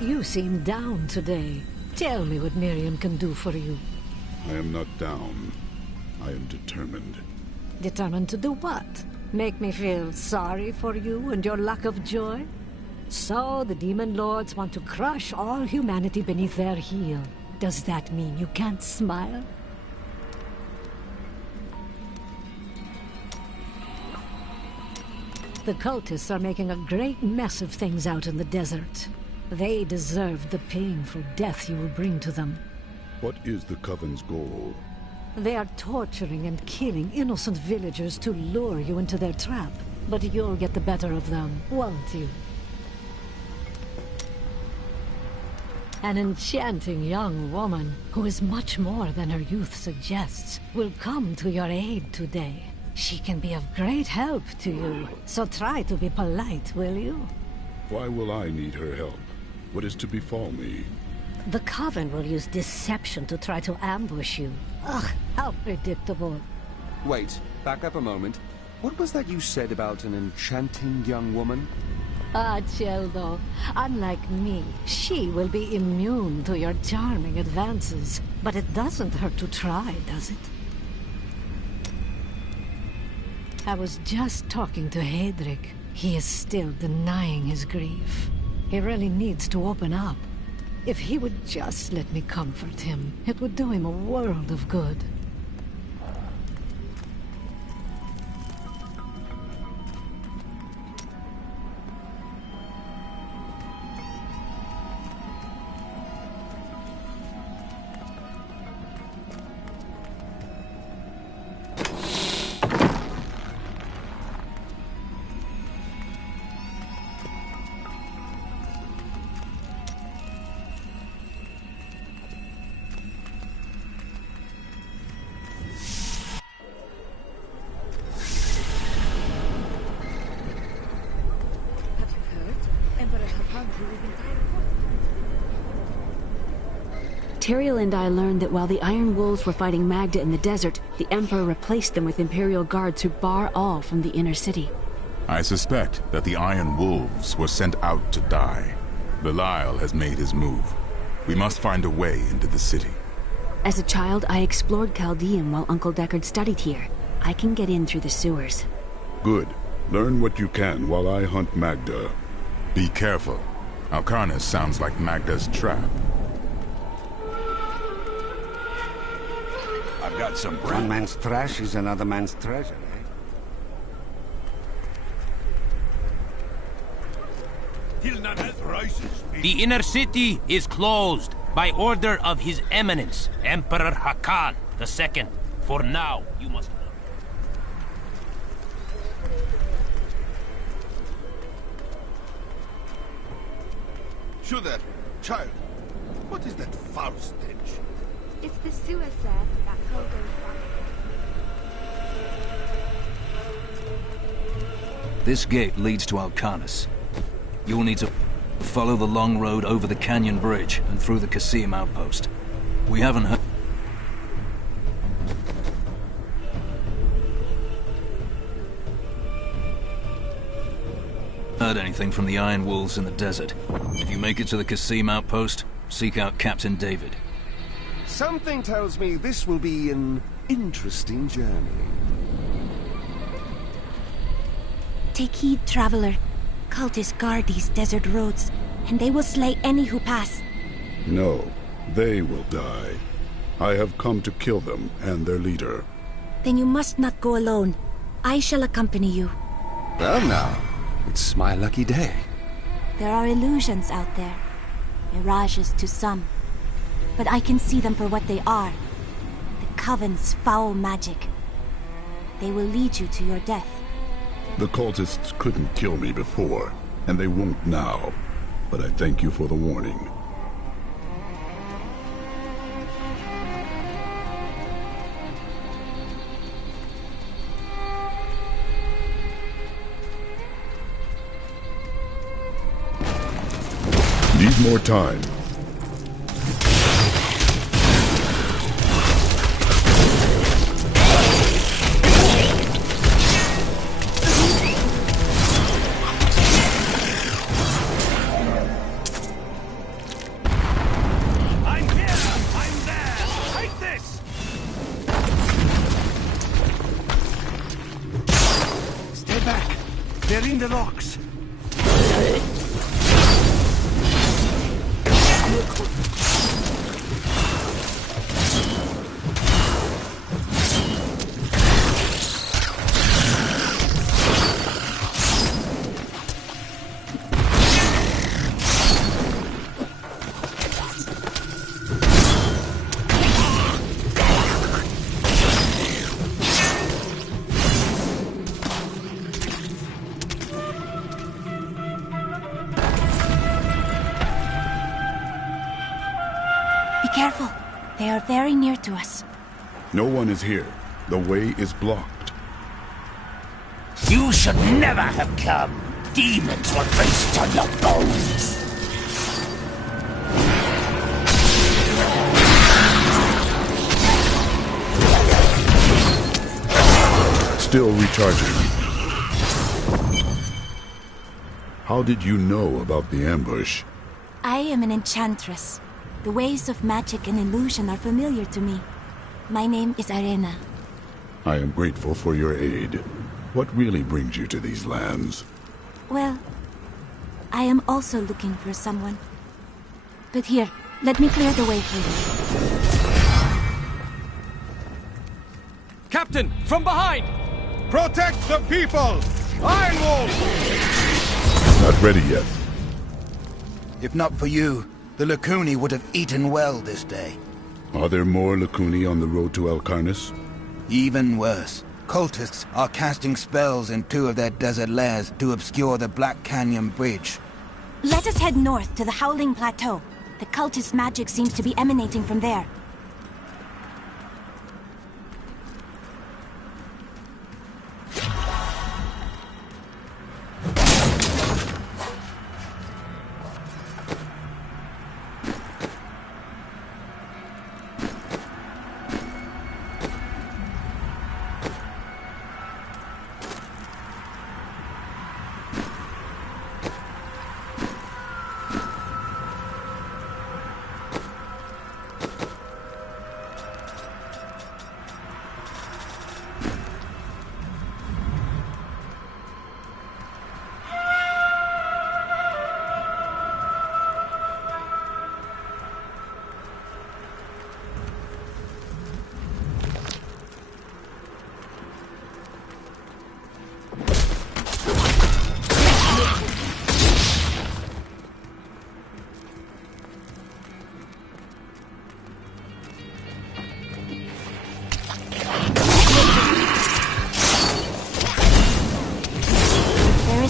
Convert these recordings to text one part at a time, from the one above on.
You seem down today. Tell me what Miriam can do for you. I am not down. I am determined. Determined to do what? Make me feel sorry for you and your lack of joy? So the demon lords want to crush all humanity beneath their heel. Does that mean you can't smile? The cultists are making a great mess of things out in the desert. They deserve the painful death you will bring to them. What is the Coven's goal? They are torturing and killing innocent villagers to lure you into their trap. But you'll get the better of them, won't you? An enchanting young woman, who is much more than her youth suggests, will come to your aid today. She can be of great help to you, so try to be polite, will you? Why will I need her help? What is to befall me? The Coven will use deception to try to ambush you. Ugh, how predictable. Wait, back up a moment. What was that you said about an enchanting young woman? Ah, Celdo, unlike me, she will be immune to your charming advances. But it doesn't hurt to try, does it? I was just talking to Hedrick. He is still denying his grief. He really needs to open up. If he would just let me comfort him, it would do him a world of good. Tyrael and I learned that while the Iron Wolves were fighting Magda in the desert, the Emperor replaced them with Imperial guards who bar all from the inner city. I suspect that the Iron Wolves were sent out to die. Belial has made his move. We must find a way into the city. As a child, I explored Chaldean while Uncle Deckard studied here. I can get in through the sewers. Good. Learn what you can while I hunt Magda. Be careful. Alcarnus sounds like Magda's trap. I've got some bread. One man's trash is another man's treasure, eh? The inner city is closed by order of His Eminence, Emperor Hakan II. For now, you must... Shudder, child, what is that foul stench? It's the sewer, sir, that Kogo's back. This gate leads to Alcarnus. You'll need to follow the long road over the canyon bridge and through the Qasim outpost. We haven't heard anything from the Iron Wolves in the desert. If you make it to the Qasim outpost, seek out Captain David. Something tells me this will be an interesting journey. Take heed, traveler. Cultists guard these desert roads, and they will slay any who pass. No, they will die. I have come to kill them and their leader. Then you must not go alone. I shall accompany you. Well now, it's my lucky day. There are illusions out there. Mirages to some. But I can see them for what they are. The Coven's foul magic. They will lead you to your death. The cultists couldn't kill me before, and they won't now. But I thank you for the warning. Need more time. They're in the rocks. Be careful. They are very near to us. No one is here. The way is blocked. You should never have come. Demons will feast on your bones. Still recharging. How did you know about the ambush? I am an enchantress. The ways of magic and illusion are familiar to me. My name is Arena. I am grateful for your aid. What really brings you to these lands? Well, I am also looking for someone. But here, let me clear the way for you. Captain, from behind! Protect the people! Iron Wolf! Not ready yet. If not for you, the Lacuni would have eaten well this day. Are there more Lacuni on the road to Alcarnus? Even worse. Cultists are casting spells in 2 of their desert lairs to obscure the Black Canyon Bridge. Let us head north to the Howling Plateau. The cultist magic seems to be emanating from there.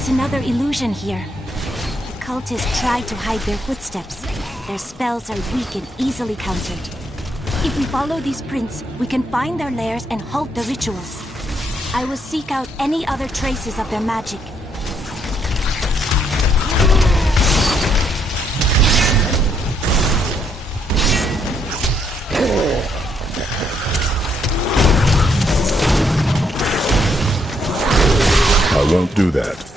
Another illusion here. The cultists try to hide their footsteps. Their spells are weak and easily countered. If we follow these prints, we can find their lairs and halt the rituals. I will seek out any other traces of their magic. I won't do that.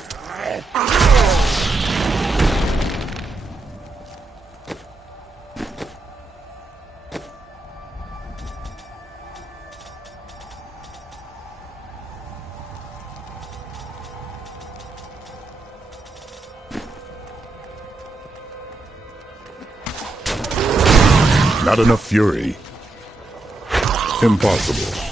Not enough fury. Impossible.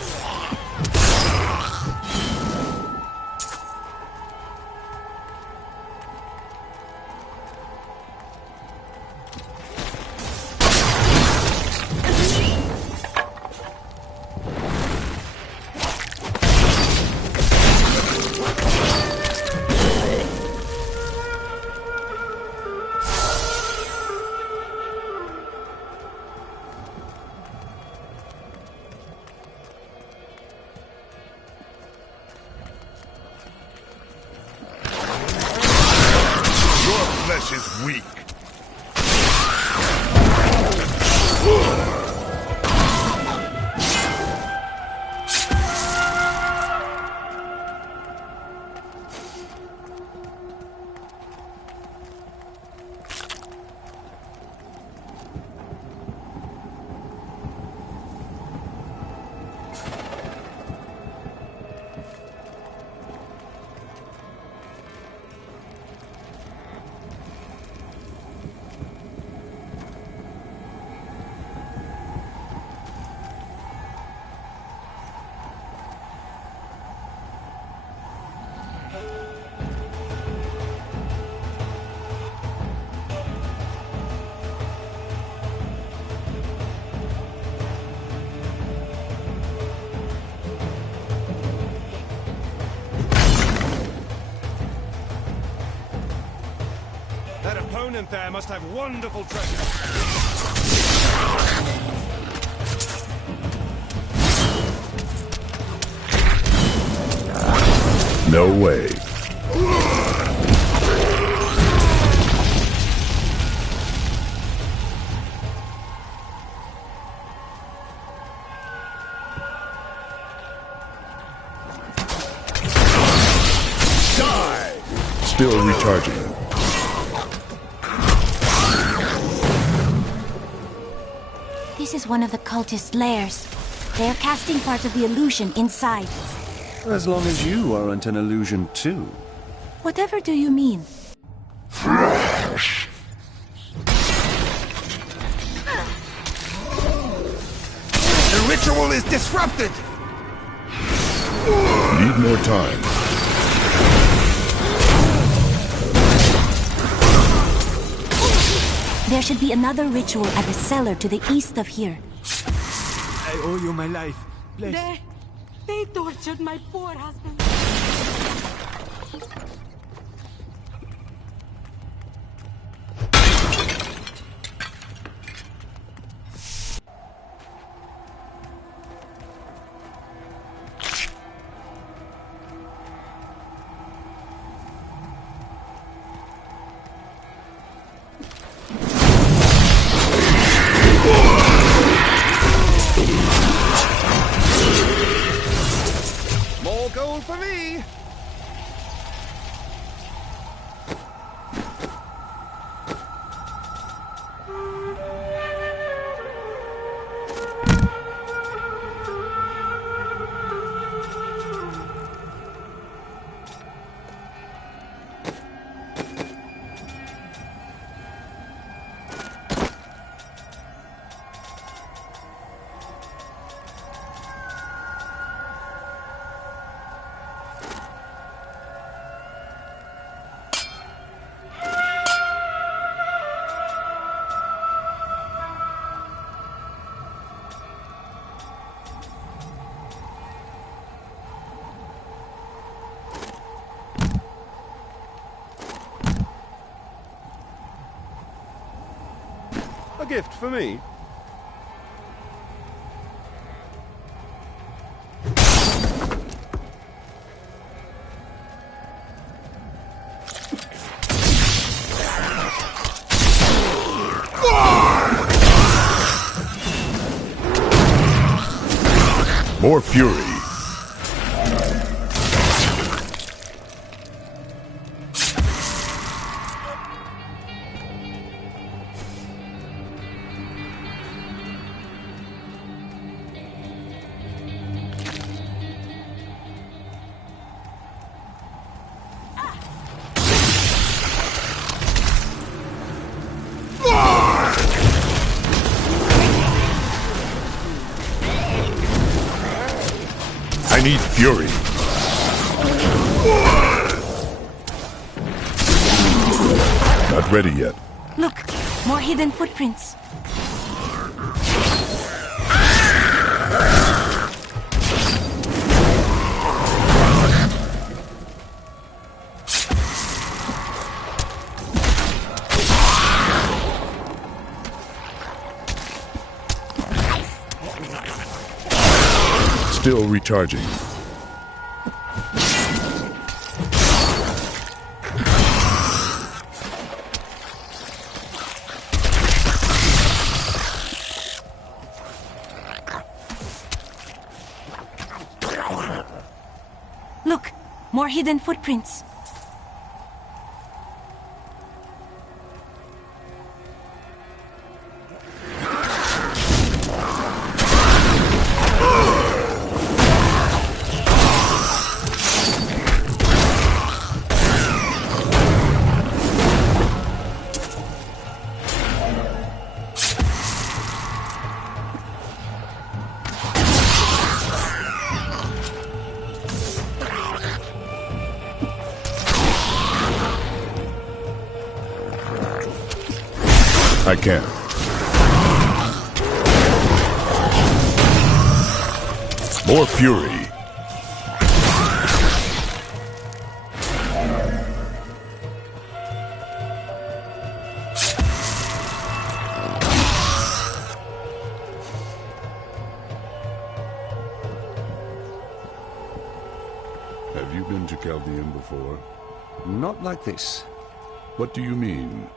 Is weak. That opponent there must have wonderful treasure. No way. Die! Still recharging. This is one of the cultists' lairs. They are casting part of the illusion inside. As long as you aren't an illusion too. Whatever do you mean? The ritual is disrupted! Need more time. There should be another ritual at the cellar to the east of here. I owe you my life. Bless. They tortured my poor husband. More gold for me! A gift for me? More fury. I need fury. Not ready yet. Look, more hidden footprints. Still recharging. Look, more hidden footprints. I can. More fury. Have you been to Chaldean before? Not like this. What do you mean?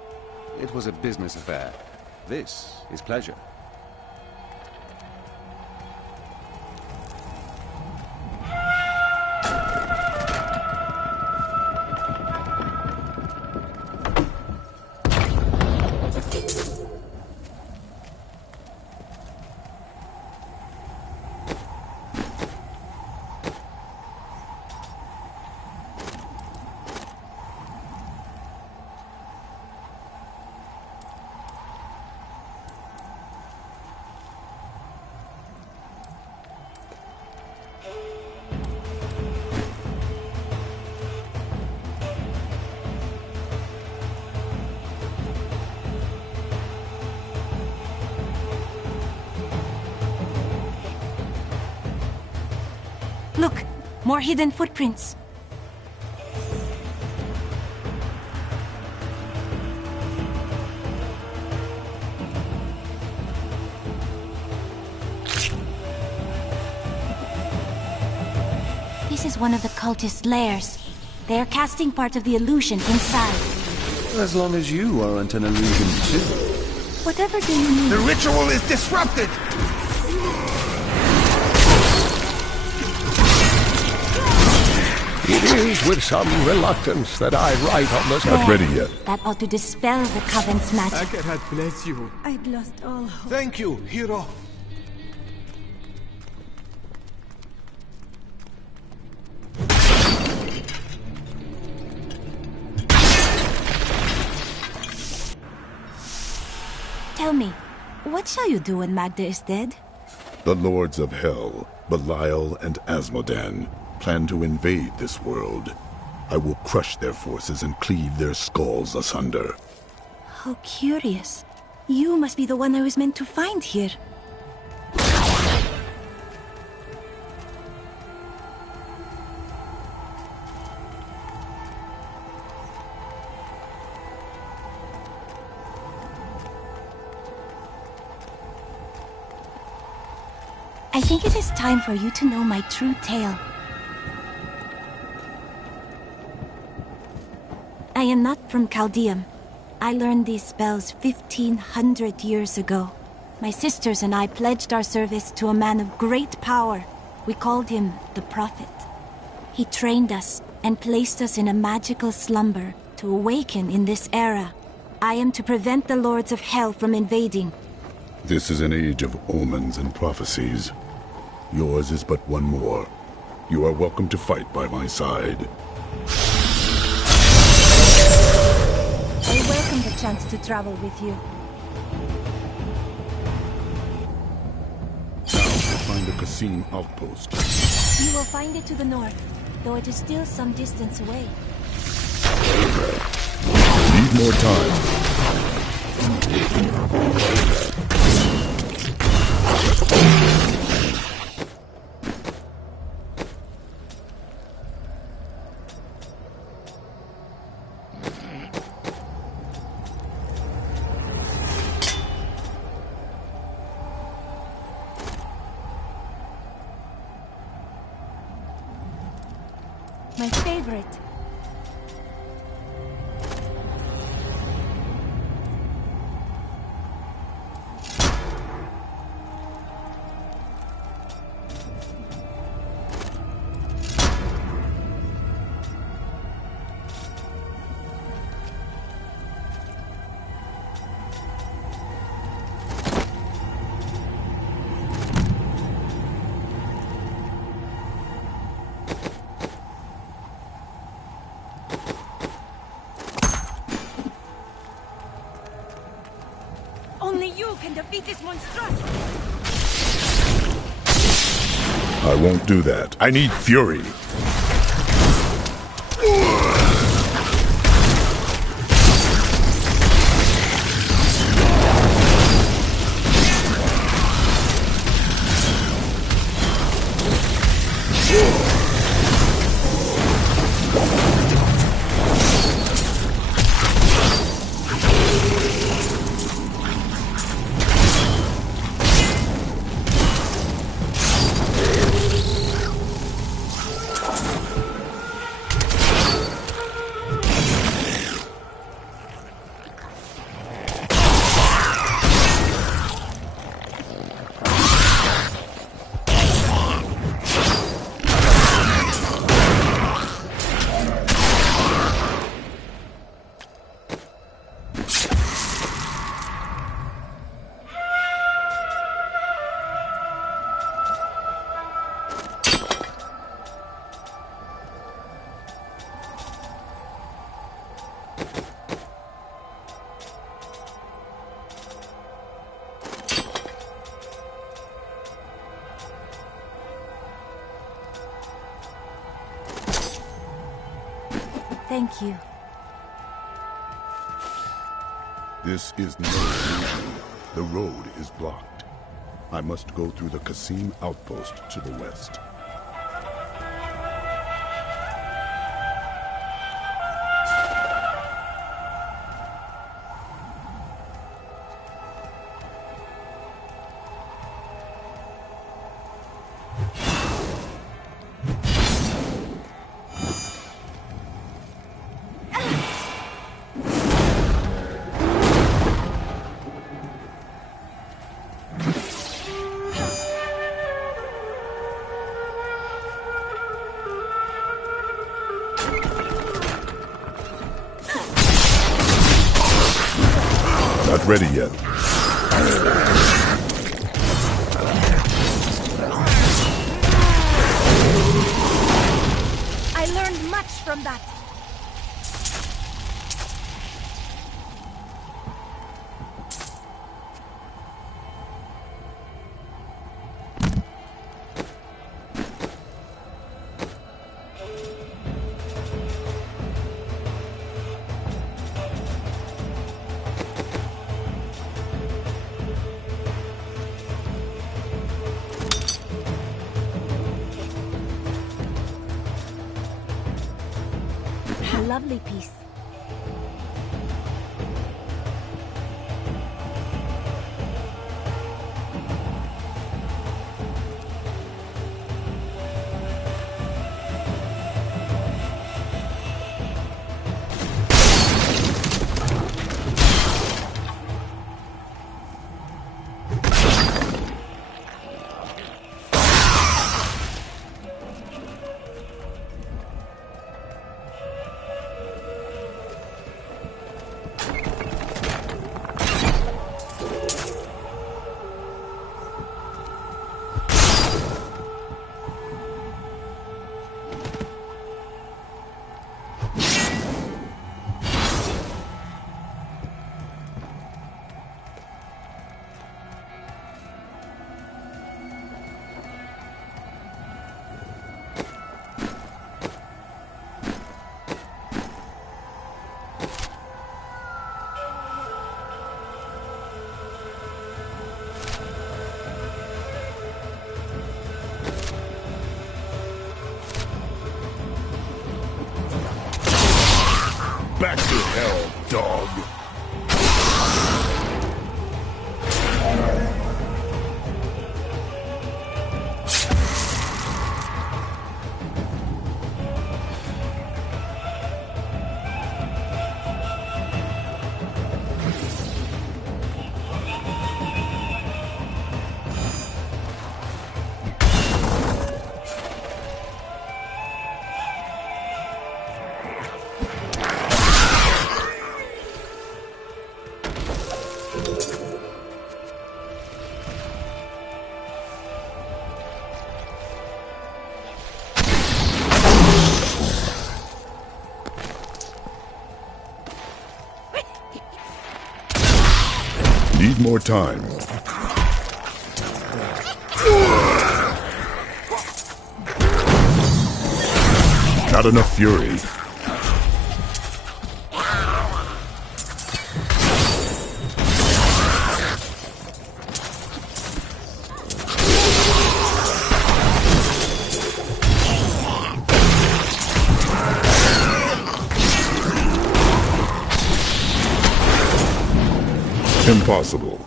It was a business affair. This is pleasure. Look, more hidden footprints. This is one of the cultist lairs. They are casting part of the illusion inside. As long as you aren't an illusion too. Whatever do you need? The ritual is disrupted! It is with some reluctance that I write on this. Not ready yet. That ought to dispel the Coven's magic. Akarat bless you. I'd lost all hope. Thank you, hero. Tell me, what shall you do when Magda is dead? The Lords of Hell, Belial and Asmodan, plan to invade this world. I will crush their forces and cleave their skulls asunder. How curious. You must be the one I was meant to find here. I think it is time for you to know my true tale. I am not from Chaldeum. I learned these spells 1,500 years ago. My sisters and I pledged our service to a man of great power. We called him the Prophet. He trained us and placed us in a magical slumber to awaken in this era. I am to prevent the Lords of Hell from invading. This is an age of omens and prophecies. Yours is but one more. You are welcome to fight by my side. I welcome the chance to travel with you. Now find the Qasim outpost. You will find it to the north, though it is still some distance away. Need more time. My favorite. Only you can defeat this monstrosity! I won't do that. I need fury. Thank you. This is no illusion. The road is blocked. I must go through the Qasim outpost to the west. Not ready yet. I learned much from that. A lovely piece. Back to hell, dog. Need more time. Not enough fury. Impossible.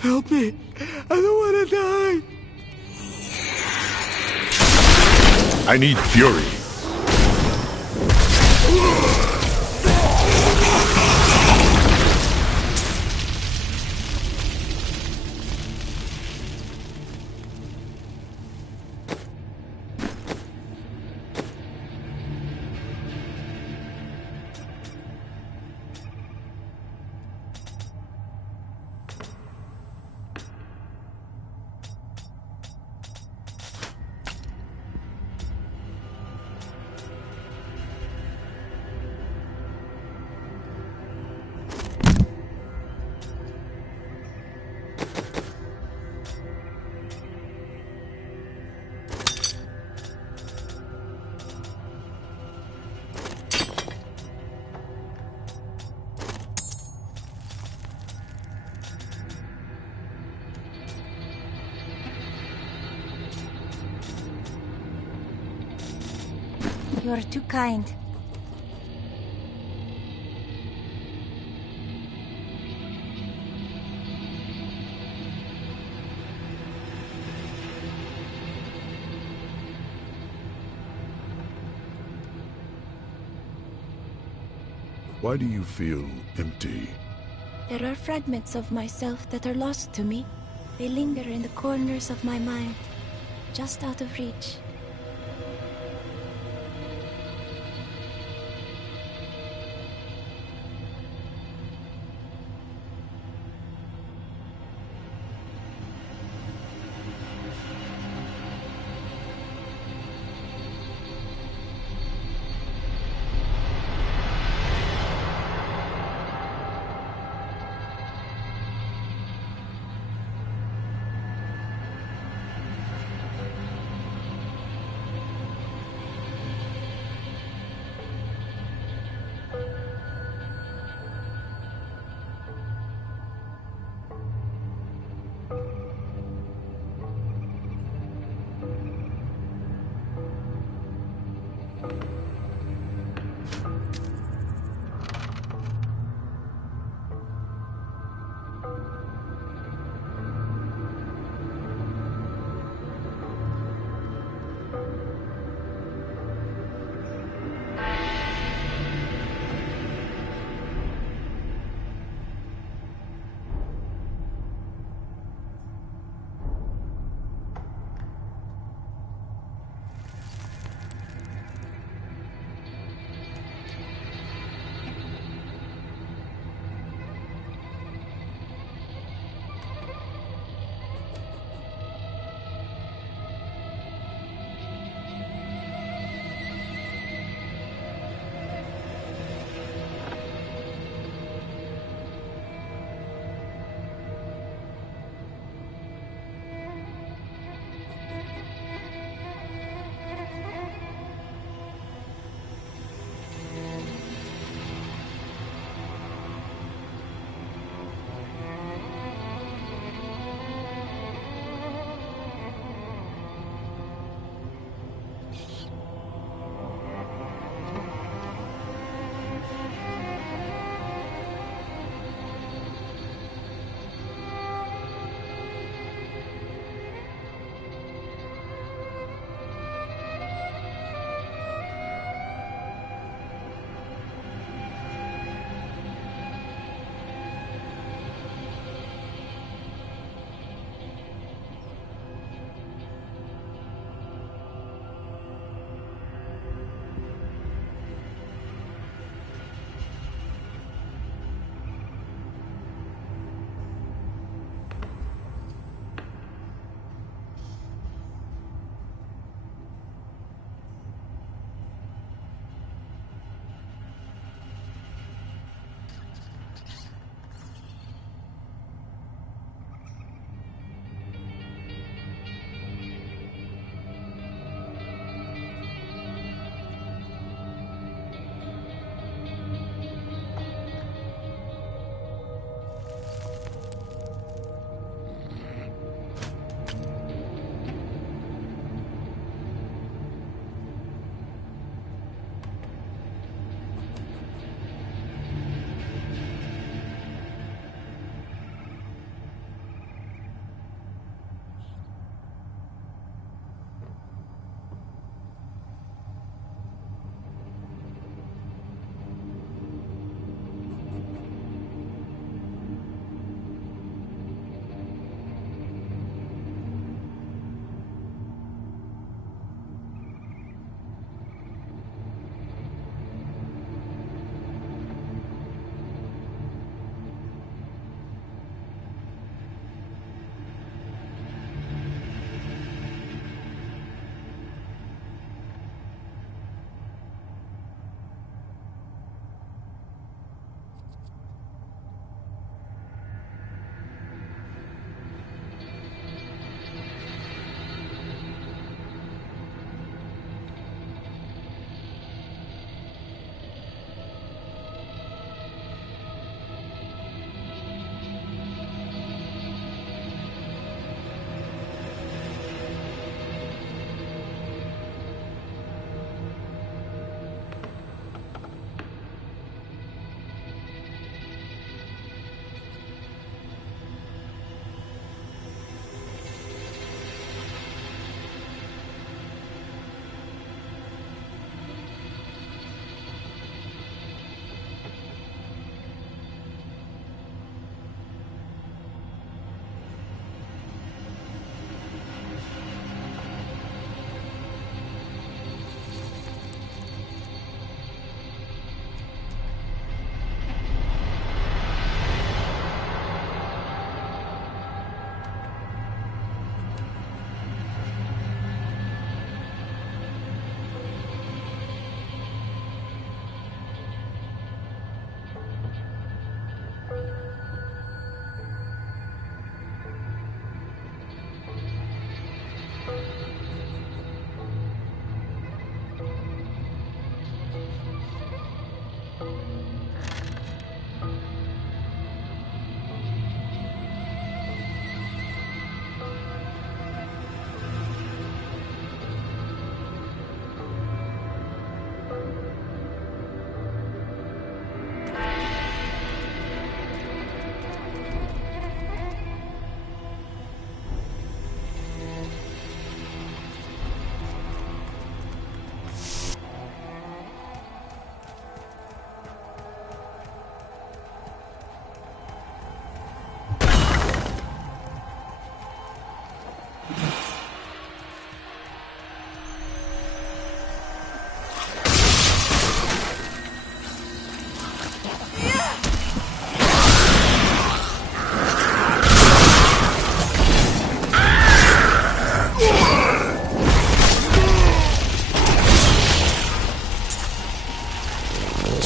Help me! I don't want to die! I need fury. You're too kind. Why do you feel empty? There are fragments of myself that are lost to me. They linger in the corners of my mind, just out of reach.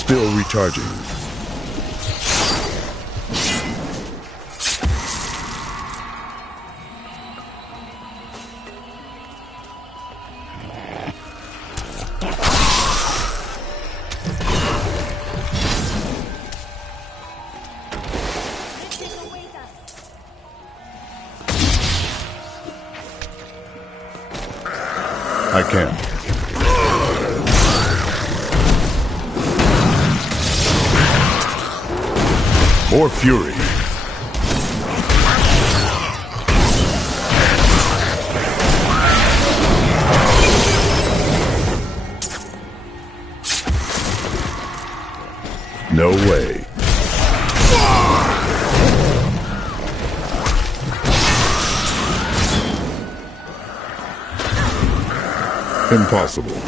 Still recharging. I can't. More fury. No way. Impossible.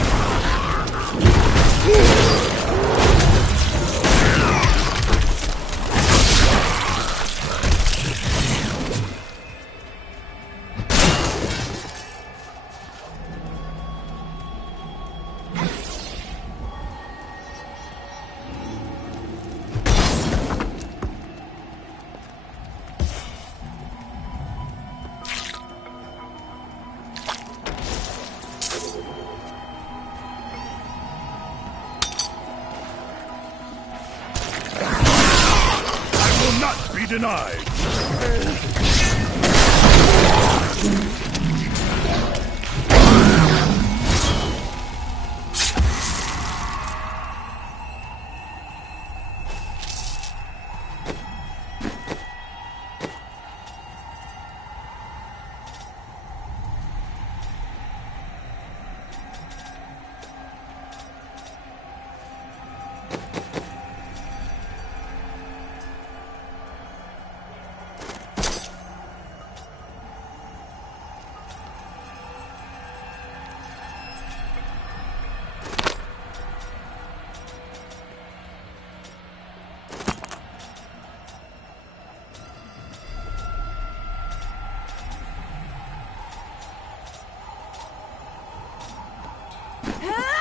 Be denied.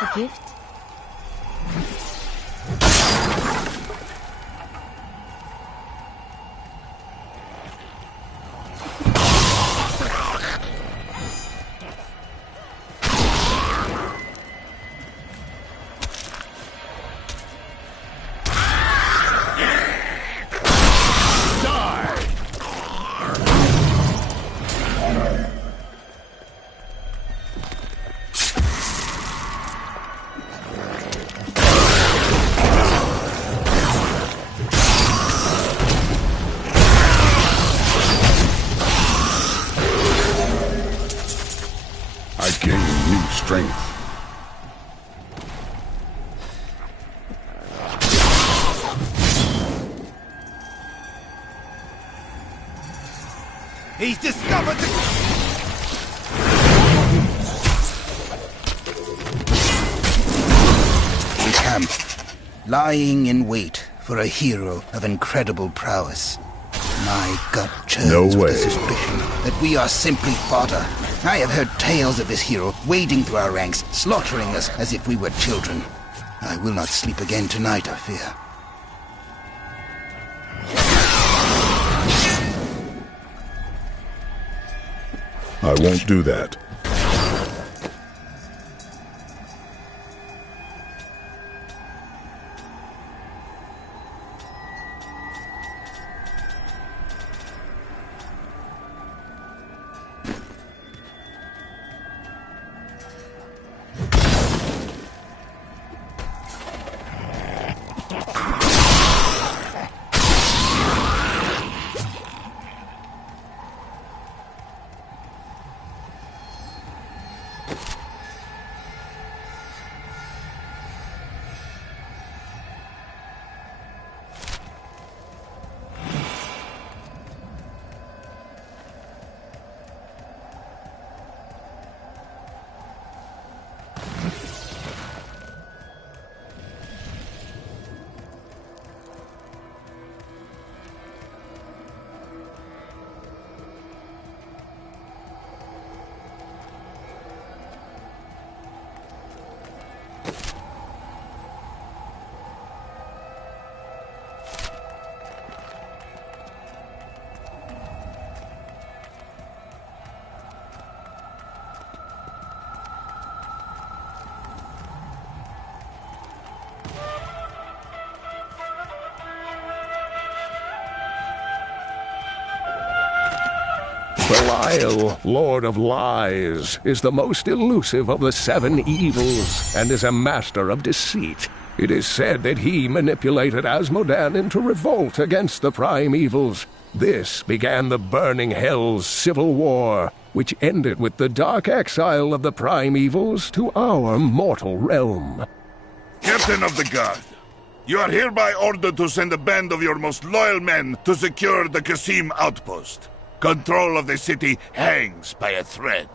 A gift? I gain new strength. He's discovered the... Camp, lying in wait for a hero of incredible prowess. My gut churns with the suspicion that we are simply fodder. I have heard tales of this hero wading through our ranks, slaughtering us as if we were children. I will not sleep again tonight, I fear. I won't do that. Belial, Lord of Lies, is the most elusive of the 7 evils and is a master of deceit. It is said that he manipulated Asmodan into revolt against the prime evils. This began the Burning Hell's civil war, which ended with the dark exile of the prime evils to our mortal realm. Captain of the Guard, you are hereby ordered to send a band of your most loyal men to secure the Qasim outpost. Control of the city hangs by a thread.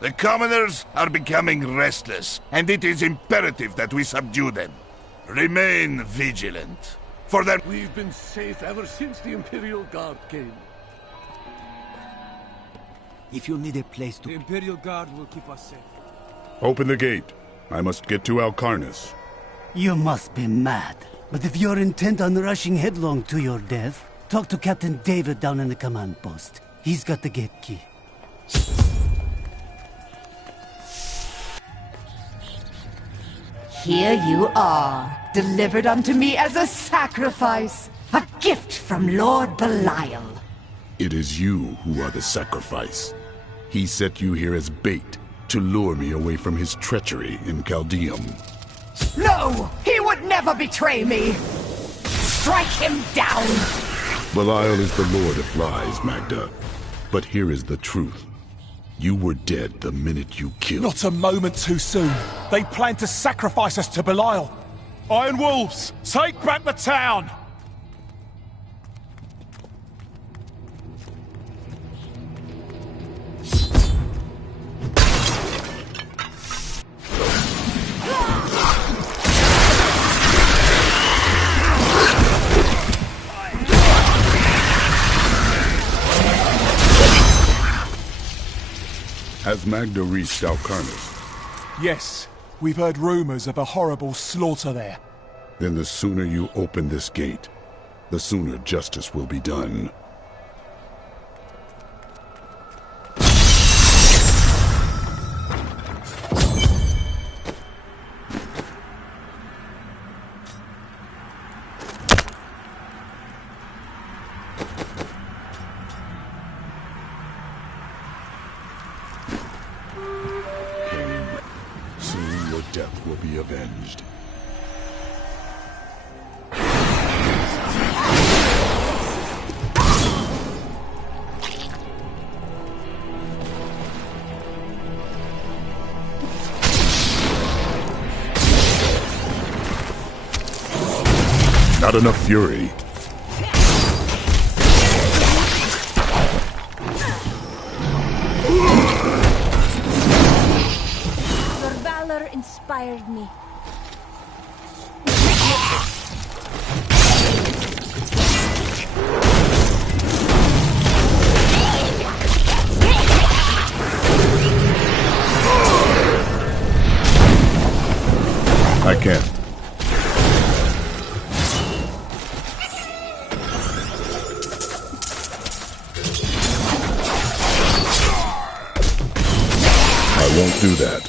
The commoners are becoming restless, and it is imperative that we subdue them. Remain vigilant. For that we've been safe ever since the Imperial Guard came. If you need a place to... The Imperial Guard will keep us safe. Open the gate. I must get to Alcarnus. You must be mad. But if you're intent on rushing headlong to your death, talk to Captain David down in the command post. He's got the gate key. Here you are, delivered unto me as a sacrifice, a gift from Lord Belial. It is you who are the sacrifice. He set you here as bait to lure me away from his treachery in Chaldeum. No! He would never betray me! Strike him down! Belial is the Lord of Lies, Magda. But here is the truth. You were dead the minute you killed. Not a moment too soon. They plan to sacrifice us to Belial. Iron Wolves, take back the town! Has Magda reached Alcarnus? Yes. We've heard rumors of a horrible slaughter there. Then the sooner you open this gate, the sooner justice will be done. Soon your death will be avenged. Not enough fury. Your valor inspired me. I can't. I won't do that.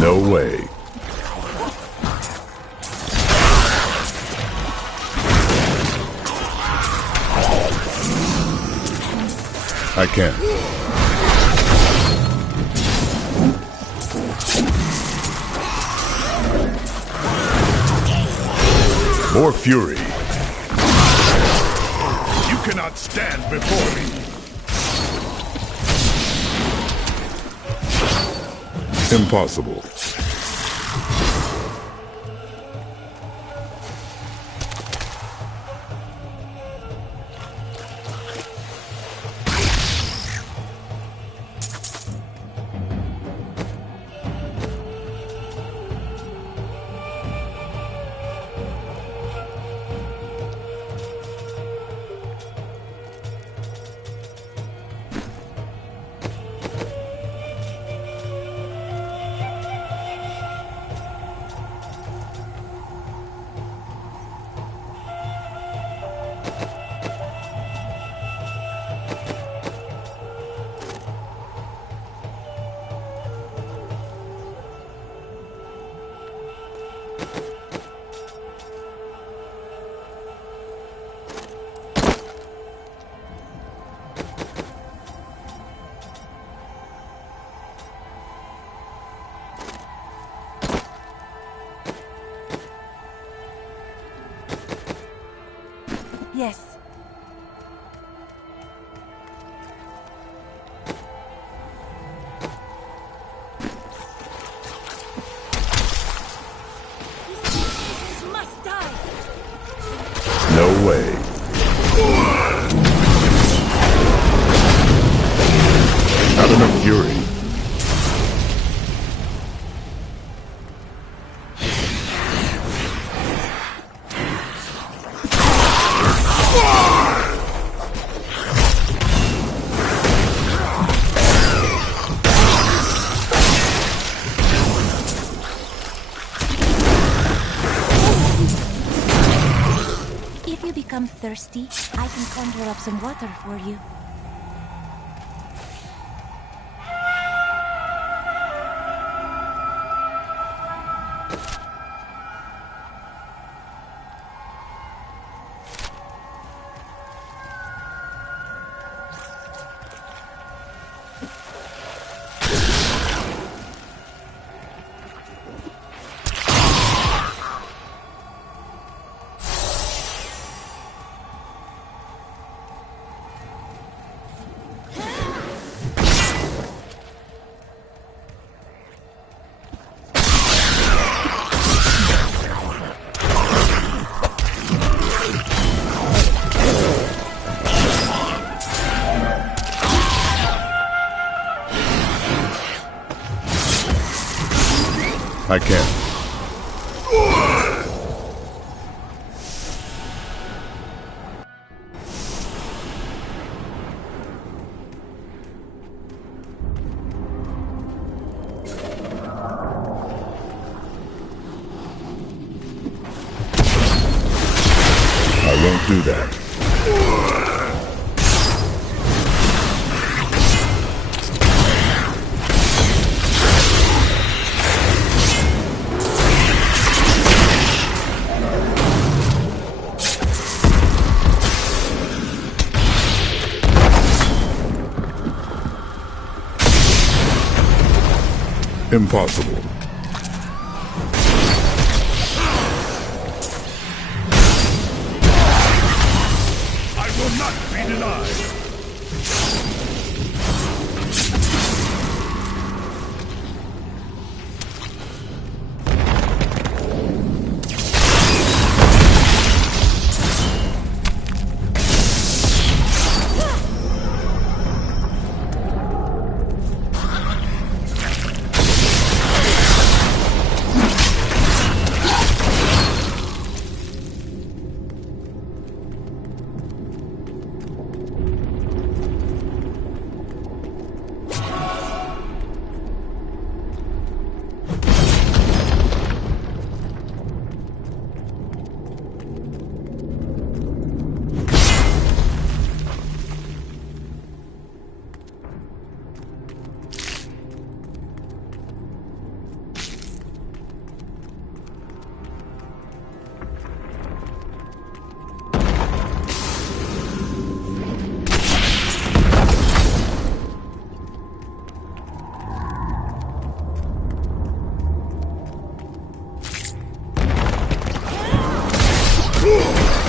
No way. I can't. More fury. You cannot stand before me. Impossible. Yes. These must die. No way. Not enough fury. If you become thirsty, I can conjure up some water for you. I can't. I won't do that. Impossible. I will not be denied.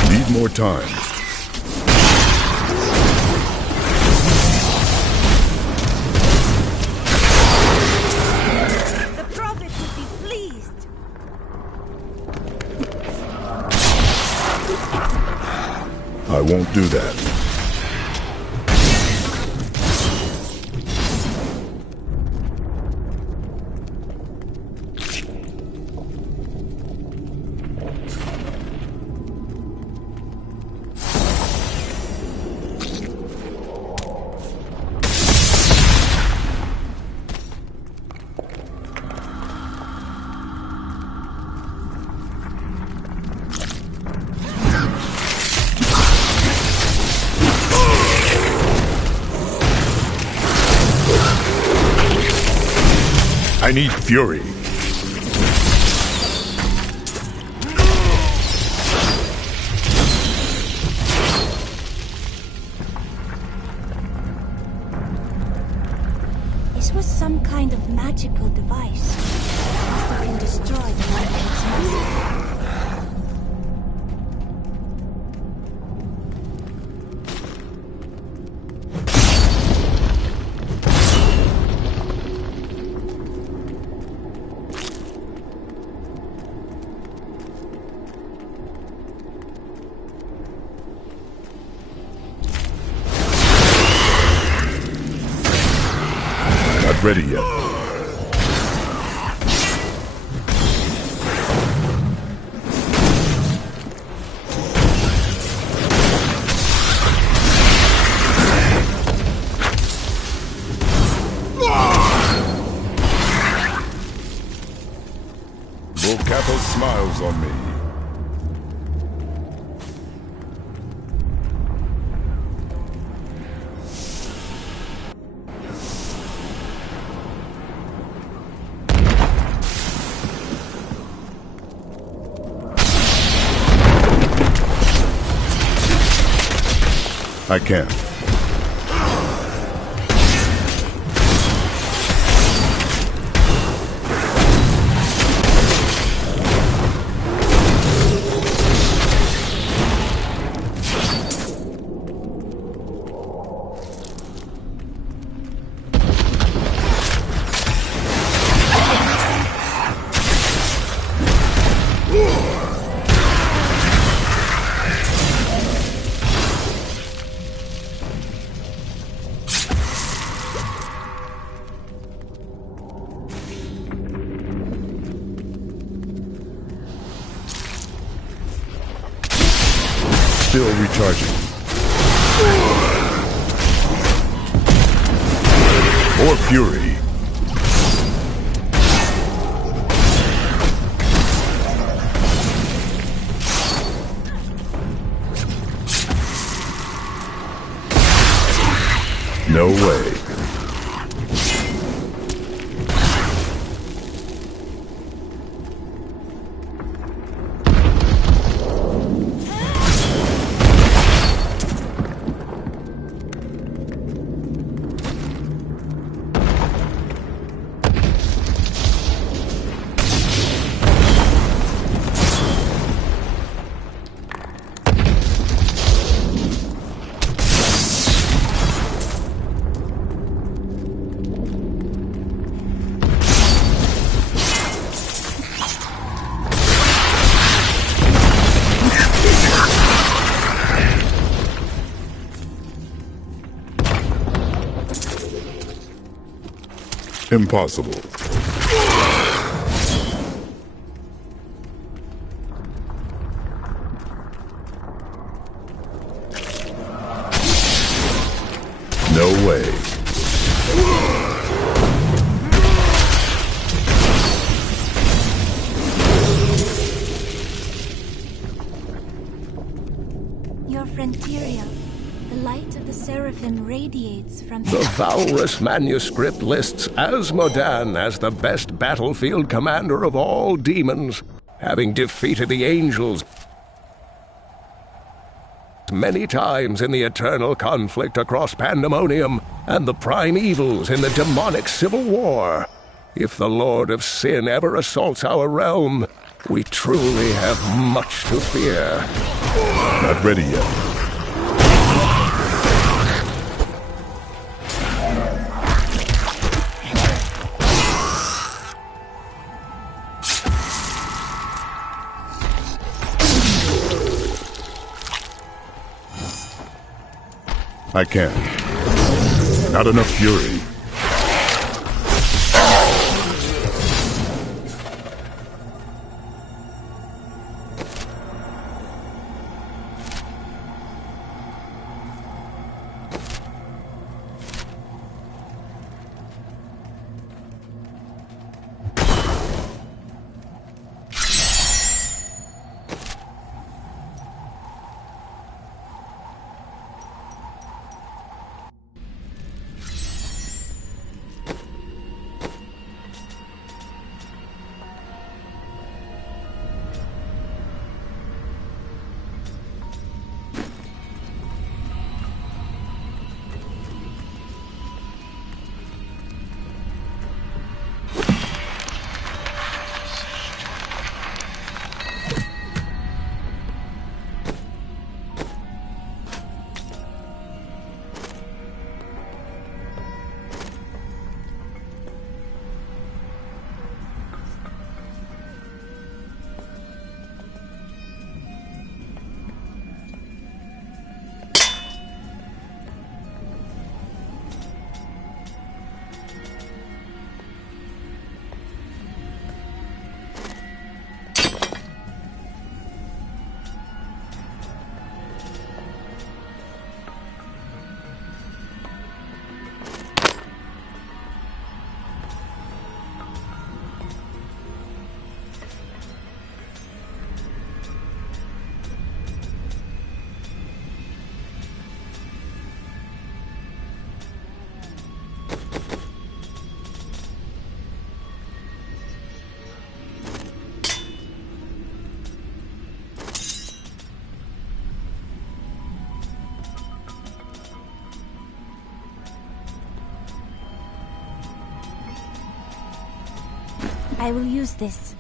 Need more time. The prophet would be pleased. I won't do that. I need fury. This was some kind of magical device. It must have been destroyed in one of its muscles. Not ready yet. Volcapo smiles on me. I can. Still recharging. More fury. No way. Impossible. No way. Your friend Tyrael. The light of the Seraphim radiates from The Valrus manuscript lists Asmodan as the best battlefield commander of all demons, having defeated the angels many times in the eternal conflict across Pandemonium and the prime evils in the demonic civil war. If the Lord of Sin ever assaults our realm, we truly have much to fear. Not ready yet. I can't. Not enough fury. I will use this.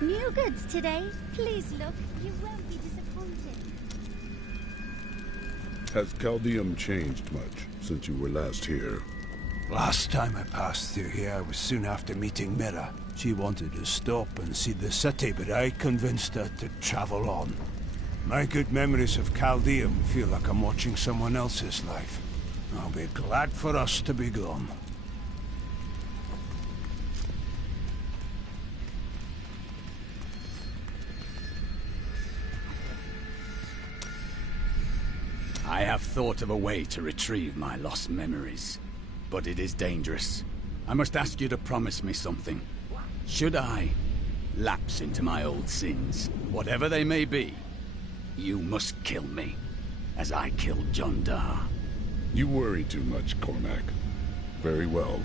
New goods today. Please look. You won't be disappointed. Has Chaldeum changed much since you were last here? Last time I passed through here was soon after meeting Mira. She wanted to stop and see the city, but I convinced her to travel on. My good memories of Chaldeum feel like I'm watching someone else's life. I'll be glad for us to be gone. I have thought of a way to retrieve my lost memories, but it is dangerous. I must ask you to promise me something. Should I lapse into my old sins, whatever they may be, you must kill me, as I killed Jondar. You worry too much, Cormac. Very well.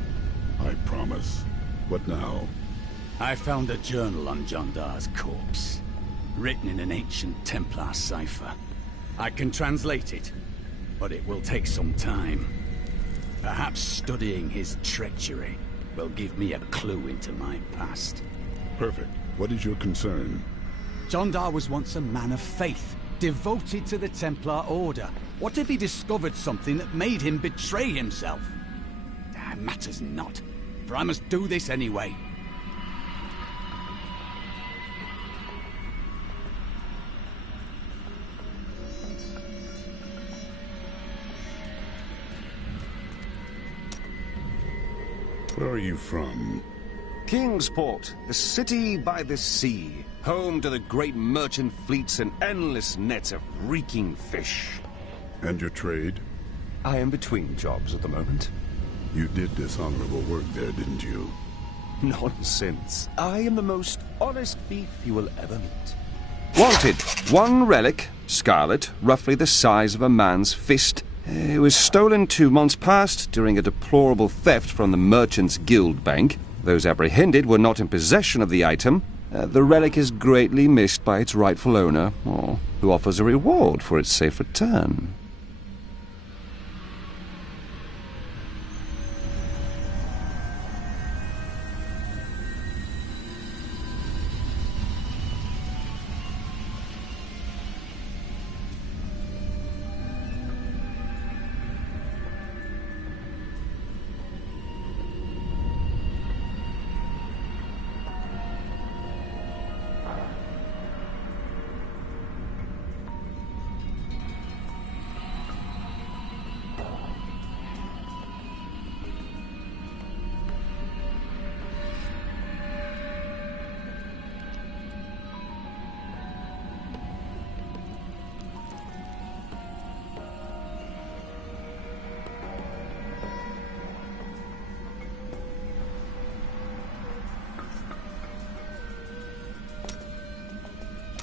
I promise. What now? I found a journal on Jondar's corpse, written in an ancient Templar cipher. I can translate it, but it will take some time. Perhaps studying his treachery will give me a clue into my past. Perfect. What is your concern? Jondar was once a man of faith, devoted to the Templar Order. What if he discovered something that made him betray himself? It matters not, for I must do this anyway. Where are you from? Kingsport, the city by the sea, home to the great merchant fleets and endless nets of reeking fish. And your trade? I am between jobs at the moment. You did dishonorable work there, didn't you? Nonsense. I am the most honest thief you will ever meet. Wanted. One relic, scarlet, roughly the size of a man's fist. It was stolen 2 months past during a deplorable theft from the Merchants Guild Bank. Those apprehended were not in possession of the item. The relic is greatly missed by its rightful owner, who offers a reward for its safe return.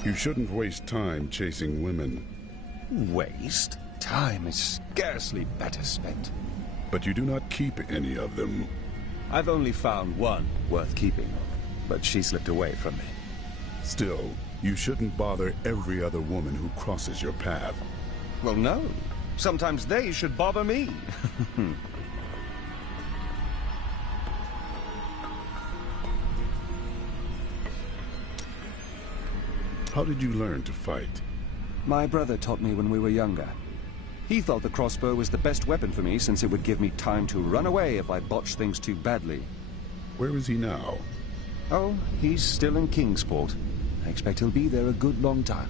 You shouldn't waste time chasing women. Waste? Time is scarcely better spent. But you do not keep any of them. I've only found one worth keeping, but she slipped away from me. Still, you shouldn't bother every other woman who crosses your path. Well, no. Sometimes they should bother me. How did you learn to fight? My brother taught me when we were younger. He thought the crossbow was the best weapon for me since it would give me time to run away if I botched things too badly. Where is he now? Oh, he's still in Kingsport. I expect he'll be there a good long time.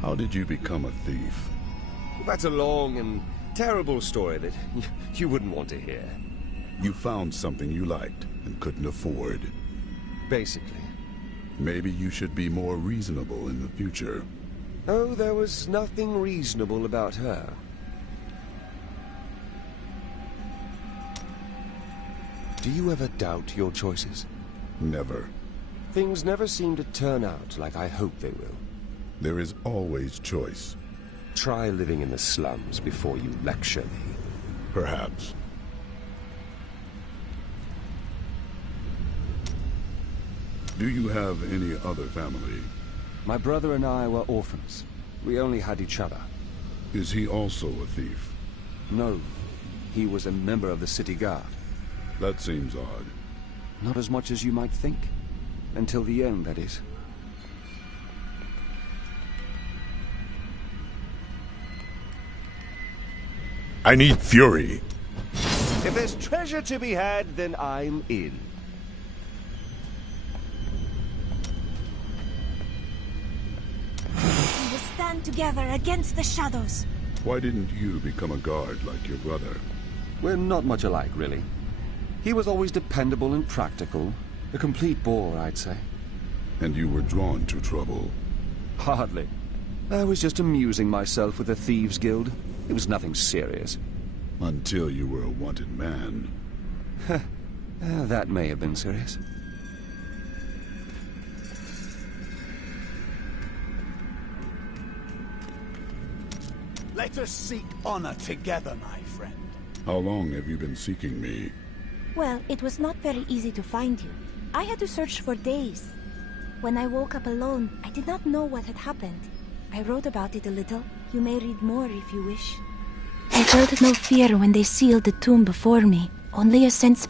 How did you become a thief? That's a long and terrible story that you wouldn't want to hear. You found something you liked and couldn't afford. Basically. Maybe you should be more reasonable in the future. Oh, there was nothing reasonable about her. Do you ever doubt your choices? Never. Things never seem to turn out like I hope they will. There is always choice. Try living in the slums before you lecture me. Perhaps. Do you have any other family? My brother and I were orphans. We only had each other. Is he also a thief? No. He was a member of the city guard. That seems odd. Not as much as you might think. Until the end, that is. I need fury. If there's treasure to be had, then I'm in. We will stand together against the shadows. Why didn't you become a guard like your brother? We're not much alike, really. He was always dependable and practical. A complete bore, I'd say. And you were drawn to trouble? Hardly. I was just amusing myself with the Thieves' Guild. It was nothing serious. Until you were a wanted man. That may have been serious. Let us seek honor together, my friend. How long have you been seeking me? Well, it was not very easy to find you. I had to search for days. When I woke up alone, I did not know what had happened. I wrote about it a little. You may read more if you wish. I felt no fear when they sealed the tomb before me, only a sense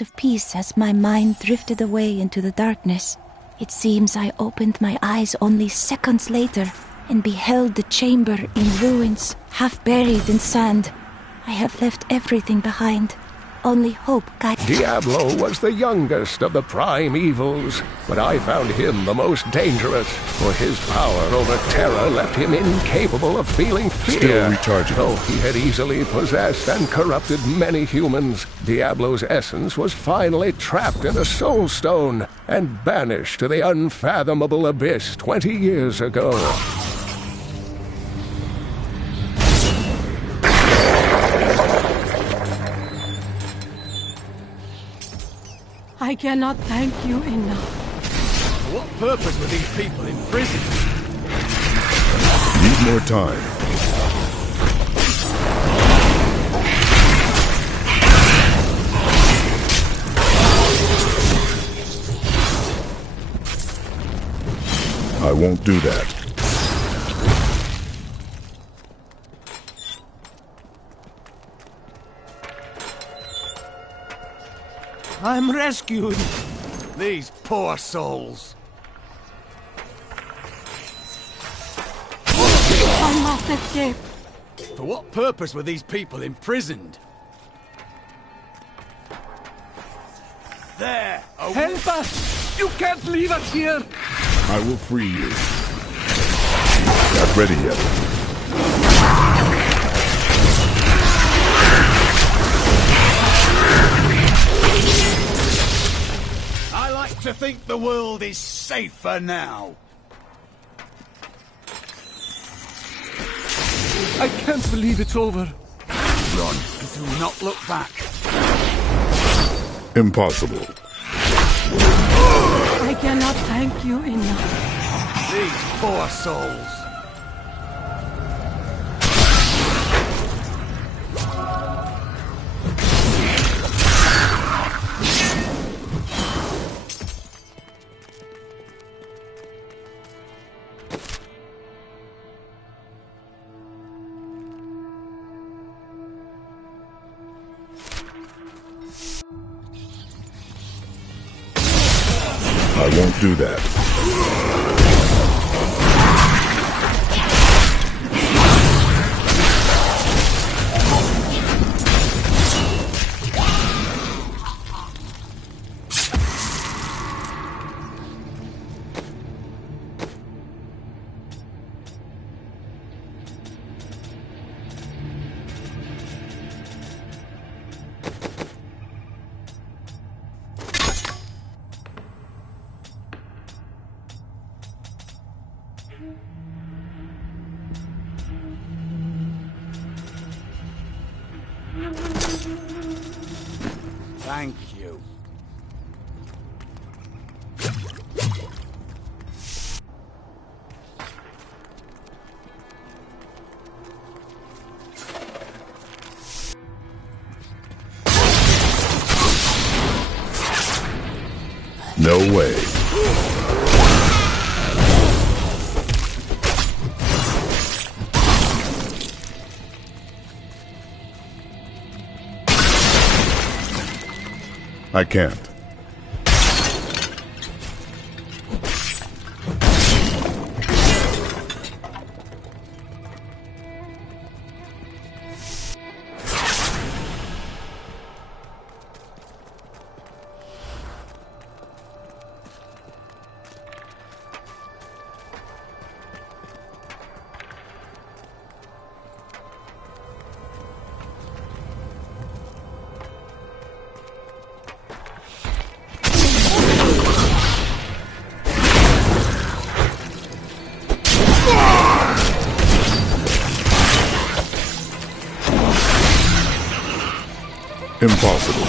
of peace as my mind drifted away into the darkness. It seems I opened my eyes only seconds later and beheld the chamber in ruins, half buried in sand. I have left everything behind. Only hope guides. Diablo was the youngest of the prime evils, but I found him the most dangerous, for his power over terror left him incapable of feeling fear. Still recharging. Though he had easily possessed and corrupted many humans, Diablo's essence was finally trapped in a soul stone and banished to the unfathomable abyss 20 years ago. I cannot thank you enough. For what purpose were these people in prison? Need more time. I won't do that. I'm rescued. These poor souls. I must escape. For what purpose were these people imprisoned? There! Help us! You can't leave us here! I will free you. Not ready yet. think the world is safer now? I can't believe it's over. Run, and do not look back. Impossible. I cannot thank you enough. These poor souls. I won't do that. Thank you. No way. I can't. Impossible.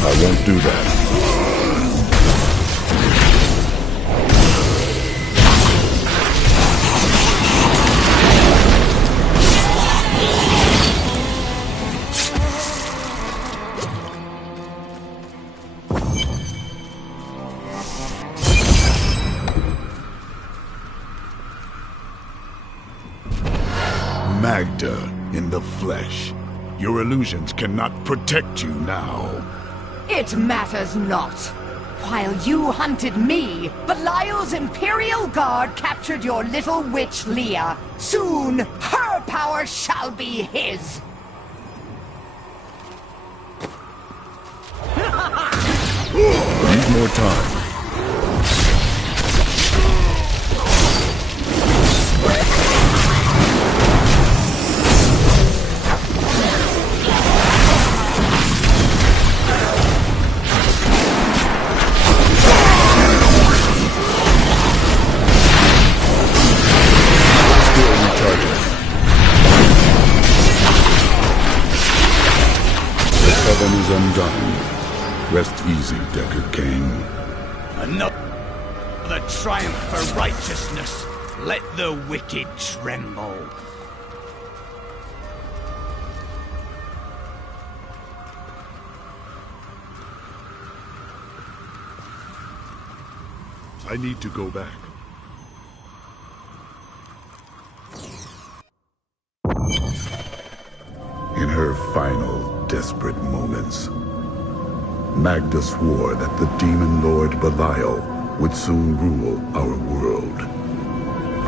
I won't do that. Magda in the flesh. Your illusions cannot protect you now. It matters not. While you hunted me, Belial's Imperial Guard captured your little witch Leah. Soon, her power shall be his. Need more time. Heaven is undone. Rest easy, Decker Kane. Another triumph for righteousness. Let the wicked tremble. I need to go back. In her final, desperate moments, Magda swore that the demon lord Belial would soon rule our world.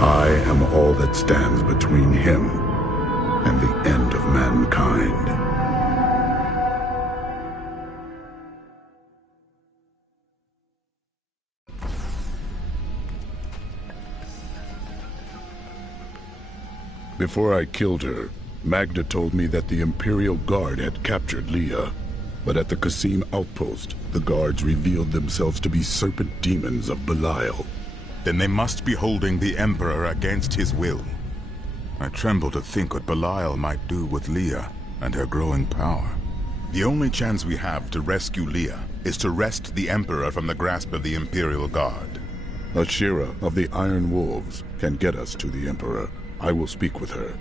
I am all that stands between him and the end of mankind. Before I killed her, Magda told me that the Imperial Guard had captured Leah. But at the Qasim outpost, the guards revealed themselves to be serpent demons of Belial. Then they must be holding the Emperor against his will. I tremble to think what Belial might do with Leah and her growing power. The only chance we have to rescue Leah is to wrest the Emperor from the grasp of the Imperial Guard. Ashira of the Iron Wolves can get us to the Emperor. I will speak with her.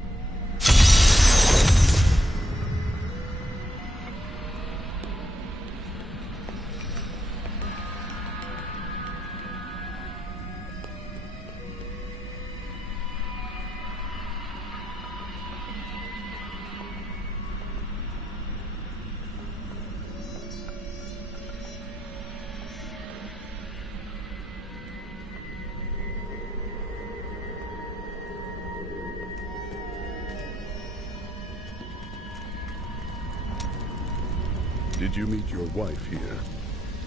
Did you meet your wife here?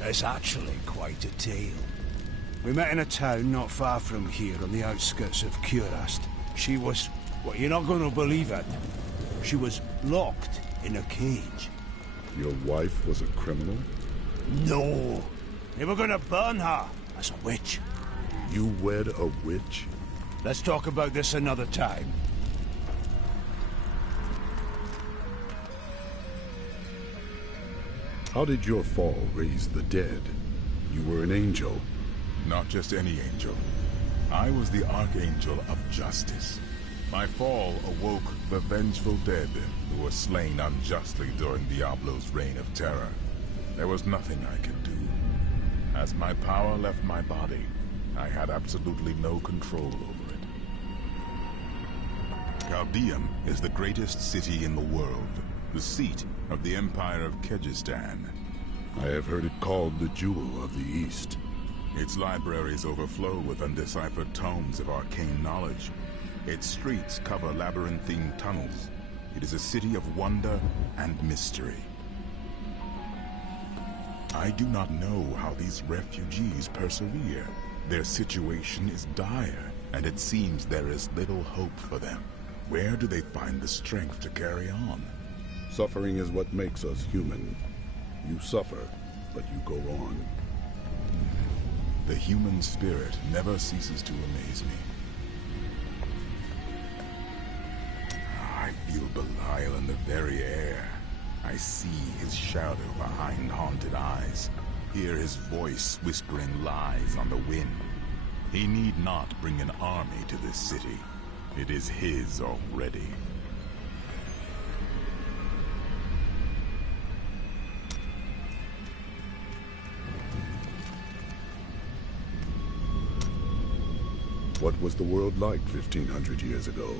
It's actually quite a tale. We met in a town not far from here on the outskirts of Kurast. She was... well, you're not going to believe it. She was locked in a cage. Your wife was a criminal? No. They were going to burn her as a witch. You wed a witch? Let's talk about this another time. How did your fall raise the dead? You were an angel. Not just any angel. I was the Archangel of Justice. My fall awoke the vengeful dead who were slain unjustly during Diablo's reign of terror. There was nothing I could do. As my power left my body, I had absolutely no control over it. Chaldeum is the greatest city in the world, the seat of the Empire of Kyrgyzstan. I have heard it called the Jewel of the East. Its libraries overflow with undeciphered tomes of arcane knowledge. Its streets cover labyrinthine tunnels. It is a city of wonder and mystery. I do not know how these refugees persevere. Their situation is dire, and it seems there is little hope for them. Where do they find the strength to carry on? Suffering is what makes us human. You suffer, but you go on. The human spirit never ceases to amaze me. I feel Belial in the very air. I see his shadow behind haunted eyes, hear his voice whispering lies on the wind. He need not bring an army to this city. It is his already. What was the world like 1,500 years ago?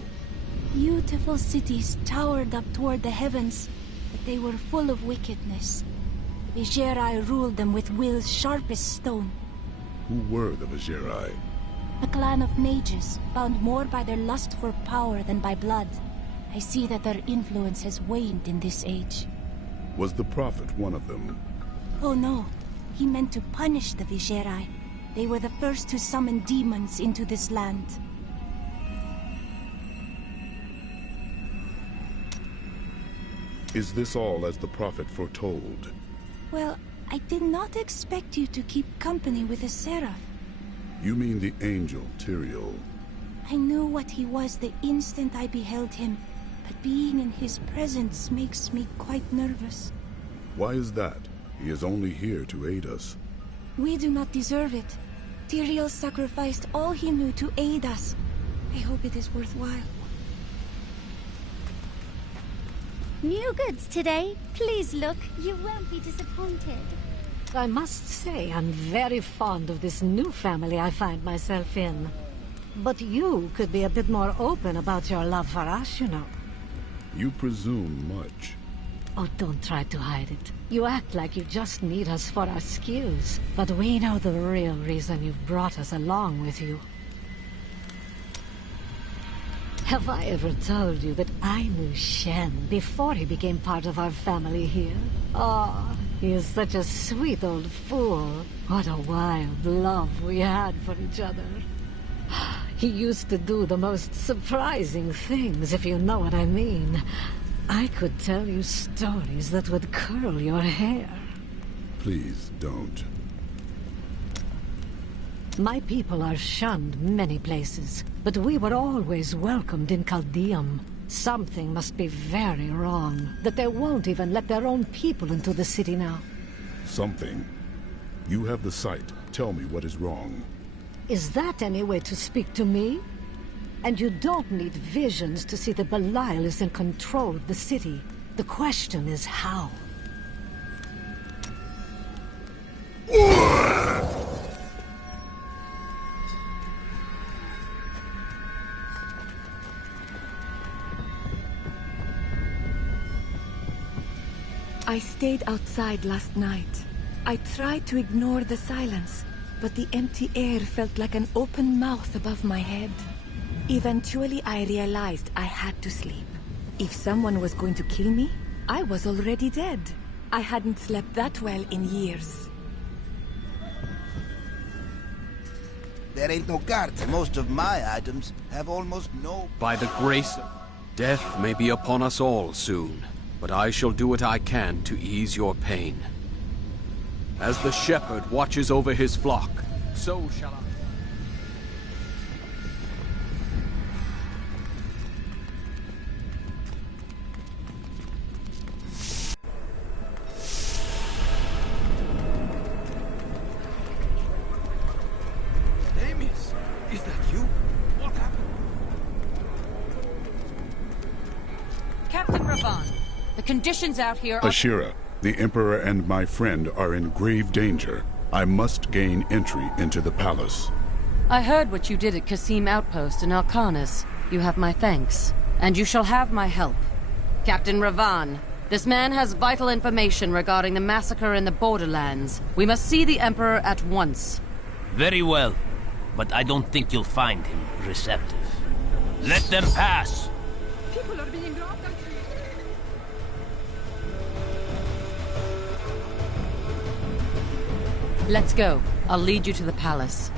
Beautiful cities towered up toward the heavens, but they were full of wickedness. Vigerai ruled them with will's sharpest stone. Who were the Vigerai? A clan of mages, bound more by their lust for power than by blood. I see that their influence has waned in this age. Was the Prophet one of them? Oh no, he meant to punish the Vigerai. They were the first to summon demons into this land. Is this all as the Prophet foretold? Well, I did not expect you to keep company with a seraph. You mean the angel, Tyrael? I knew what he was the instant I beheld him, but being in his presence makes me quite nervous. Why is that? He is only here to aid us. We do not deserve it. Tyrael sacrificed all he knew to aid us. I hope it is worthwhile. New goods today. Please look. You won't be disappointed. I must say, I'm very fond of this new family I find myself in. But you could be a bit more open about your love for us, you know. You presume much. Oh, don't try to hide it. You act like you just need us for our skills. But we know the real reason you've brought us along with you. Have I ever told you that I knew Shen before he became part of our family here? Oh, he is such a sweet old fool. What a wild love we had for each other. He used to do the most surprising things, if you know what I mean. I could tell you stories that would curl your hair. Please don't. My people are shunned many places, but we were always welcomed in Caldeum. Something must be very wrong, that they won't even let their own people into the city now. Something? You have the sight. Tell me what is wrong. Is that any way to speak to me? And you don't need visions to see that Belial is in control of the city. The question is how? I stayed outside last night. I tried to ignore the silence, but the empty air felt like an open mouth above my head. Eventually, I realized I had to sleep. If someone was going to kill me, I was already dead. I hadn't slept that well in years. There ain't no guards. Most of my items have almost no... By the grace of... Death may be upon us all soon, but I shall do what I can to ease your pain. As the shepherd watches over his flock, so shall I... Amius, is that you? What happened? Captain Ravan, the conditions out here are... Ashira, the Emperor and my friend are in grave danger. I must gain entry into the palace. I heard what you did at Qasim Outpost in Alcanis. You have my thanks, and you shall have my help. Captain Ravan, this man has vital information regarding the massacre in the borderlands. We must see the Emperor at once. Very well, but I don't think you'll find him receptive. Let them pass! People are being robbed. Let's go. I'll lead you to the palace.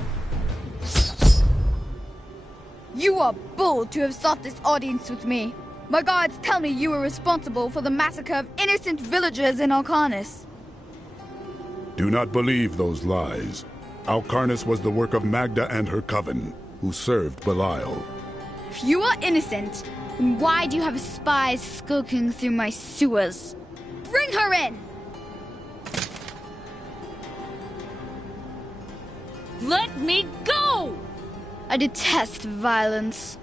You are bold to have sought this audience with me. My guards tell me you were responsible for the massacre of innocent villagers in Alcanis. Do not believe those lies. Alcarnus was the work of Magda and her coven, who served Belial. If you are innocent, then why do you have spies skulking through my sewers? Bring her in! Let me go! I detest violence.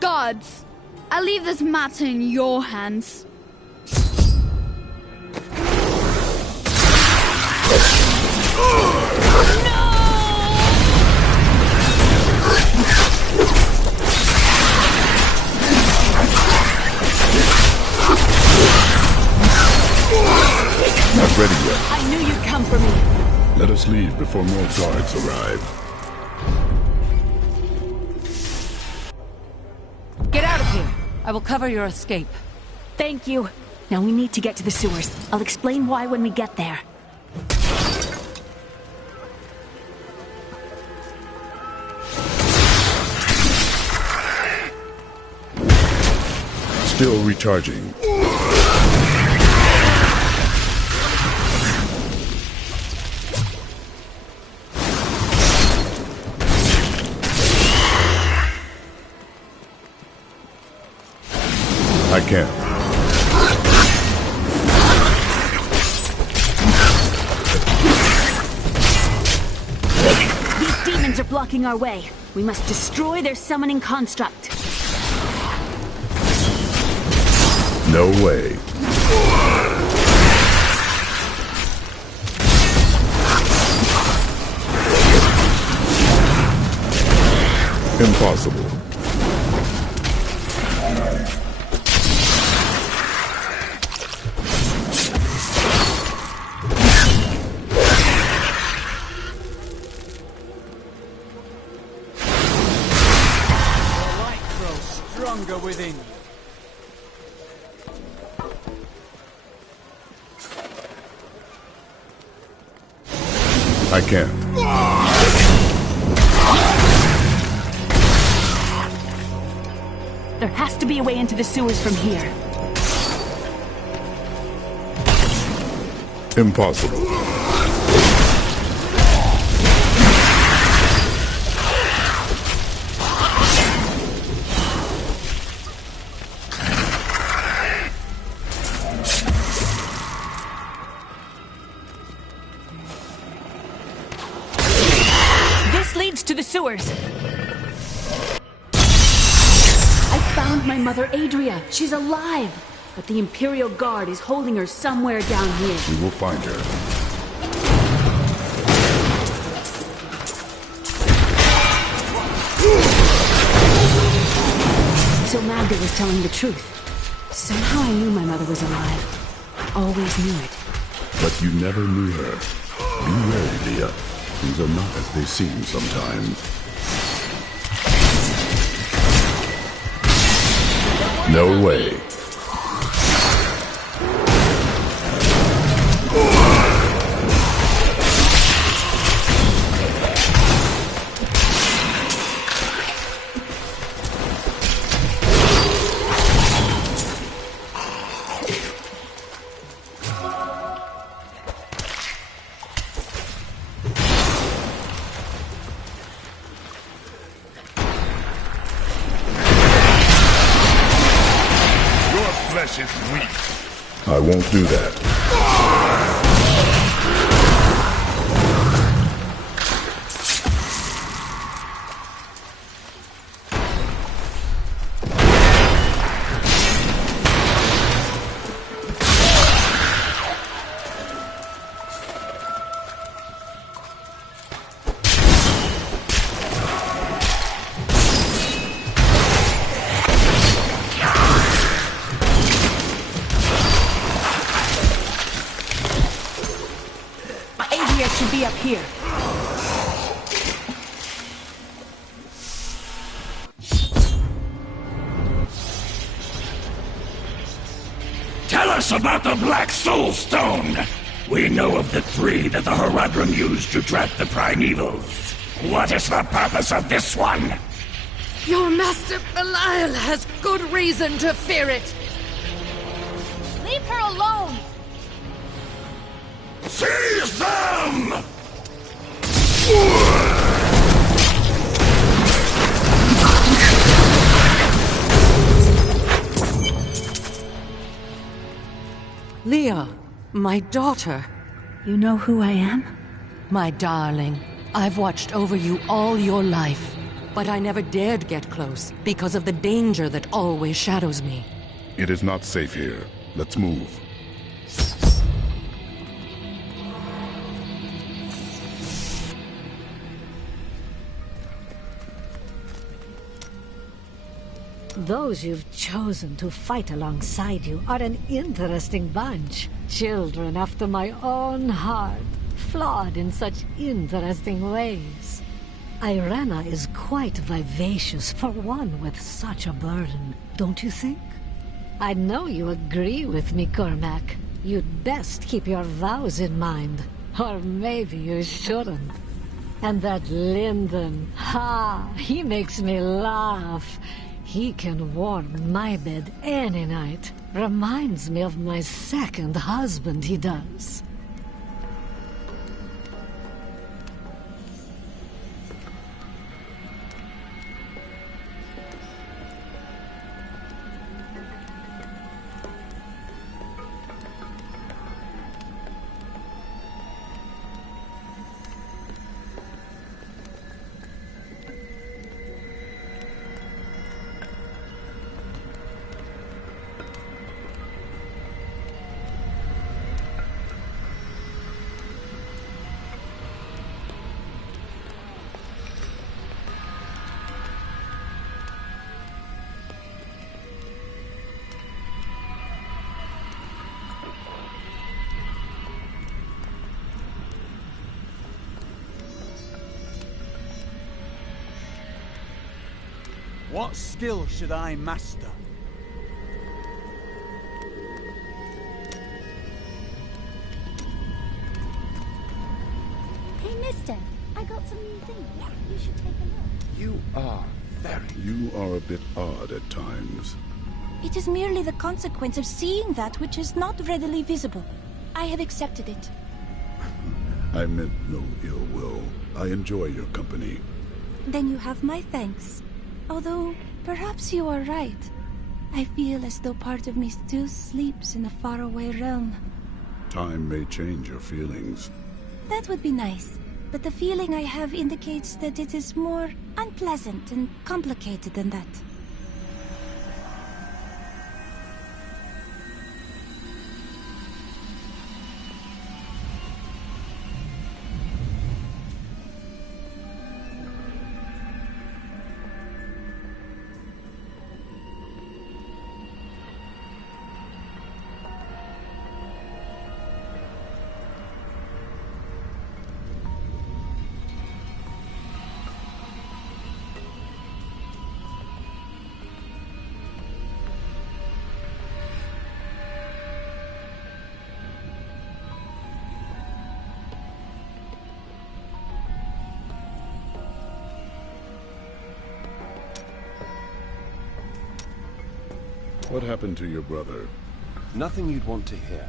Guards, I leave this matter in your hands. Not ready yet. I knew you'd come for me. Let us leave before more guards arrive. Get out of here. I will cover your escape. Thank you. Now we need to get to the sewers. I'll explain why when we get there. Still recharging. I can't. These demons are blocking our way. We must destroy their summoning construct. No way. Impossible. Stronger within you. I can't. to be a way into the sewers from here. Impossible. This leads to the sewers. I found my mother Adria. She's alive. But the Imperial Guard is holding her somewhere down here. We will find her. So Magda was telling the truth. Somehow I knew my mother was alive. Always knew it. But you never knew her. Be wary, Leah. Things are not as they seem sometimes. No way. I won't do that. Should be up here. Tell us about the Black Soul Stone! We know of the three that the Horadrim used to trap the Primevals. What is the purpose of this one? Your master Belial has good reason to fear it. Leave her alone! Seize them! Leah, my daughter. You know who I am? My darling, I've watched over you all your life, but I never dared get close because of the danger that always shadows me. It is not safe here. Let's move. Those you've chosen to fight alongside you are an interesting bunch. Children after my own heart, flawed in such interesting ways. Irena is quite vivacious for one with such a burden, don't you think? I know you agree with me, Cormac. You'd best keep your vows in mind. Or maybe you shouldn't. And that Lyndon, he makes me laugh. He can warm my bed any night. Reminds me of my second husband, he does. What skill should I master? Hey, mister, I got some new things. You should take a look. You are very... You are a bit odd at times. It is merely the consequence of seeing that which is not readily visible. I have accepted it. I meant no ill will. I enjoy your company. Then you have my thanks. Although, perhaps you are right. I feel as though part of me still sleeps in a faraway realm. Time may change your feelings. That would be nice. But the feeling I have indicates that it is more unpleasant and complicated than that. What happened to your brother? Nothing you'd want to hear.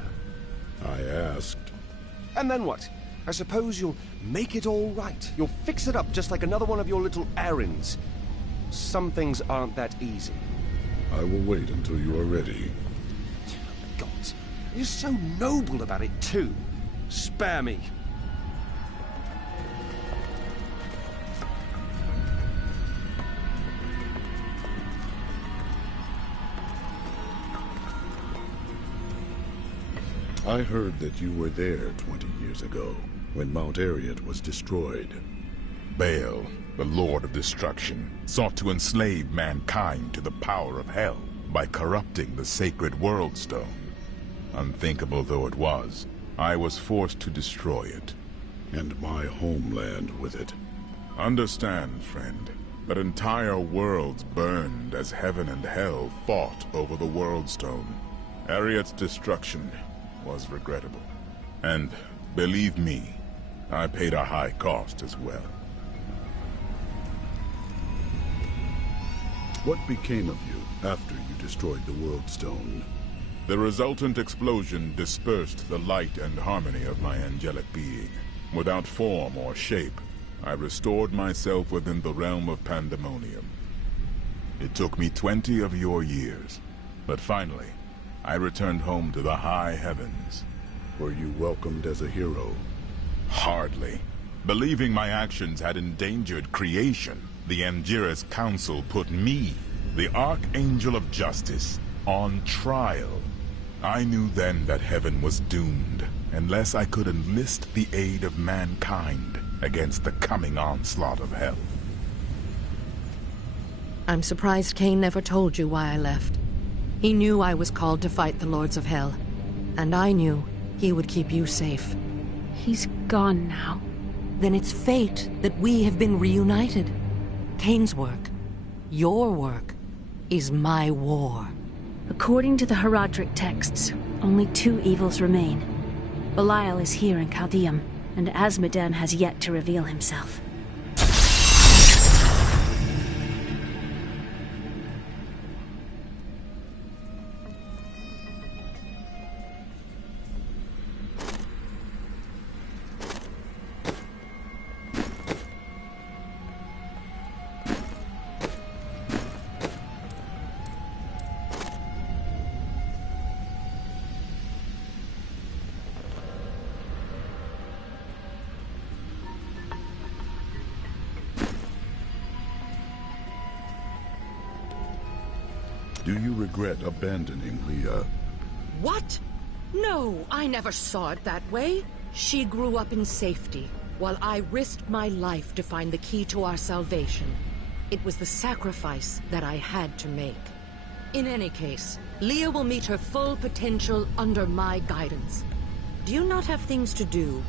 I asked. And then what? I suppose you'll make it all right. You'll fix it up just like another one of your little errands. Some things aren't that easy. I will wait until you are ready. God, you're so noble about it too. Spare me. I heard that you were there 20 years ago, when Mount Ariat was destroyed. Baal, the Lord of Destruction, sought to enslave mankind to the power of hell by corrupting the sacred World Stone. Unthinkable though it was, I was forced to destroy it. And my homeland with it. Understand, friend, that entire worlds burned as heaven and hell fought over the World Stone. Ariat's destruction was regrettable. And, believe me, I paid a high cost as well. What became of you after you destroyed the World Stone? The resultant explosion dispersed the light and harmony of my angelic being. Without form or shape, I restored myself within the realm of pandemonium. It took me 20 of your years, but finally, I returned home to the high heavens. Were you welcomed as a hero? Hardly. Believing my actions had endangered creation, the Amgiris Council put me, the Archangel of Justice, on trial. I knew then that heaven was doomed, unless I could enlist the aid of mankind against the coming onslaught of hell. I'm surprised Cain never told you why I left. He knew I was called to fight the Lords of Hell, and I knew he would keep you safe. He's gone now. Then it's fate that we have been reunited. Cain's work, your work, is my war. According to the Herodric texts, only 2 evils remain. Belial is here in Chaldeum, and Asmodan has yet to reveal himself. Do you regret abandoning Leah? What? No, I never saw it that way. She grew up in safety, while I risked my life to find the key to our salvation. It was the sacrifice that I had to make. In any case, Leah will meet her full potential under my guidance. Do you not have things to do?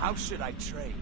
How should I train?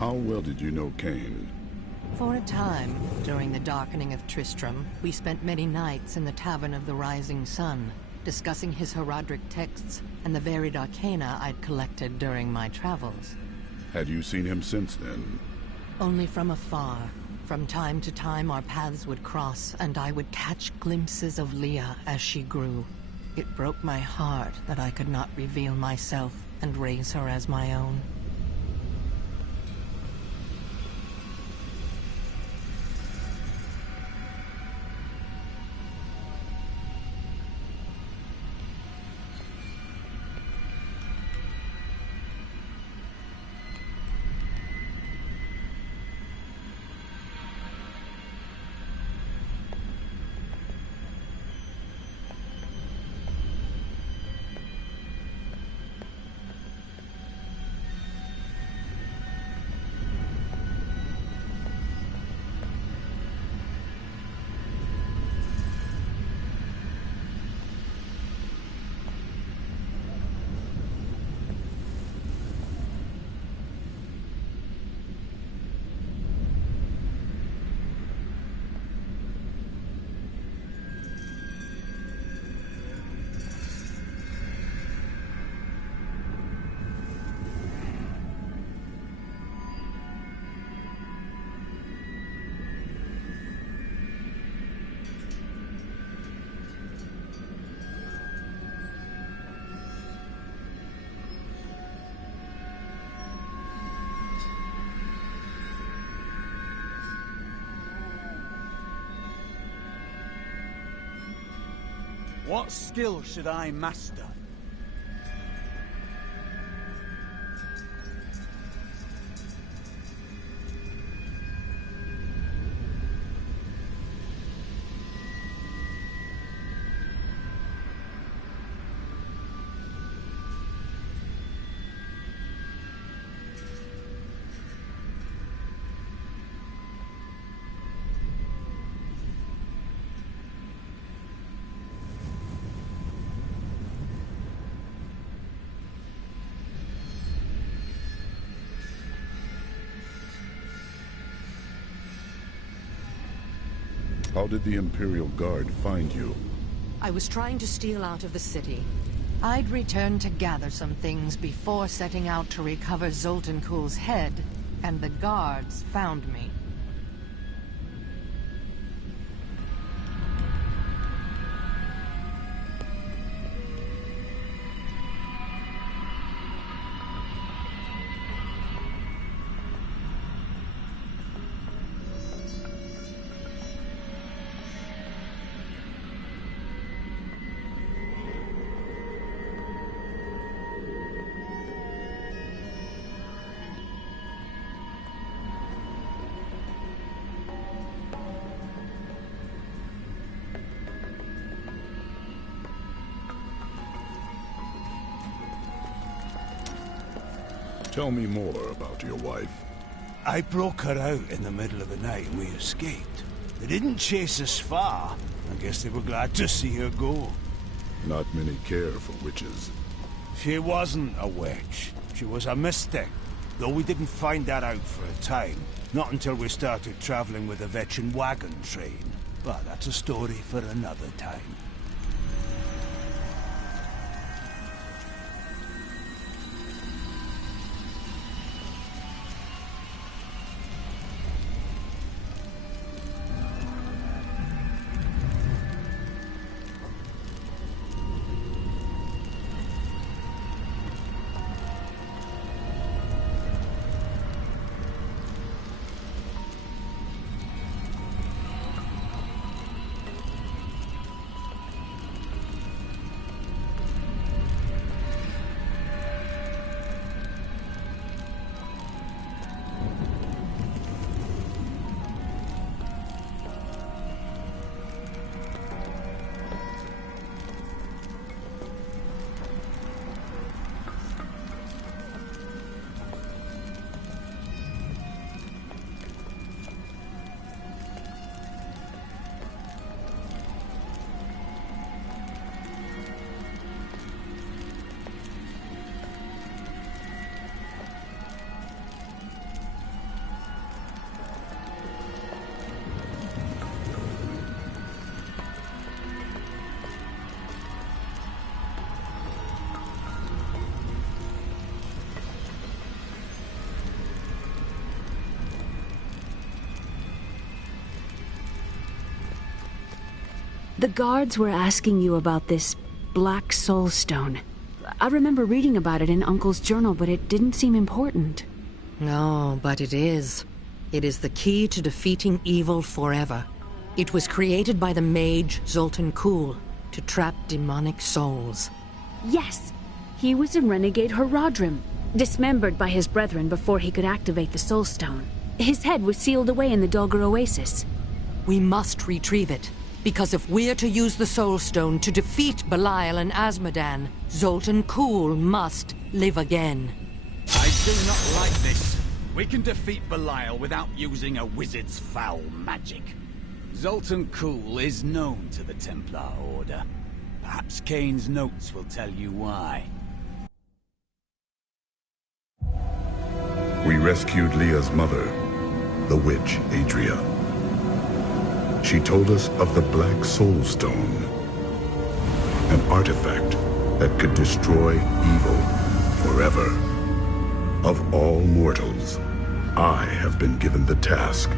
How well did you know Cain? For a time, during the darkening of Tristram, we spent many nights in the Tavern of the Rising Sun, discussing his Herodric texts and the varied arcana I'd collected during my travels. Had you seen him since then? Only from afar. From time to time our paths would cross, and I would catch glimpses of Leah as she grew. It broke my heart that I could not reveal myself and raise her as my own. What skill should I master? How did the Imperial Guard find you? I was trying to steal out of the city. I'd returned to gather some things before setting out to recover Zoltan Kuhl's head, and the guards found me. Tell me more about your wife. I broke her out in the middle of the night and we escaped. They didn't chase us far. I guess they were glad to see her go. Not many care for witches. She wasn't a witch. She was a mystic. Though we didn't find that out for a time. Not until we started traveling with the Vetchin wagon train. But that's a story for another time. The guards were asking you about this Black Soul Stone. I remember reading about it in Uncle's journal, but it didn't seem important. No, but it is. It is the key to defeating evil forever. It was created by the mage Zoltan Kuhl to trap demonic souls. Yes! He was a renegade Haradrim, dismembered by his brethren before he could activate the Soul Stone. His head was sealed away in the Dogger Oasis. We must retrieve it. Because if we're to use the Soul Stone to defeat Belial and Azmodan, Zoltan Kuhl must live again. I do not like this. We can defeat Belial without using a wizard's foul magic. Zoltan Kuhl is known to the Templar Order. Perhaps Kane's notes will tell you why. We rescued Leah's mother, the witch Adria. She told us of the Black Soul Stone, an artifact that could destroy evil forever. Of all mortals, I have been given the task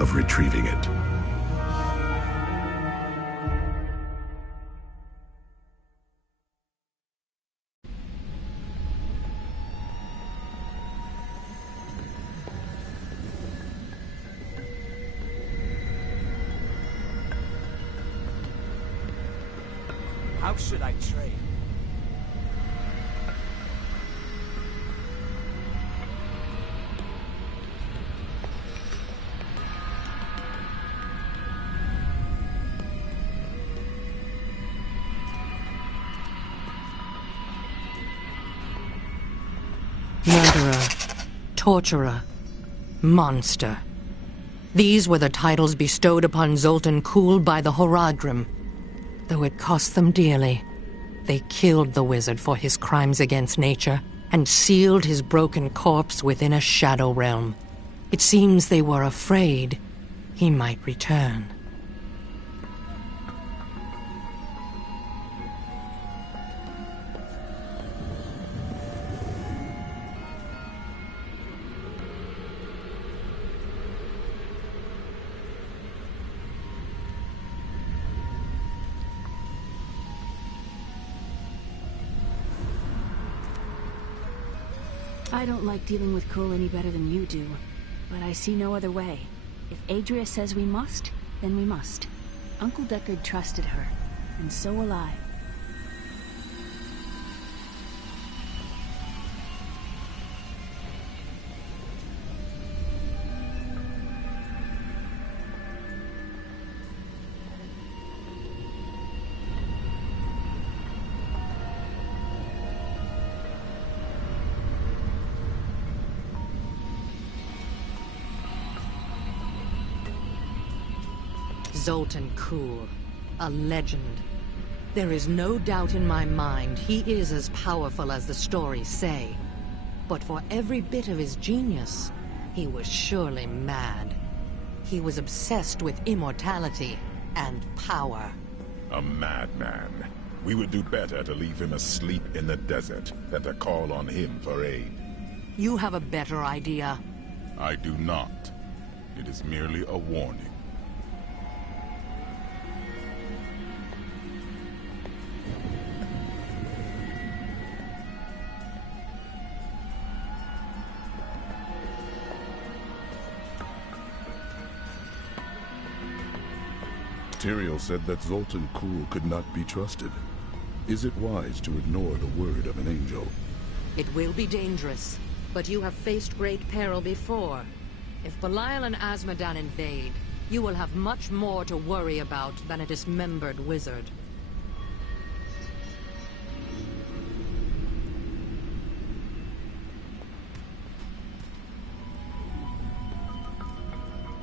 of retrieving it. How should I trade? Murderer, torturer, monster. These were the titles bestowed upon Zoltan Kuhl by the Horadrim. Though it cost them dearly, they killed the wizard for his crimes against nature and sealed his broken corpse within a shadow realm. It seems they were afraid he might return. I don't like dealing with Cole any better than you do, but I see no other way. If Adria says we must, then we must. Uncle Deckard trusted her, and so will I. Zoltan Kuhl, a legend. There is no doubt in my mind he is as powerful as the stories say. But for every bit of his genius, he was surely mad. He was obsessed with immortality and power. A madman. We would do better to leave him asleep in the desert than to call on him for aid. You have a better idea. I do not. It is merely a warning. Tyrael said that Zoltan Kuhl could not be trusted. Is it wise to ignore the word of an angel? It will be dangerous, but you have faced great peril before. If Belial and Azmodan invade, you will have much more to worry about than a dismembered wizard.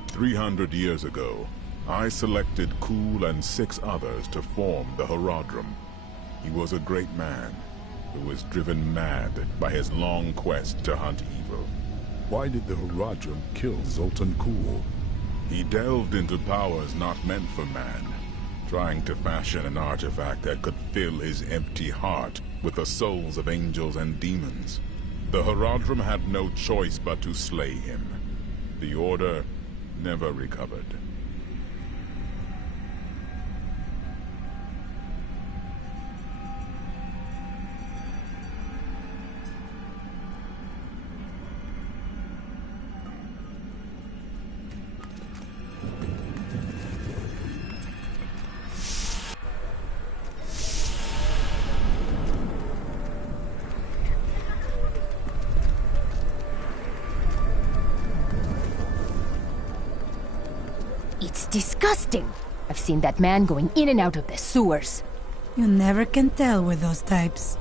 "300 years ago, I selected Kuhl and 6 others to form the Horadrim. He was a great man who was driven mad by his long quest to hunt evil. Why did the Horadrim kill Zoltan Kuhl? He delved into powers not meant for man, trying to fashion an artifact that could fill his empty heart with the souls of angels and demons. The Horadrim had no choice but to slay him. The Order never recovered. It's disgusting. I've seen that man going in and out of the sewers. You never can tell with those types.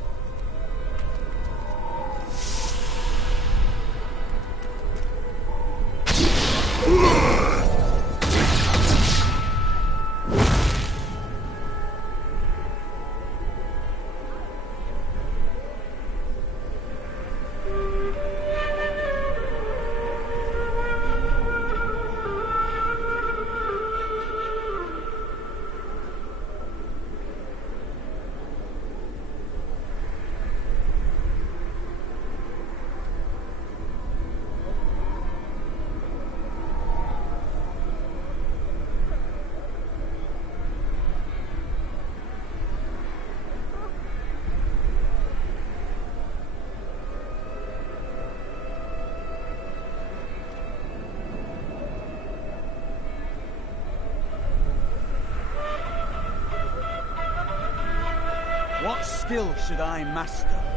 What skill should I master?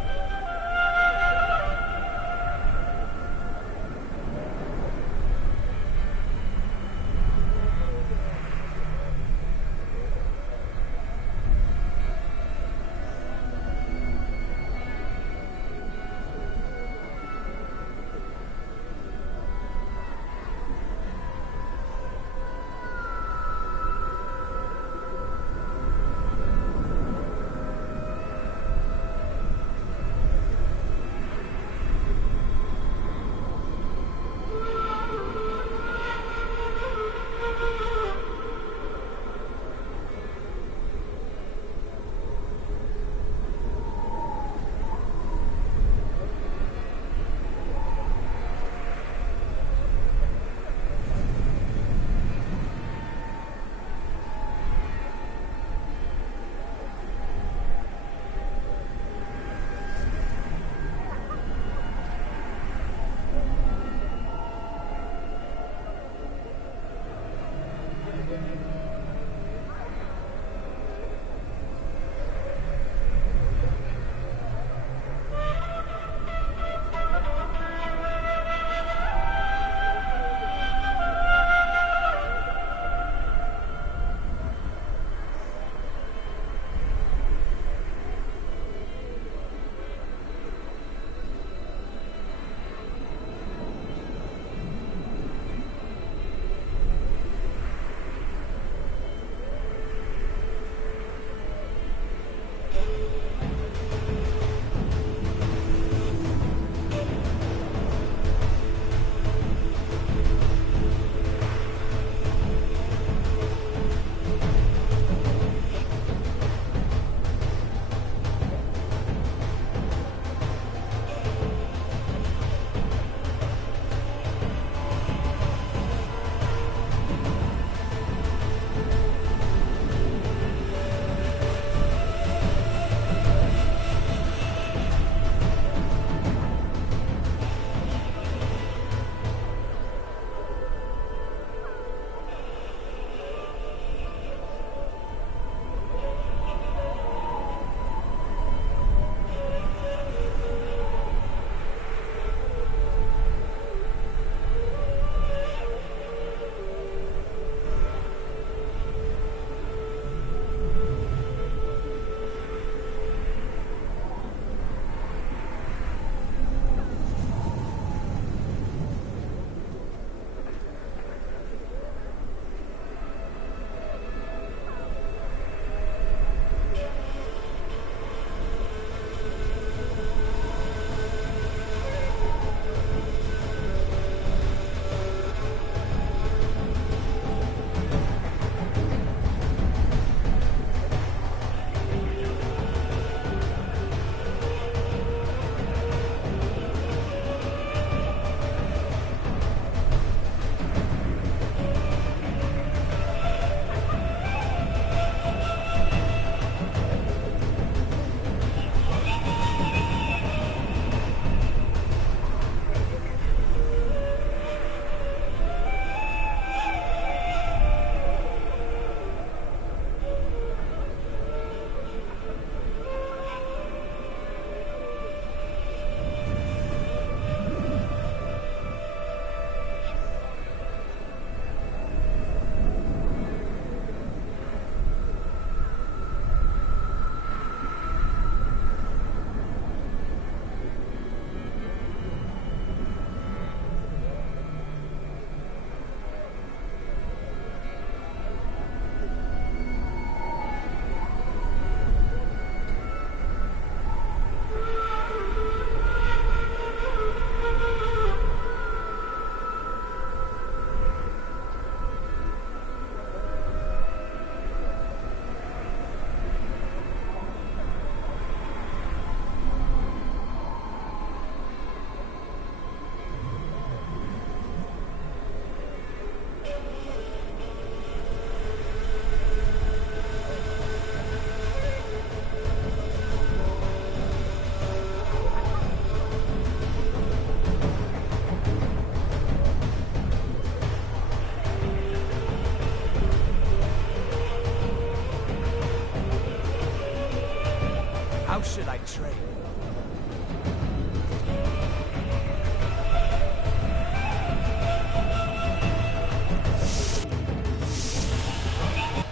How should I train?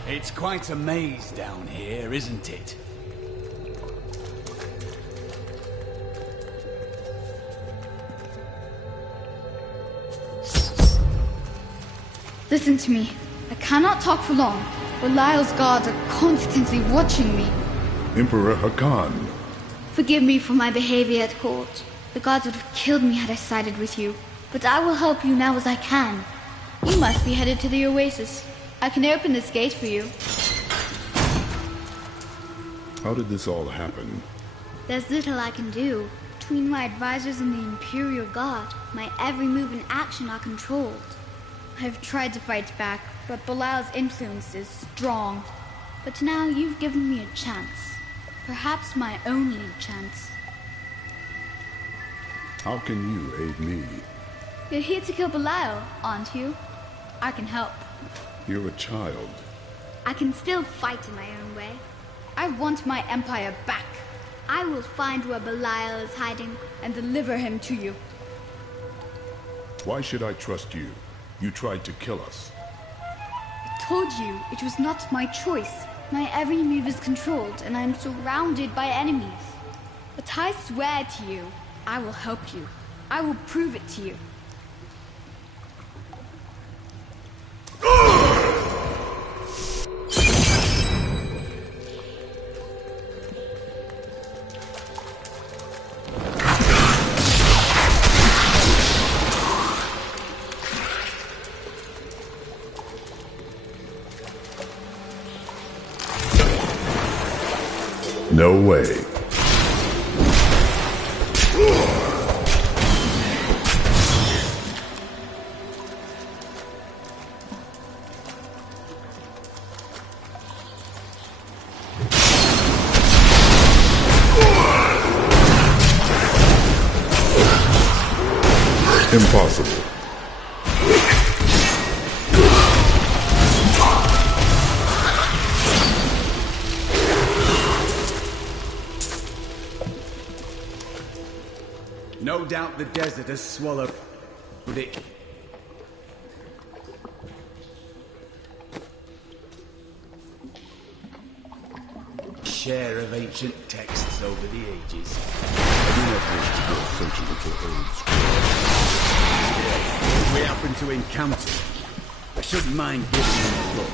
It's quite a maze down here, isn't it? Listen to me. I cannot talk for long. Belial's guards are constantly watching me. Emperor Hakan. Forgive me for my behavior at court. The gods would have killed me had I sided with you. But I will help you now as I can. You must be headed to the oasis. I can open this gate for you. How did this all happen? There's little I can do. Between my advisors and the Imperial Guard, my every move and action are controlled. I've tried to fight back, but Belial's influence is strong. But now you've given me a chance. Perhaps my only chance. How can you aid me? You're here to kill Belial, aren't you? I can help. You're a child. I can still fight in my own way. I want my empire back. I will find where Belial is hiding and deliver him to you. Why should I trust you? You tried to kill us. I told you it was not my choice. My every move is controlled, and I am surrounded by enemies. But I swear to you, I will help you. I will prove it to you. No way. Impossible. No doubt the desert has swallowed it. Share of ancient texts over the ages. I do not wish to go searching for old scrolls. If we happen to encounter, I shouldn't mind giving them a look.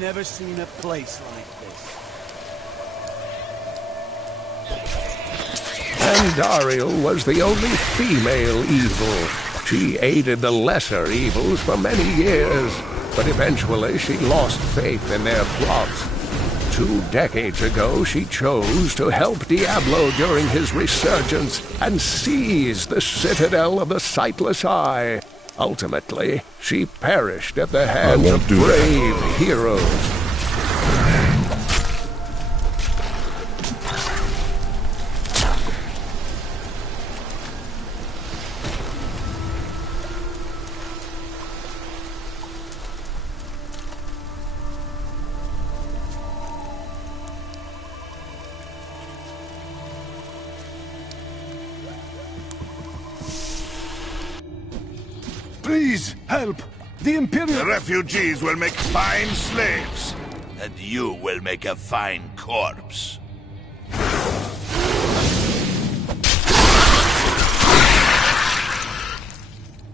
Never seen a place like this. And Dariel was the only female evil. She aided the lesser evils for many years, but eventually she lost faith in their plots. 2 decades ago, she chose to help Diablo during his resurgence and seize the citadel of the Sightless Eye. Ultimately, she perished at the hands of brave heroes. Please, help! The Imperial... The refugees will make fine slaves. and you will make a fine corpse.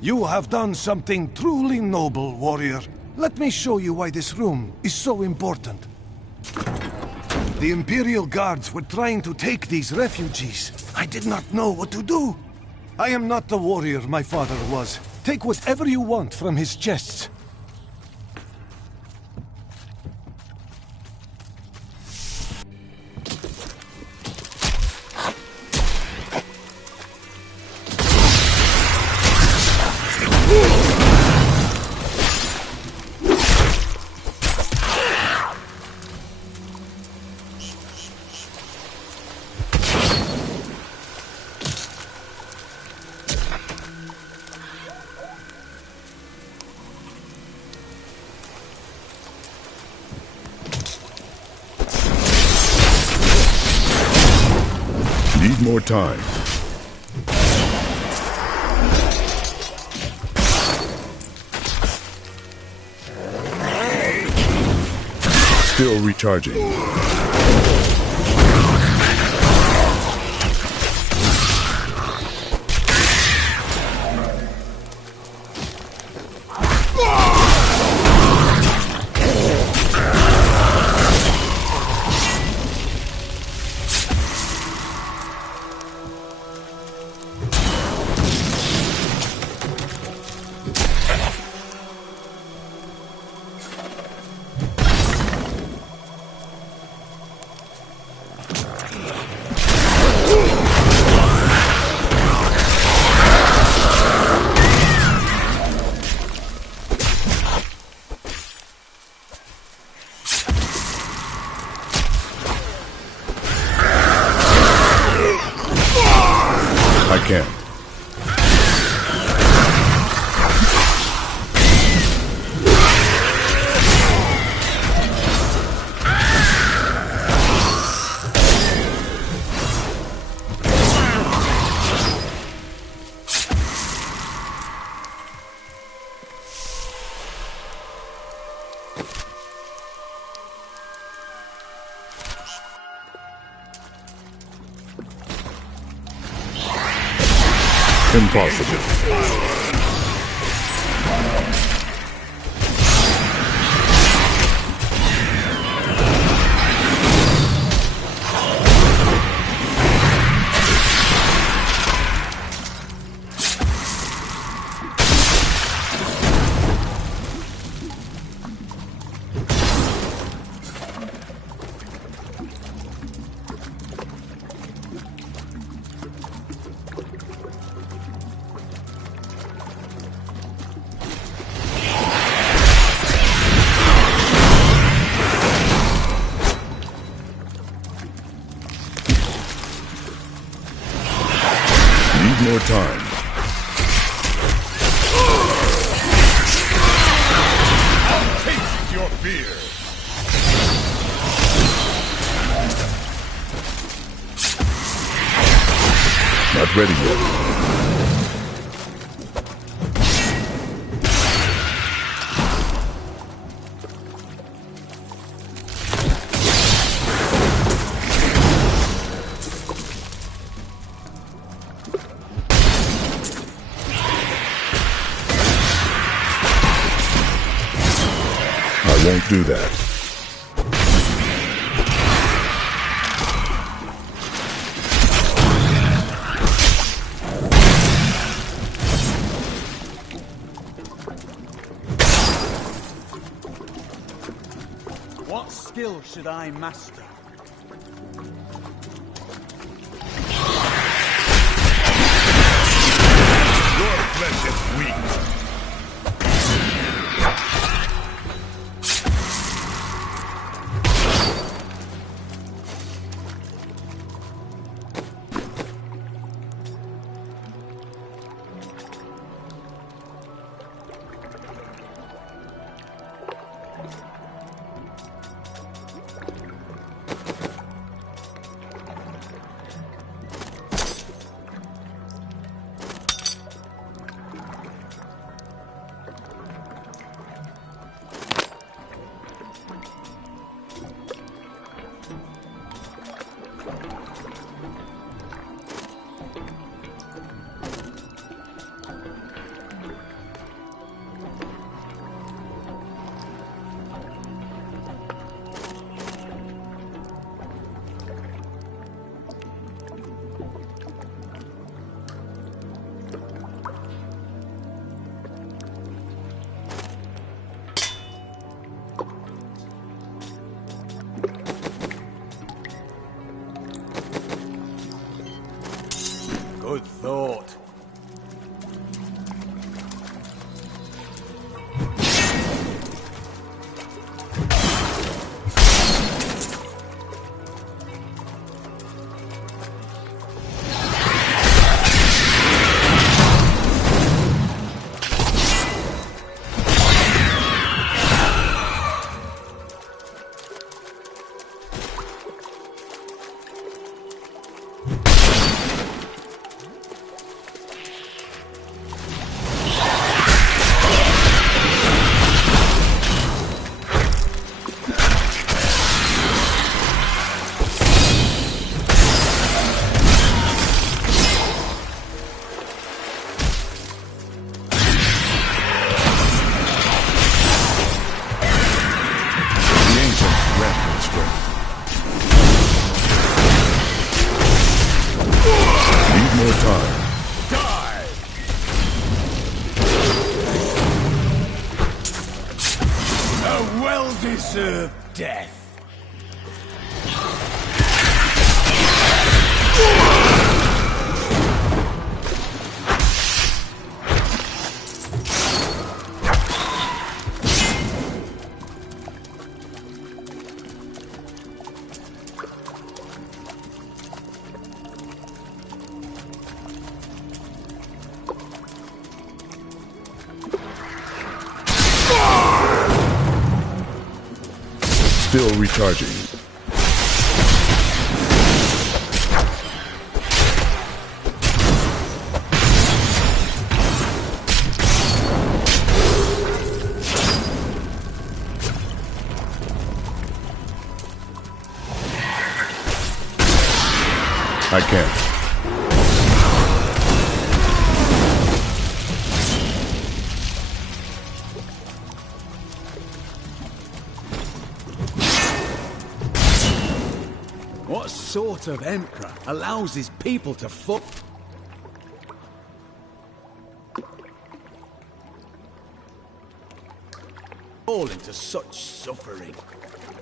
You have done something truly noble, warrior. Let me show you why this room is so important. The Imperial Guards were trying to take these refugees. I did not know what to do. I am not the warrior my father was. Take whatever you want from his chests. Need more time. Still recharging. I can't. Impossible. Need more time. I'll taste your fear. Not ready yet. I won't do that. What skill should I master? Your flesh is weak. them. Need more time. Die! A well-deserved death. Still recharging. I can't. What sort of emperor allows his people to fall into such suffering?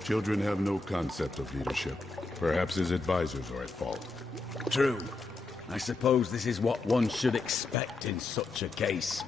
Children have no concept of leadership. Perhaps his advisors are at fault. True. I suppose this is what one should expect in such a case.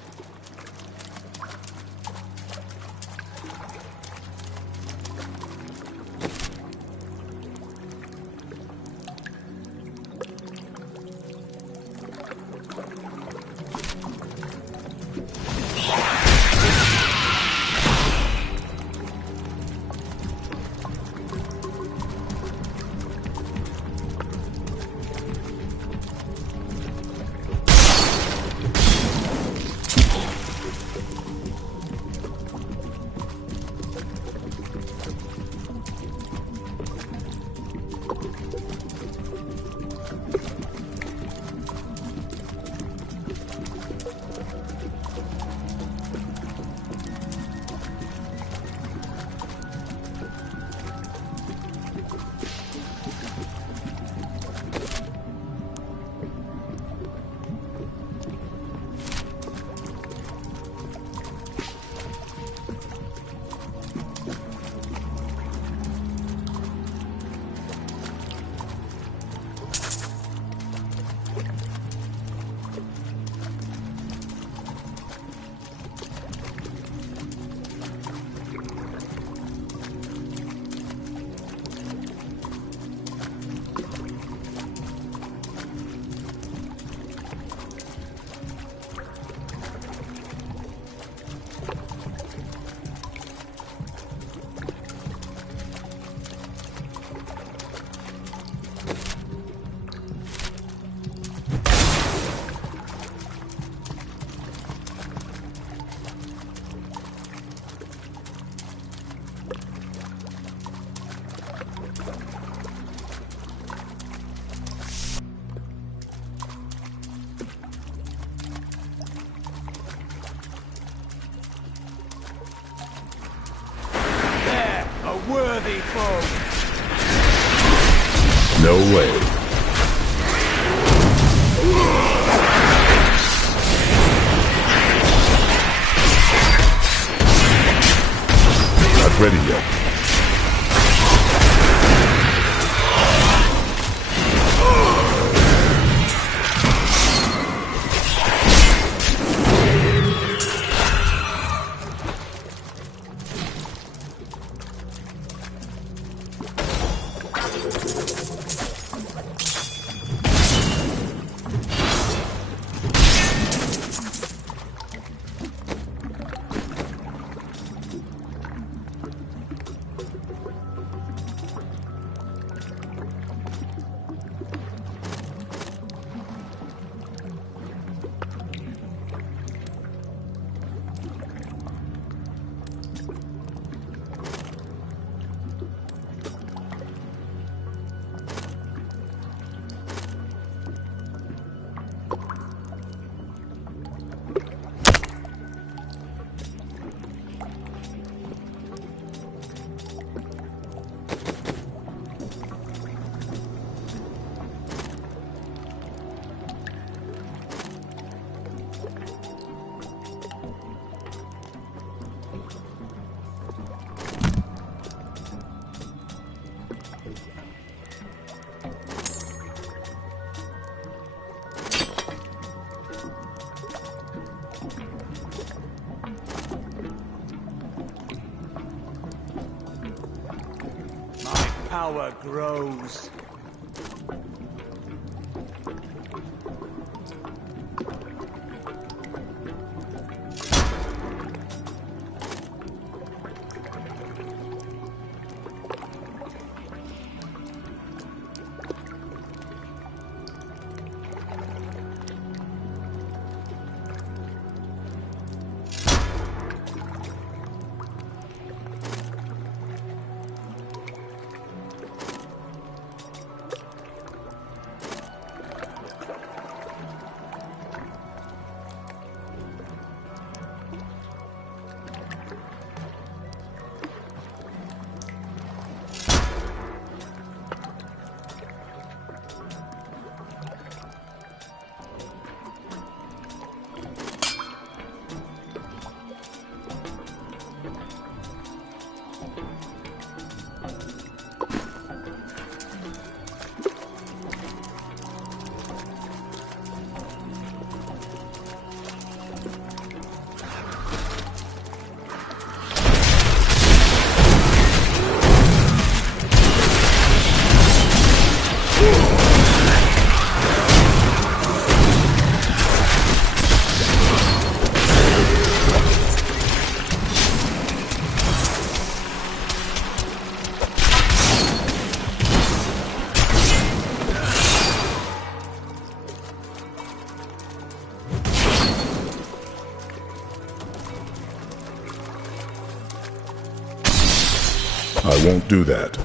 Worthy foe. No way. Not ready yet. power grows. I won't do that.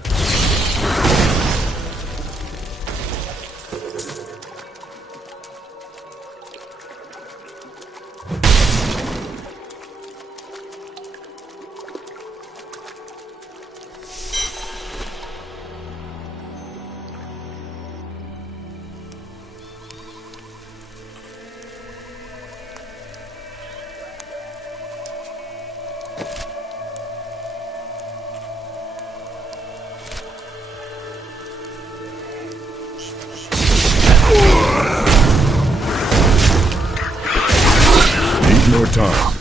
More time.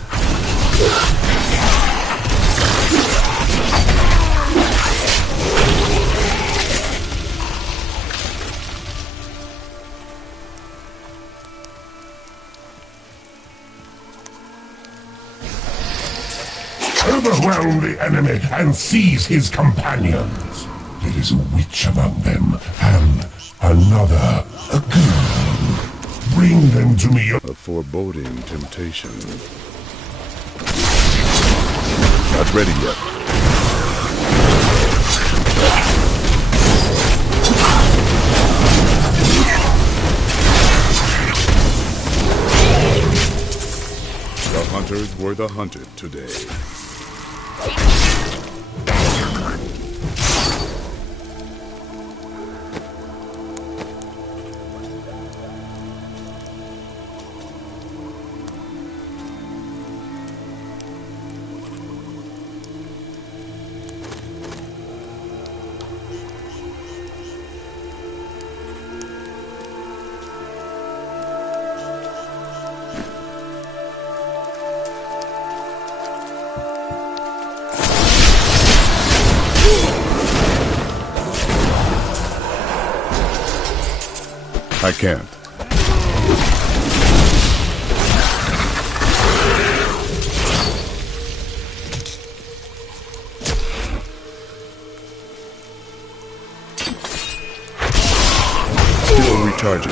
Overwhelm the enemy and seize his companions. There is a witch among them, and another, a girl. Bring them to me. A foreboding temptation. Not ready yet. The hunters were the hunted today. I can't. Still recharging.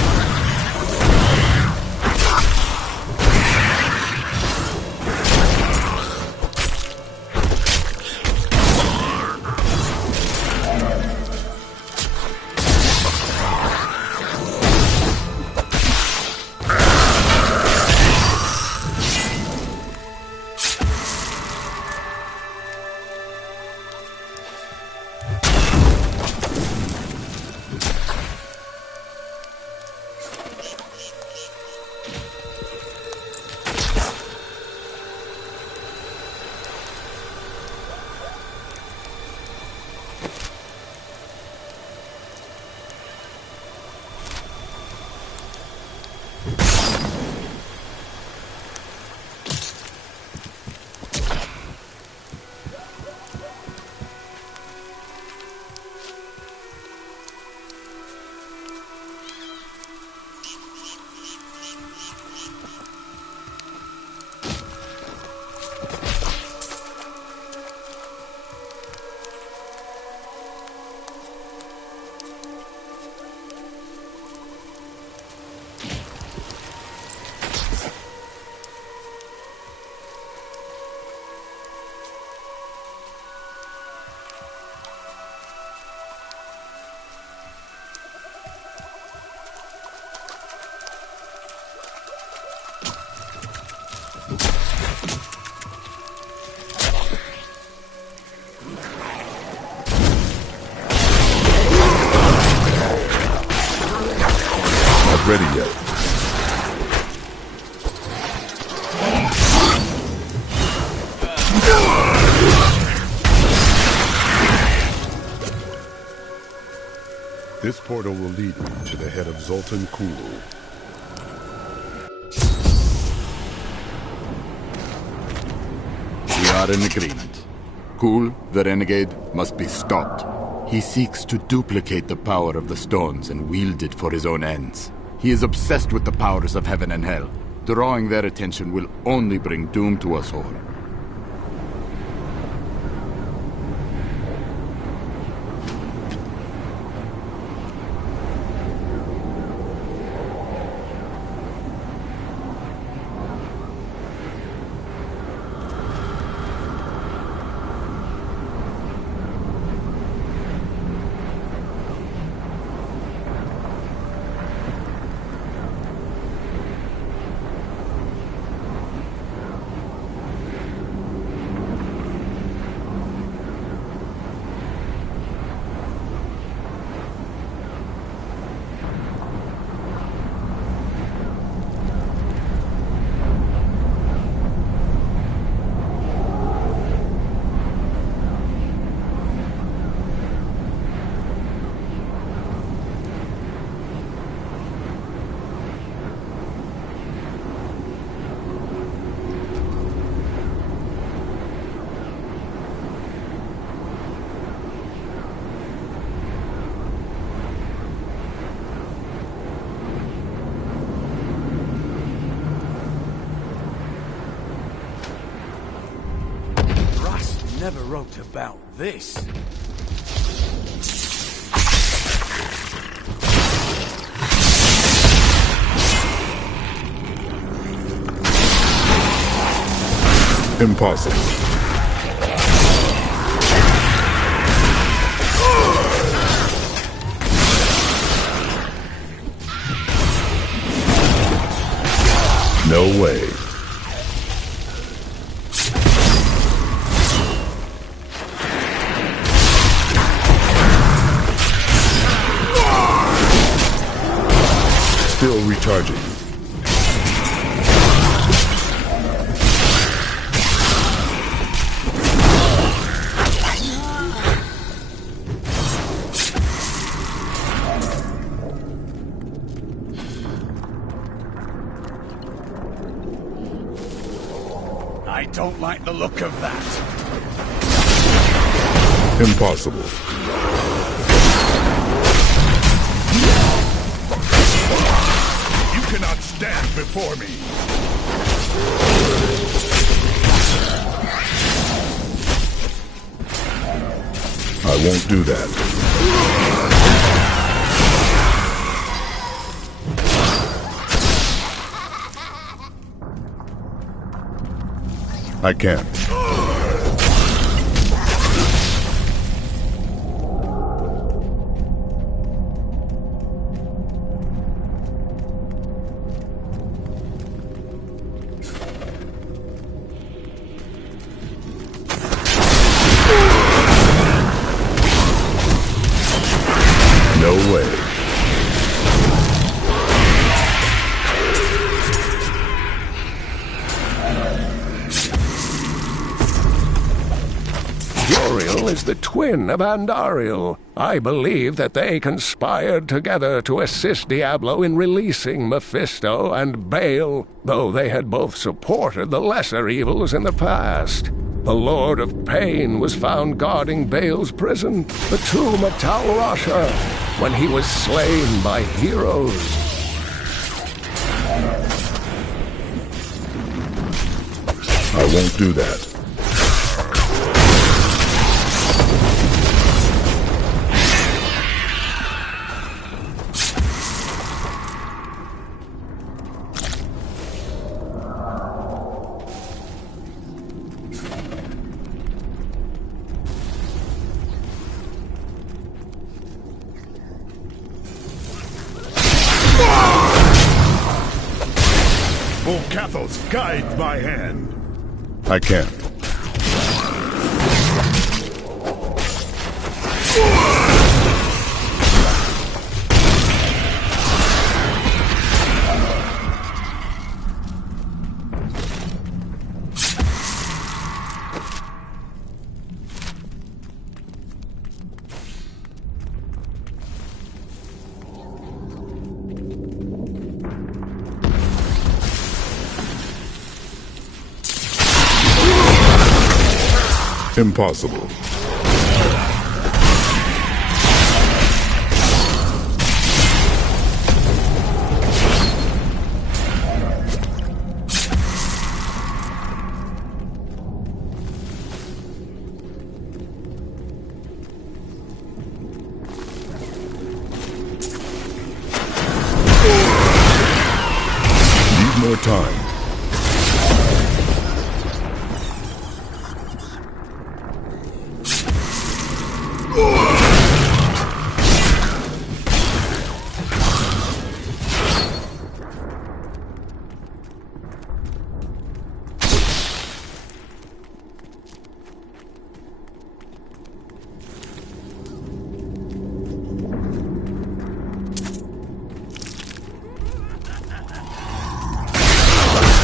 This portal will lead me to the head of Zoltan Kuhl. We are in agreement. Kuhl, the renegade, must be stopped. He seeks to duplicate the power of the stones and wield it for his own ends. He is obsessed with the powers of heaven and hell. Drawing their attention will only bring doom to us all. Never wrote about this. Impossible. No way. Still recharging. I don't like the look of that. Impossible. You cannot stand before me. I won't do that. I can't. No way. Uriel is the twin of Andariel. I believe that they conspired together to assist Diablo in releasing Mephisto and Baal, though they had both supported the lesser evils in the past. The Lord of Pain was found guarding Baal's prison, the tomb of Tal Rasha, when he was slain by heroes. I won't do that. O Cathos, guide my hand. I can't. Impossible. Need more time.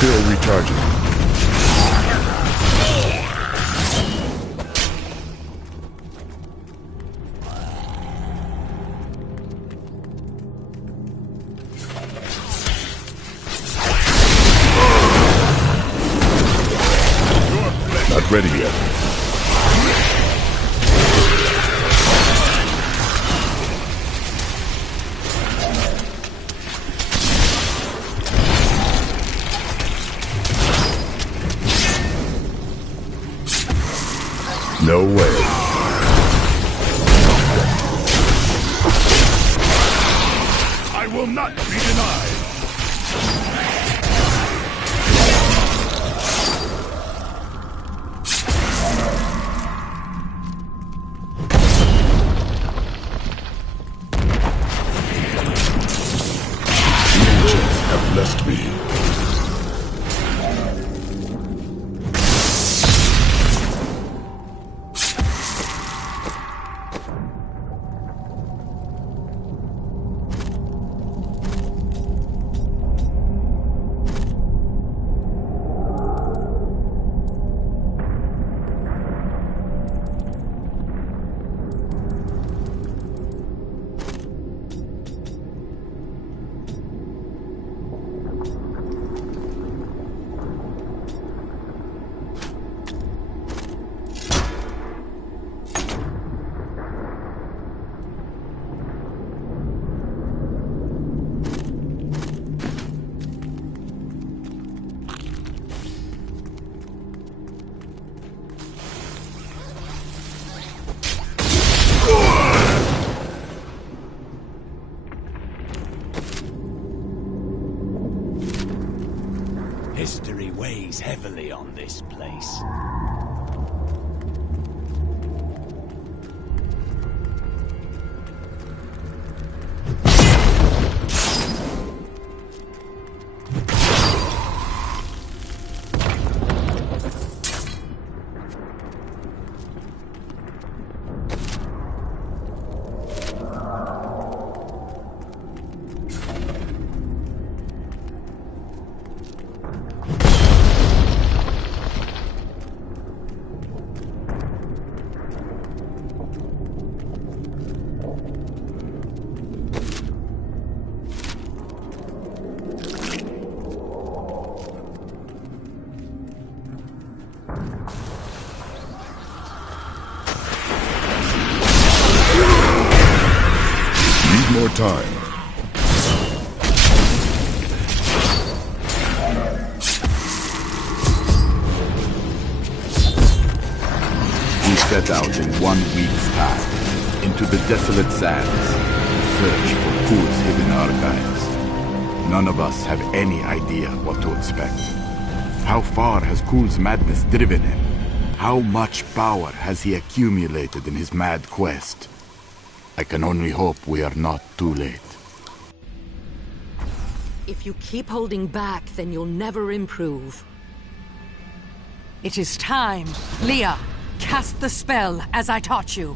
Still recharging. Not ready yet. No way. I will not be denied. The ancients have blessed me. History weighs heavily on this place. More time. We set out in 1 week's time into the desolate sands to search for Kul's hidden archives. None of us have any idea what to expect. How far has Kul's madness driven him? How much power has he accumulated in his mad quest? I can only hope we are not too late. If you keep holding back, then you'll never improve. It is time. Leah, cast the spell as I taught you.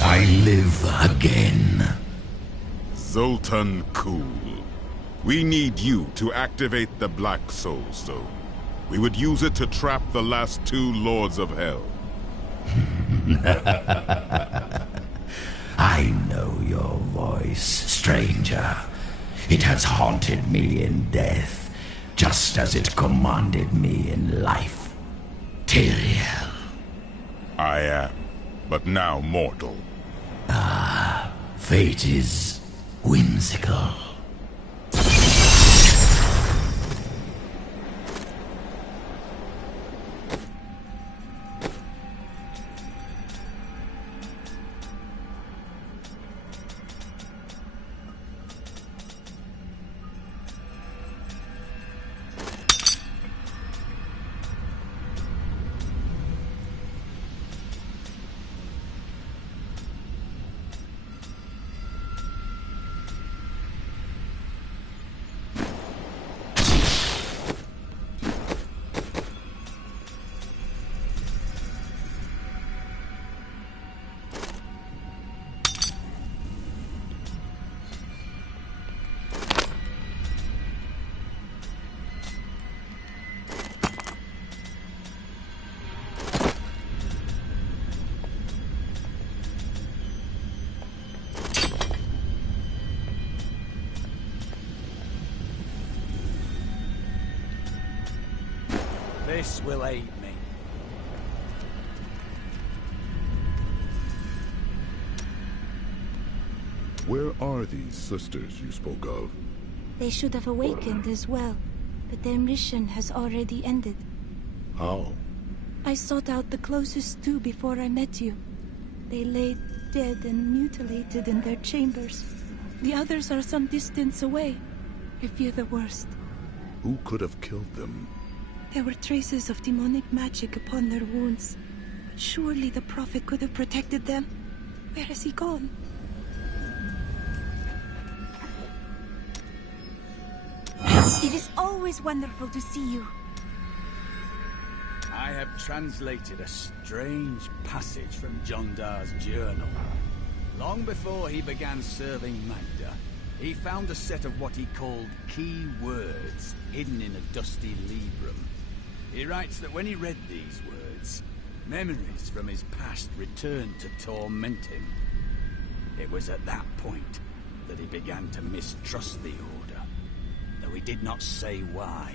I live again. Zoltan Kul. We need you to activate the Black Soul Stone. We would use it to trap the last 2 Lords of Hell. I know your voice, stranger. It has haunted me in death. just as it commanded me in life. Tyrael. I am, but now mortal. Ah, fate is whimsical. This will aid me. Where are these sisters you spoke of? They should have awakened as well, but their mission has already ended. How? I sought out the closest two before I met you. They lay dead and mutilated in their chambers. The others are some distance away. I fear the worst. Who could have killed them? There were traces of demonic magic upon their wounds. But surely the Prophet could have protected them. Where has he gone? It is always wonderful to see you. I have translated a strange passage from Jondar's journal. Long before he began serving Magda, he found a set of what he called key words hidden in a dusty librum. He writes that when he read these words, memories from his past returned to torment him. It was at that point that he began to mistrust the Order, though he did not say why.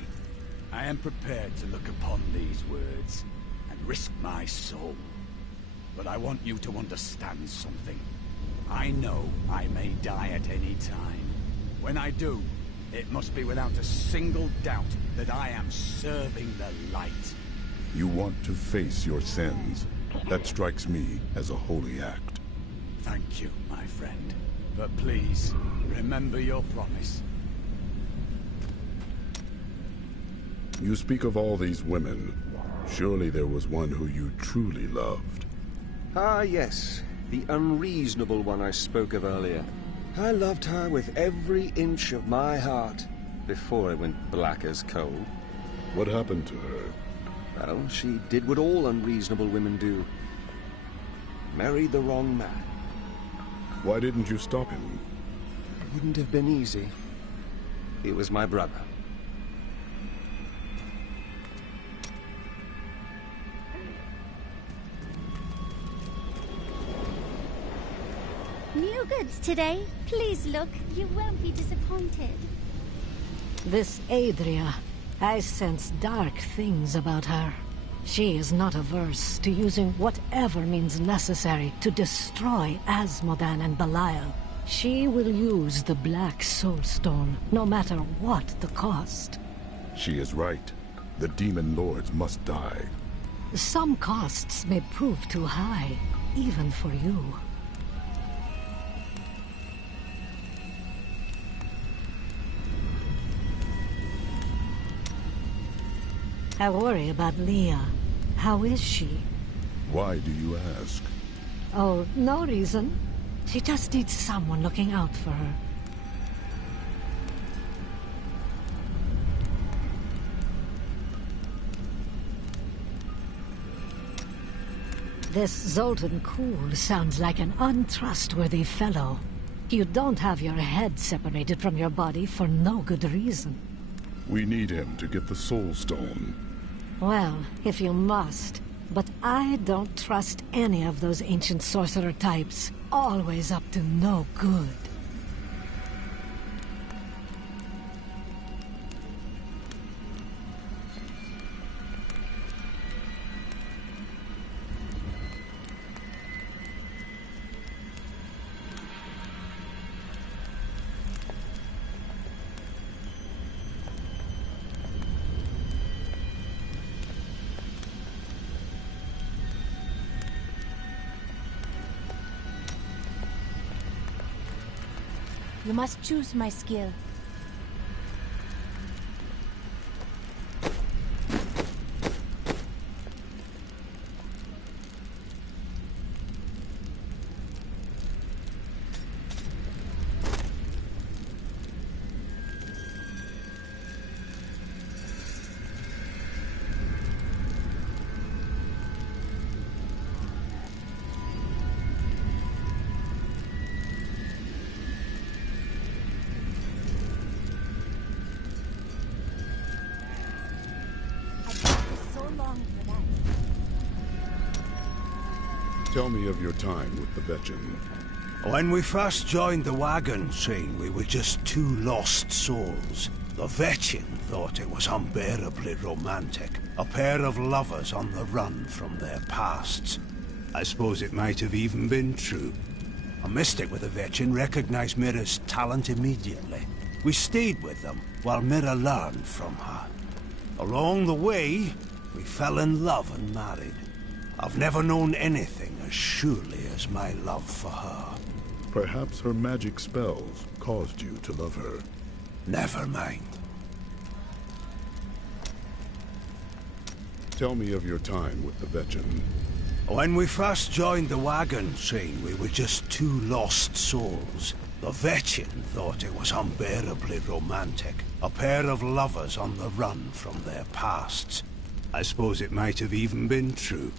I am prepared to look upon these words and risk my soul. But I want you to understand something. I know I may die at any time. When I do, it must be without a single doubt that I am serving the light. You want to face your sins. That strikes me as a holy act. Thank you, my friend. But please, remember your promise. You speak of all these women. Surely there was one who you truly loved. Ah, yes. The unreasonable one I spoke of earlier. I loved her with every inch of my heart before I went black as coal. What happened to her? Well, she did what all unreasonable women do. Married the wrong man. Why didn't you stop him? It wouldn't have been easy. He was my brother. New goods today. Please look. You won't be disappointed. This Adria, I sense dark things about her. She is not averse to using whatever means necessary to destroy Asmodan and Belial. She will use the Black Soulstone, no matter what the cost. She is right. The demon lords must die. Some costs may prove too high, even for you. I worry about Leah. How is she? Why do you ask? Oh, no reason. She just needs someone looking out for her. This Zoltan Kuhl sounds like an untrustworthy fellow. You don't have your head separated from your body for no good reason. We need him to get the Soul Stone. Well, if you must. But I don't trust any of those ancient sorcerer types. Always up to no good. You must choose my skill. Tell me of your time with the Vetchin. When we first joined the wagon train, we were just two lost souls. The Vetchin thought it was unbearably romantic. A pair of lovers on the run from their pasts. I suppose it might have even been true. A mystic with the Vetchin recognized Mira's talent immediately. We stayed with them while Mira learned from her. Along the way, we fell in love and married. I've never known anything as surely as my love for her. Perhaps her magic spells caused you to love her. Never mind. Tell me of your time with the Vetchin. When we first joined the wagon train, we were just two lost souls. The Vetchin thought it was unbearably romantic. A pair of lovers on the run from their pasts. I suppose it might have even been true.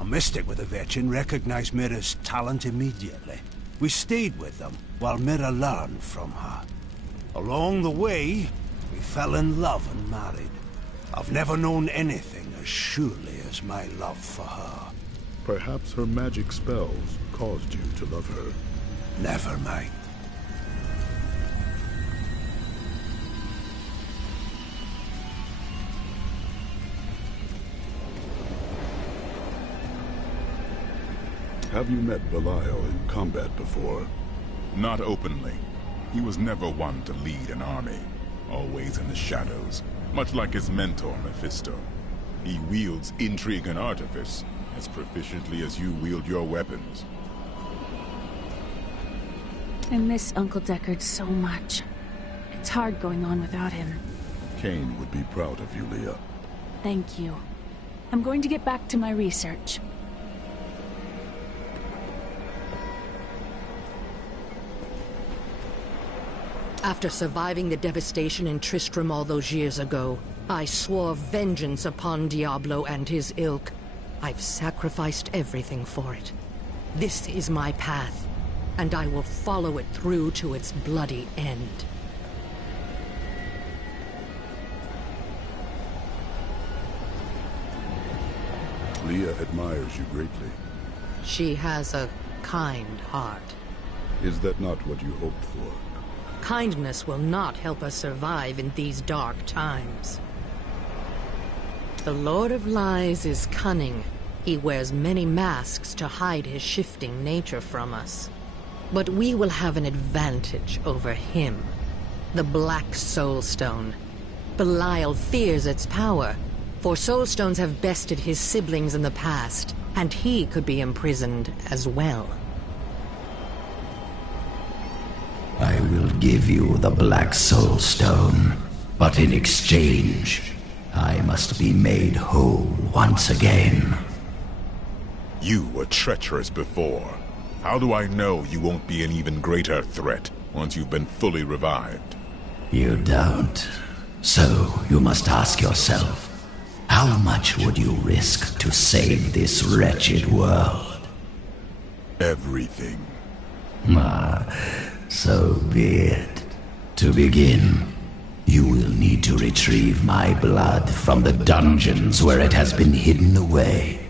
A mystic with a Vetchin recognized Mira's talent immediately. We stayed with them while Mira learned from her. Along the way, we fell in love and married. I've never known anything as surely as my love for her. Perhaps her magic spells caused you to love her. Never mind. Have you met Belial in combat before? Not openly. He was never one to lead an army, always in the shadows, much like his mentor, Mephisto. He wields intrigue and artifice as proficiently as you wield your weapons. I miss Uncle Deckard so much. It's hard going on without him. Cain would be proud of you, Leah. Thank you. I'm going to get back to my research. After surviving the devastation in Tristram all those years ago, I swore vengeance upon Diablo and his ilk. I've sacrificed everything for it. This is my path, and I will follow it through to its bloody end. Leah admires you greatly. She has a kind heart. Is that not what you hoped for? Kindness will not help us survive in these dark times. The Lord of Lies is cunning. He wears many masks to hide his shifting nature from us. But we will have an advantage over him. The Black Soul Stone. Belial fears its power, for Soul Stones have bested his siblings in the past, and he could be imprisoned as well. I will give you the Black Soul Stone, but in exchange, I must be made whole once again. You were treacherous before. How do I know you won't be an even greater threat once you've been fully revived? You don't. So you must ask yourself, how much would you risk to save this wretched world? Everything. So be it. To begin, you will need to retrieve my blood from the dungeons where it has been hidden away.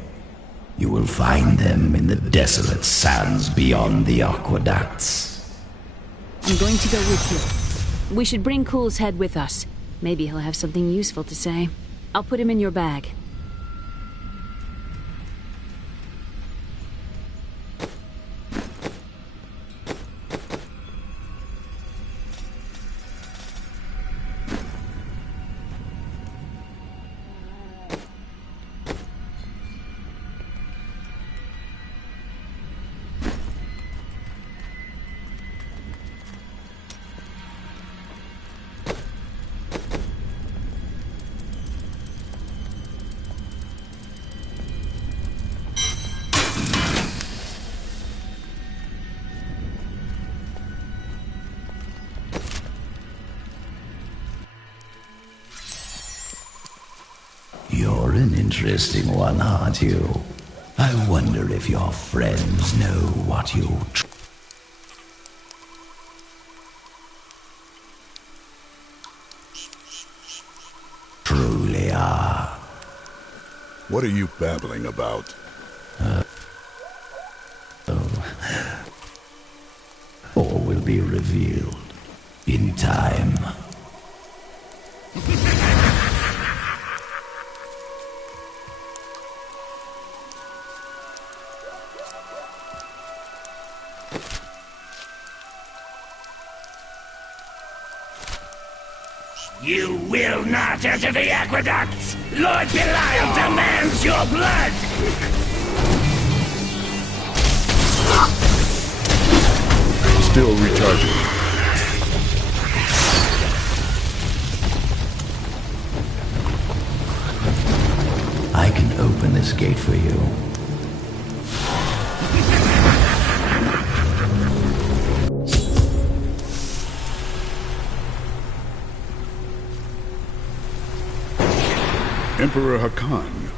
You will find them in the desolate sands beyond the aqueducts. I'm going to go with you. We should bring Cool's head with us. Maybe he'll have something useful to say. I'll put him in your bag. an interesting one, aren't you? I wonder if your friends know what you truly are. What are you babbling about? All will be revealed in time. You will not enter the aqueducts! Lord Belial demands your blood! Still recharging. I can open this gate for you. Emperor Hakan.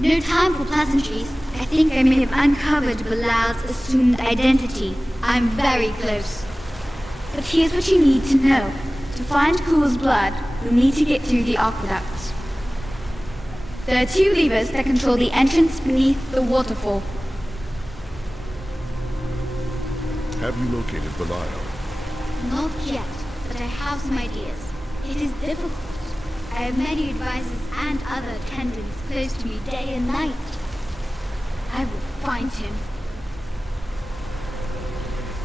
No time for pleasantries. I think I may have uncovered Bilal's assumed identity. I'm very close. But here's what you need to know. To find Kul's blood, you'll need to get through the aqueducts. There are 2 levers that control the entrance beneath the waterfall. Have you located Belial? Not yet, but I have some ideas. It is difficult. I have many advisors and other attendants close to me day and night. I will find him.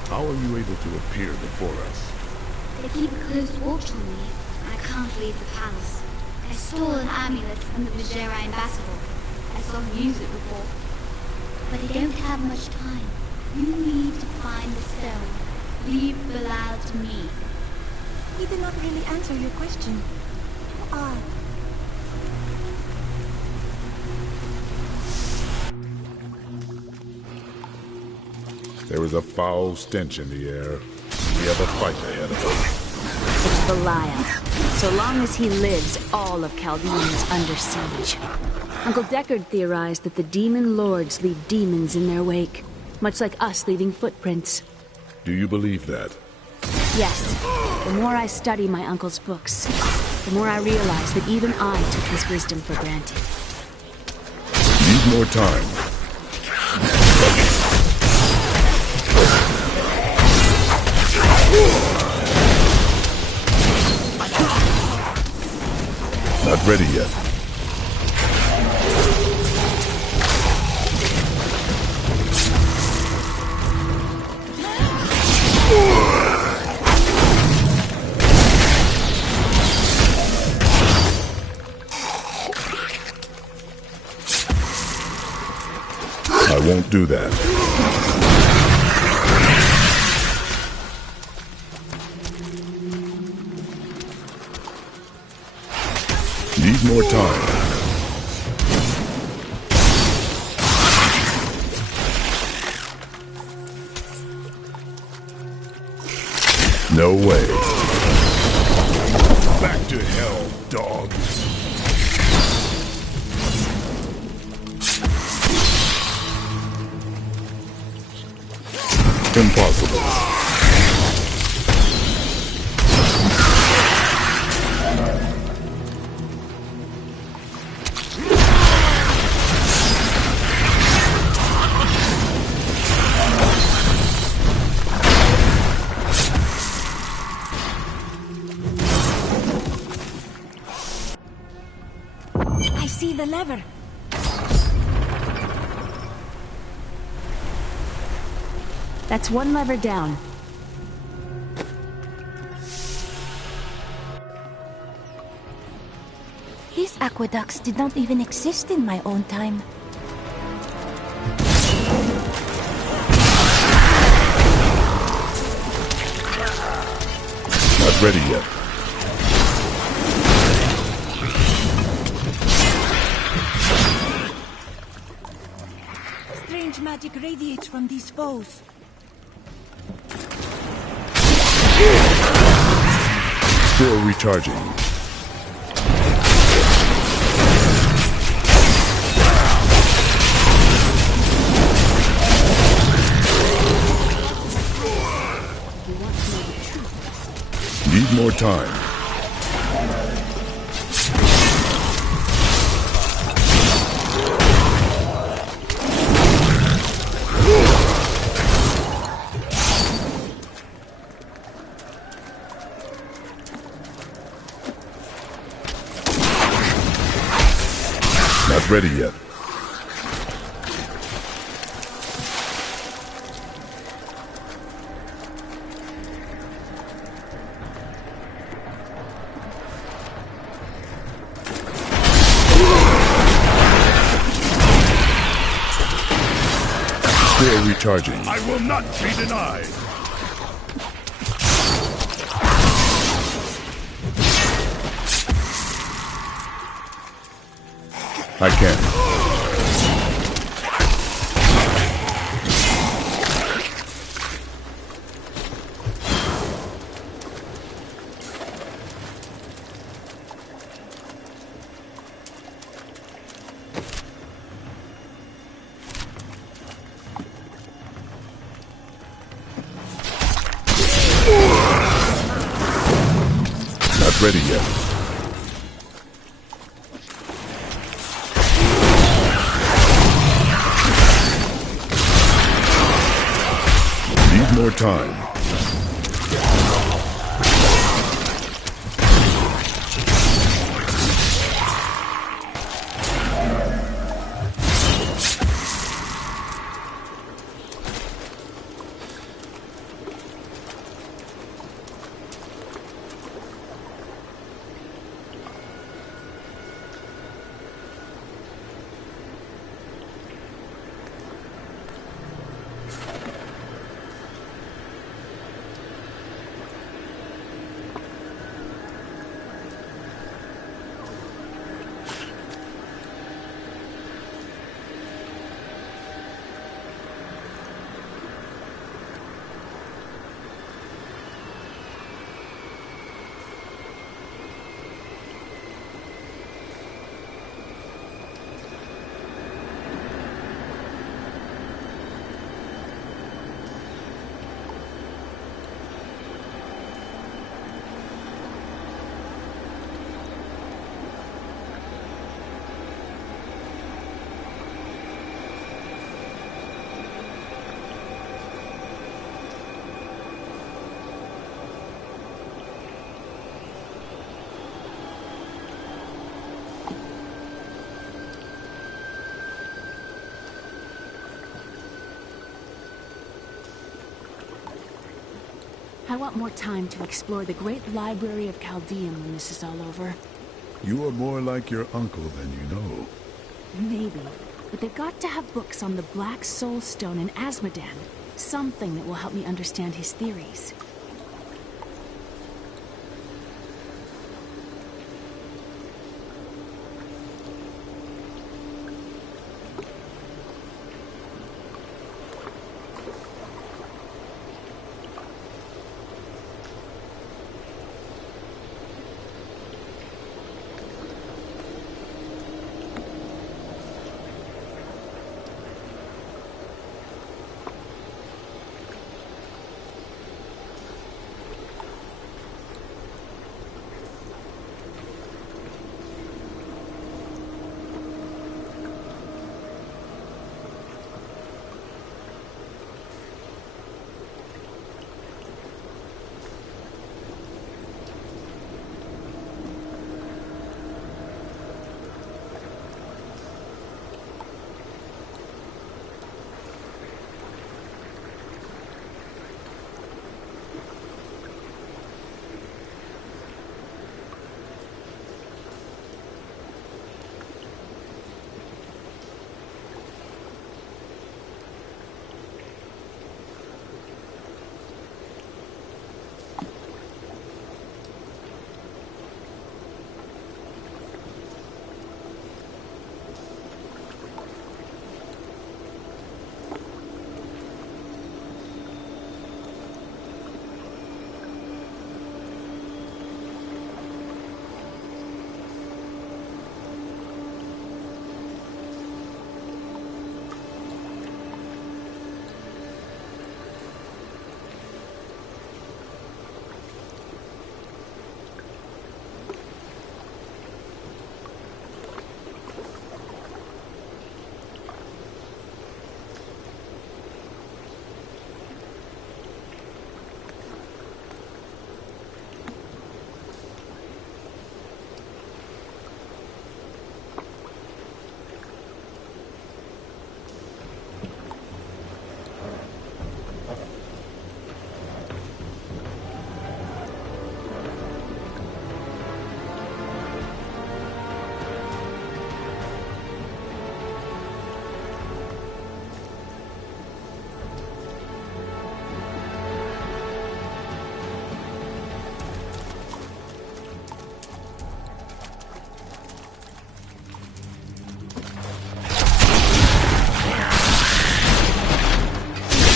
How are you able to appear before us? They keep a close watch on me. I can't leave the palace. I stole an amulet from the Vajera ambassador. I saw him use it before. But I don't have much time. You need to find the stone. Leave Belial to me. He did not really answer your question. Who are? There is a foul stench in the air. We have a fight ahead of us. It's Belial. So long as he lives, all of Chaldean is under siege. Uncle Deckard theorized that the demon lords leave demons in their wake, much like us leaving footprints. Do you believe that? Yes. The more I study my uncle's books, the more I realize that even I took his wisdom for granted. Need more time. Not ready yet. I won't do that. Need more time. No way. Back to hell, dogs. Impossible. I see the lever. That's one lever down. These aqueducts did not even exist in my own time. Not ready yet. Strange magic radiates from these foes. Still recharging. more time. Not ready yet. Still recharging. I will not be denied. I can't. Not ready yet. Need more time. I want more time to explore the great library of Chaldeum when this is all over. You are more like your uncle than you know. Maybe. But they've got to have books on the Black Soul Stone and Asmodan. Something that will help me understand his theories.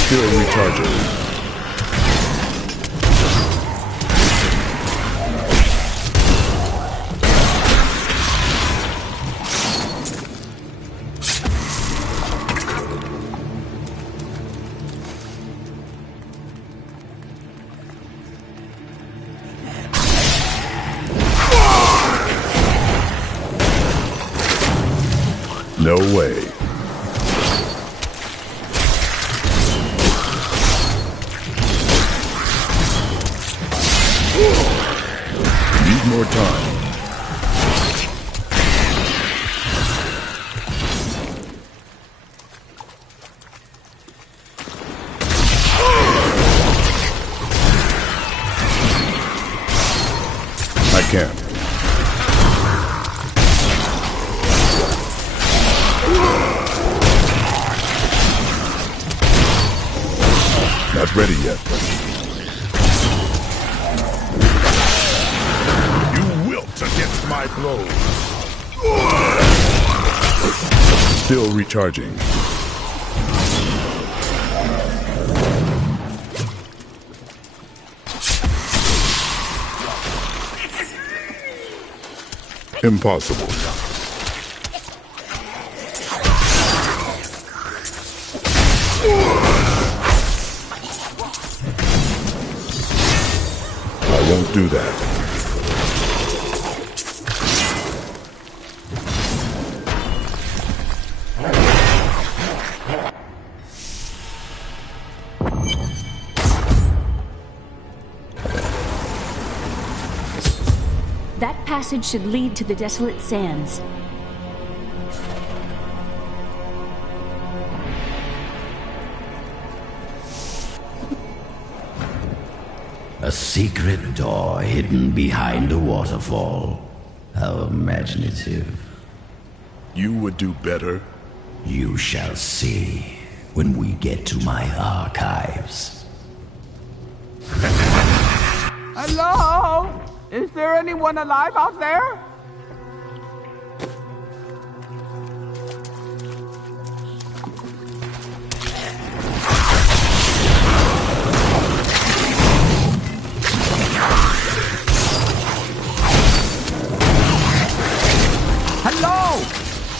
Still recharging. No way. Need more time. I can't. Not ready yet. You wilt against my blows. Still recharging. Impossible. I won't do that. That passage should lead to the desolate sands. A secret door hidden behind a waterfall. How imaginative. You would do better? You shall see when we get to my archives. Hello? Is there anyone alive out there? Hello?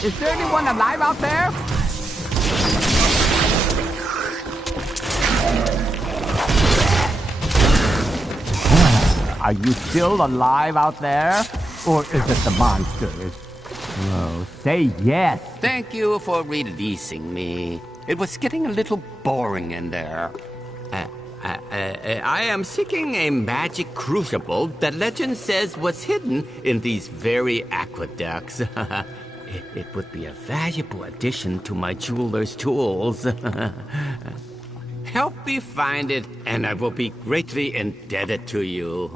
Is there anyone alive out there? Are you still alive out there? Or is it the monsters? Oh, say yes. Thank you for releasing me. It was getting a little boring in there. I am seeking a magic crucible that legend says was hidden in these very aqueducts. It would be a valuable addition to my jeweler's tools. Help me find it, and I will be greatly indebted to you.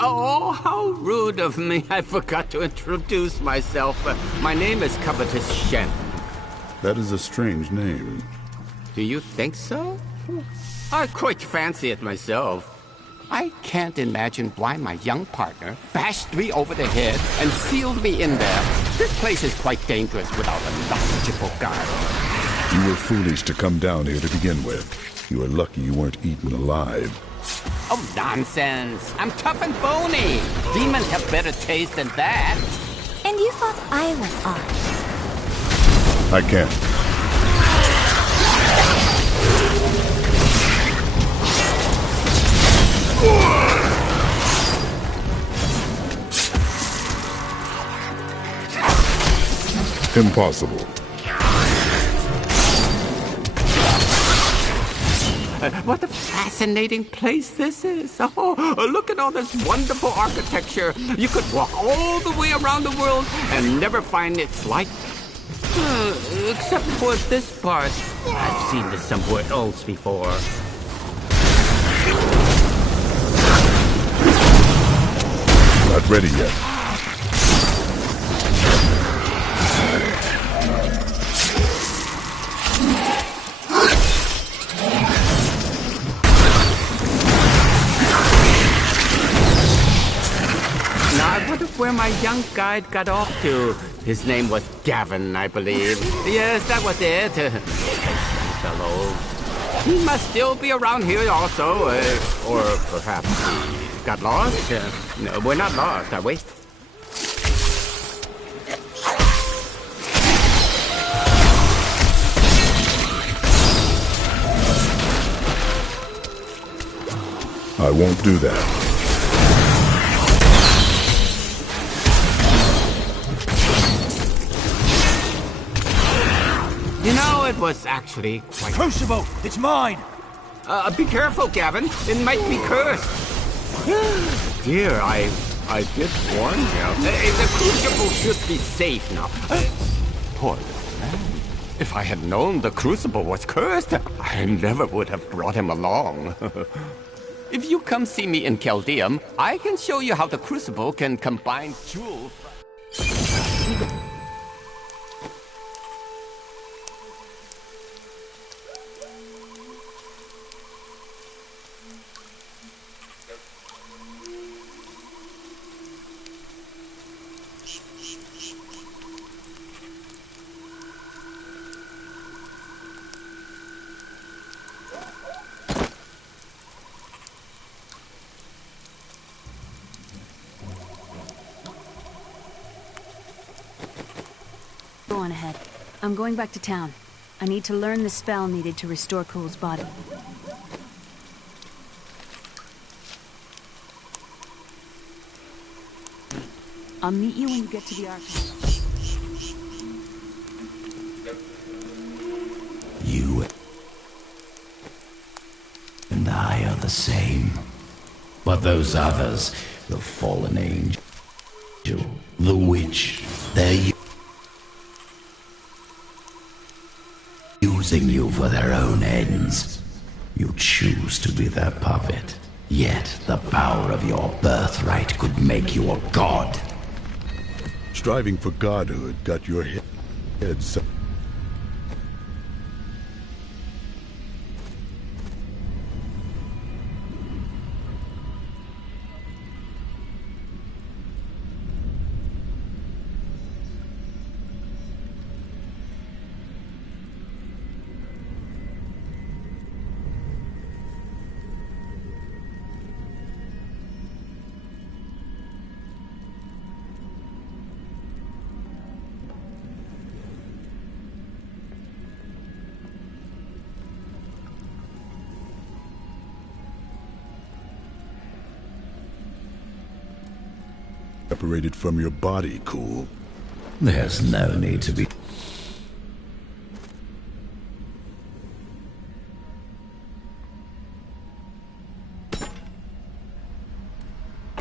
Oh, how rude of me. I forgot to introduce myself. My name is Covetous Shen. That is a strange name. Do you think so? I quite fancy it myself. I can't imagine why my young partner bashed me over the head and sealed me in there. This place is quite dangerous without a knowledgeable guard. You were foolish to come down here to begin with. You are lucky you weren't eaten alive. Oh, nonsense. I'm tough and bony. Demons have better taste than that. And you thought I was odd. I can't. Impossible. What a fascinating place this is. Oh, look at all this wonderful architecture. You could walk all the way around the world and never find its like. Except for this part. I've seen this somewhere else before. Not ready yet. Not wonder where my young guide got off to. His name was Gavin, I believe. Yes, that was it. Fellow. He must still be around here also. Or perhaps he got lost. No, we're not lost, are we? I won't do that. You know, it was actually quite... Crucible! It's mine! Be careful, Gavin. It might be cursed. Dear, I did warn you. The crucible should be safe now. Poor little man. If I had known the crucible was cursed, I never would have brought him along. If you come see me in Chaldeum, I can show you how the crucible can combine jewels. Go on ahead. I'm going back to town. I need to learn the spell needed to restore Cool's body. I'll meet you when you get to the archive. You and I are the same. But those others, the fallen angel, the witch, they're using you for their own ends. You choose to be their puppet. Yet the power of your birthright could make you a god. Striving for godhood got your head set. Separated from your body, Cool. There's no need to be...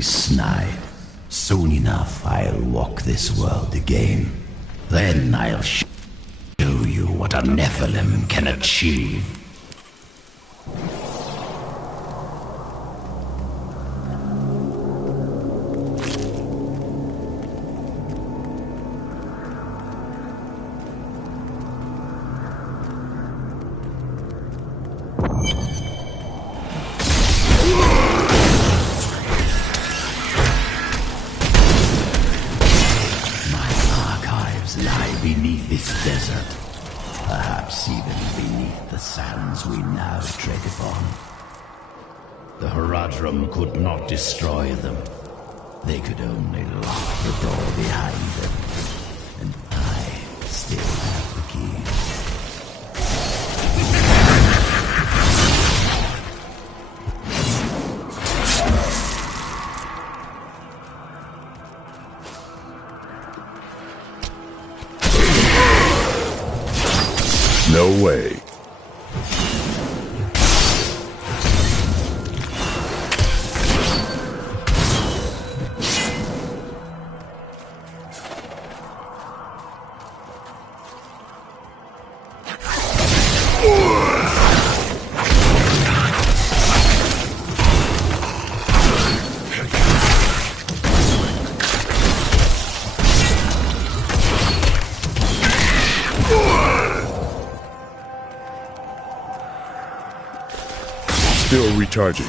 snide. Soon enough, I'll walk this world again. Then I'll show you what a Nephilim can achieve. Beneath this desert, perhaps even beneath the sands we now tread upon. The Horadrim could not destroy them. They could only lock the door behind them. And I still have the key. No way. Still recharging.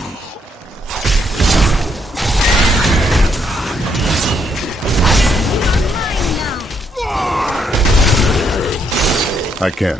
I can.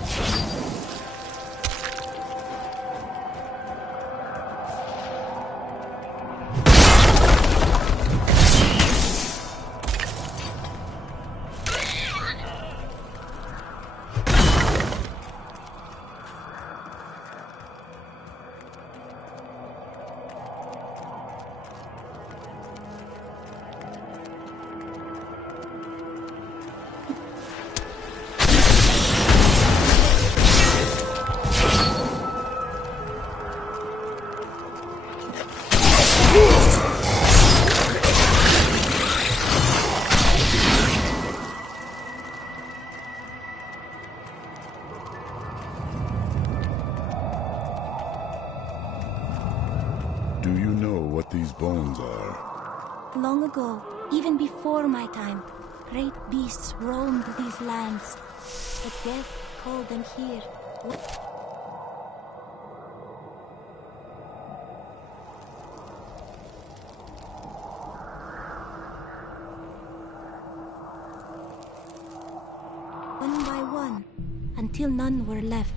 Do you know what these bones are? Long ago, even before my time, great beasts roamed these lands. But death called them here. One by one, until none were left.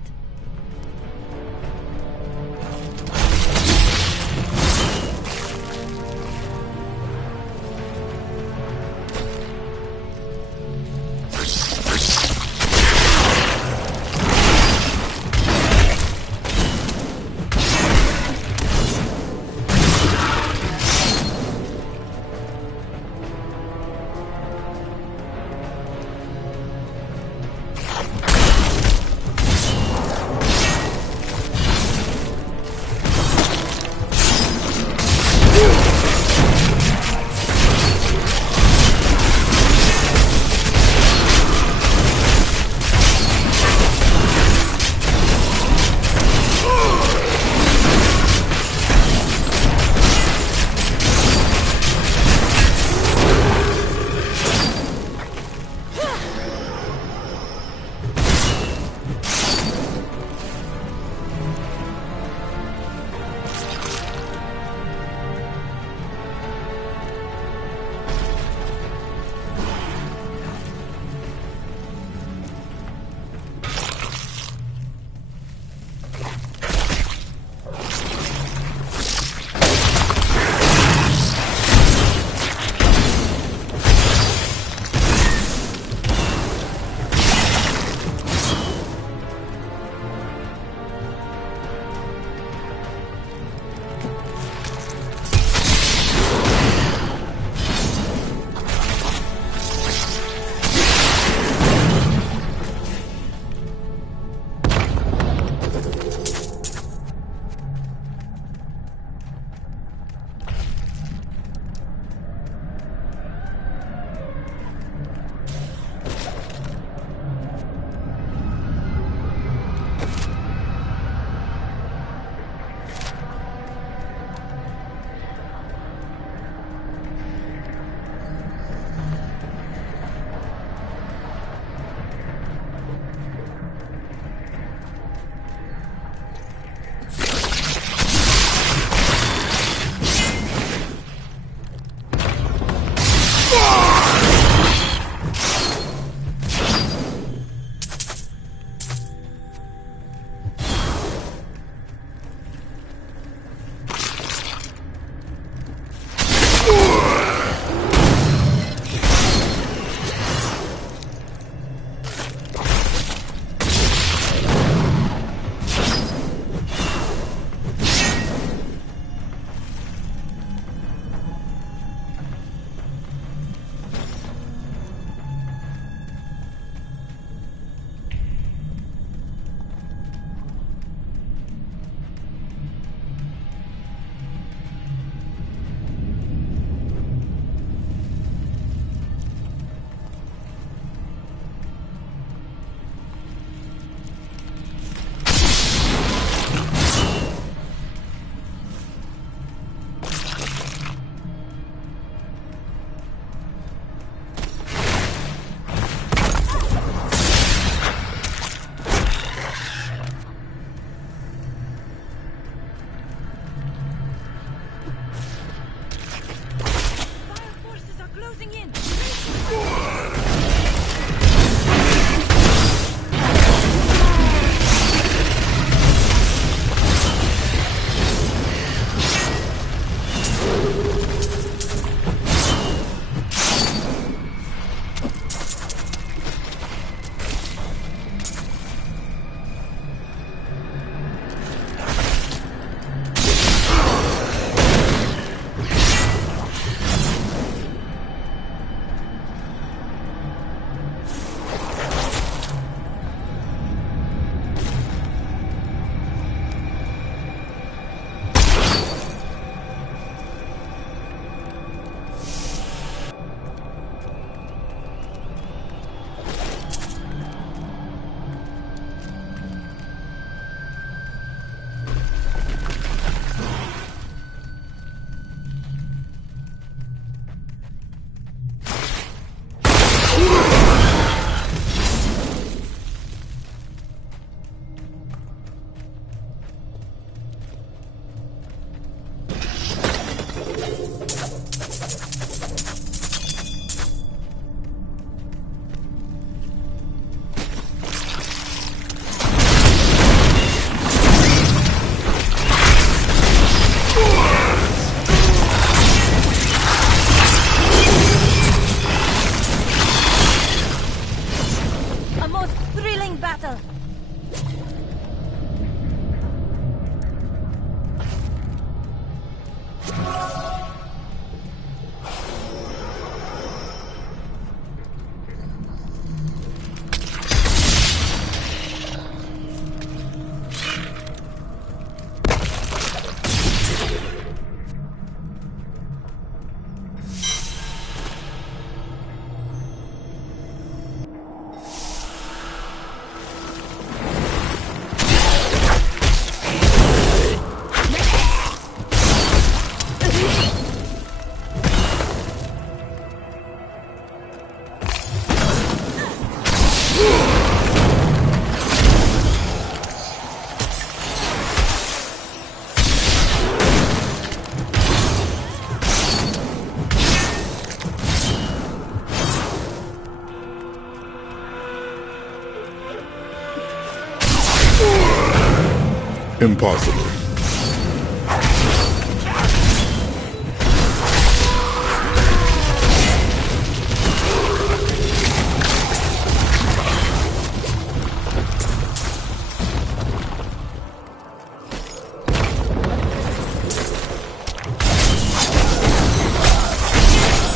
Impossible.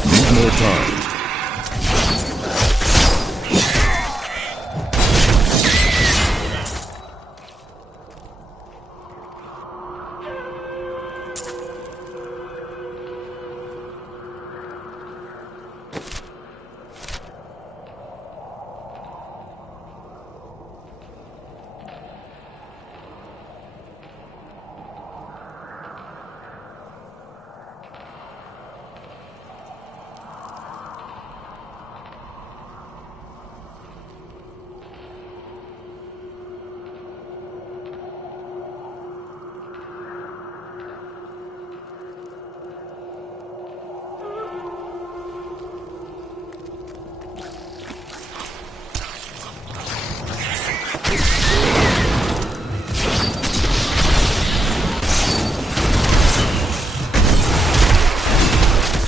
Need more time.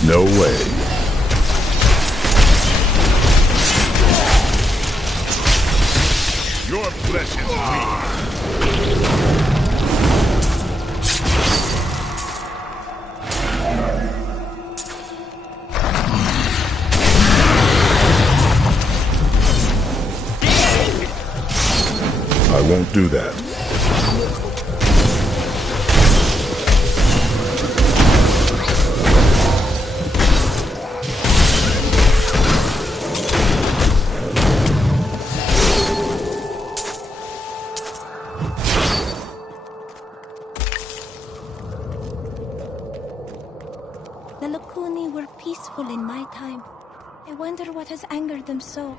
No way. Your flesh is weak. I won't do that. The Lacuni were peaceful in my time. I wonder what has angered them so.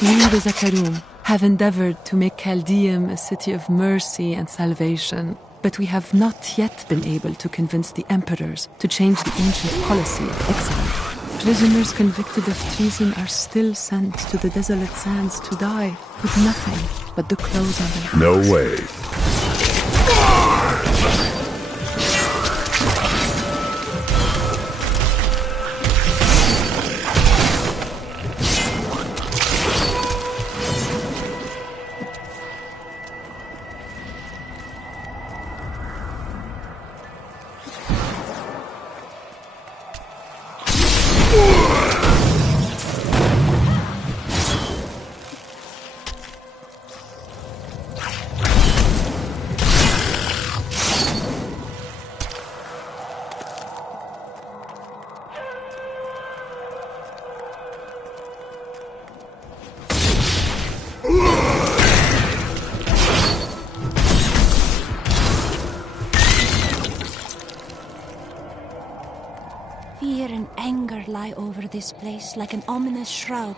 We, the Zakarum, have endeavored to make Chaldeum a city of mercy and salvation, but we have not yet been able to convince the emperors to change the ancient policy of exile. Prisoners convicted of treason are still sent to the desolate sands to die, with nothing but the clothes on their No backs. way. Fear and anger lie over this place like an ominous shroud.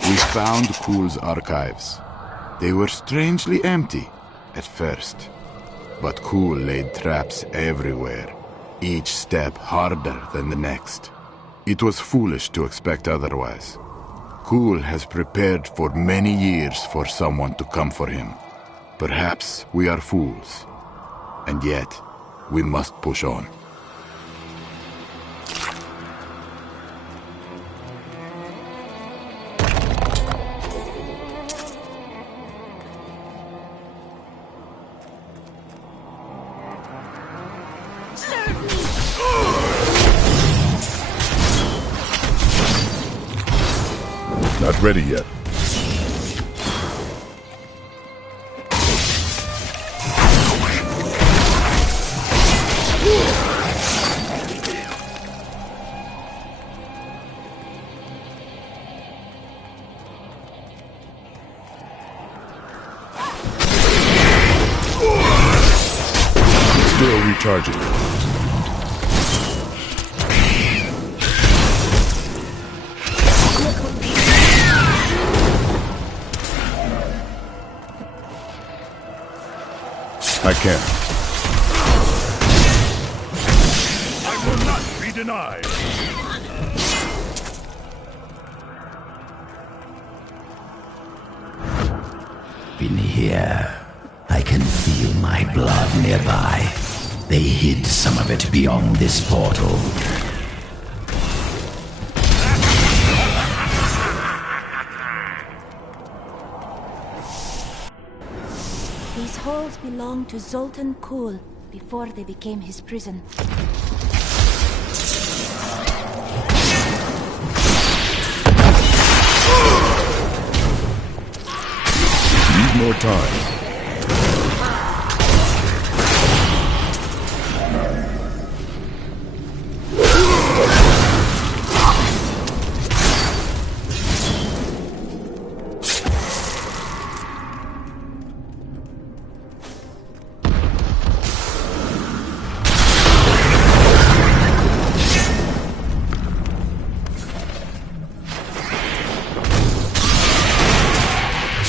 We found Kul's archives. They were strangely empty at first, but Kul laid traps everywhere, each step harder than the next. It was foolish to expect otherwise. Kul has prepared for many years for someone to come for him. Perhaps we are fools, and yet we must push on. Not ready yet. Still recharging. I can. I will not be denied. In here, I can feel my blood nearby. They hid some of it beyond this portal. These halls belonged to Zoltan Kull before they became his prison. Need more time.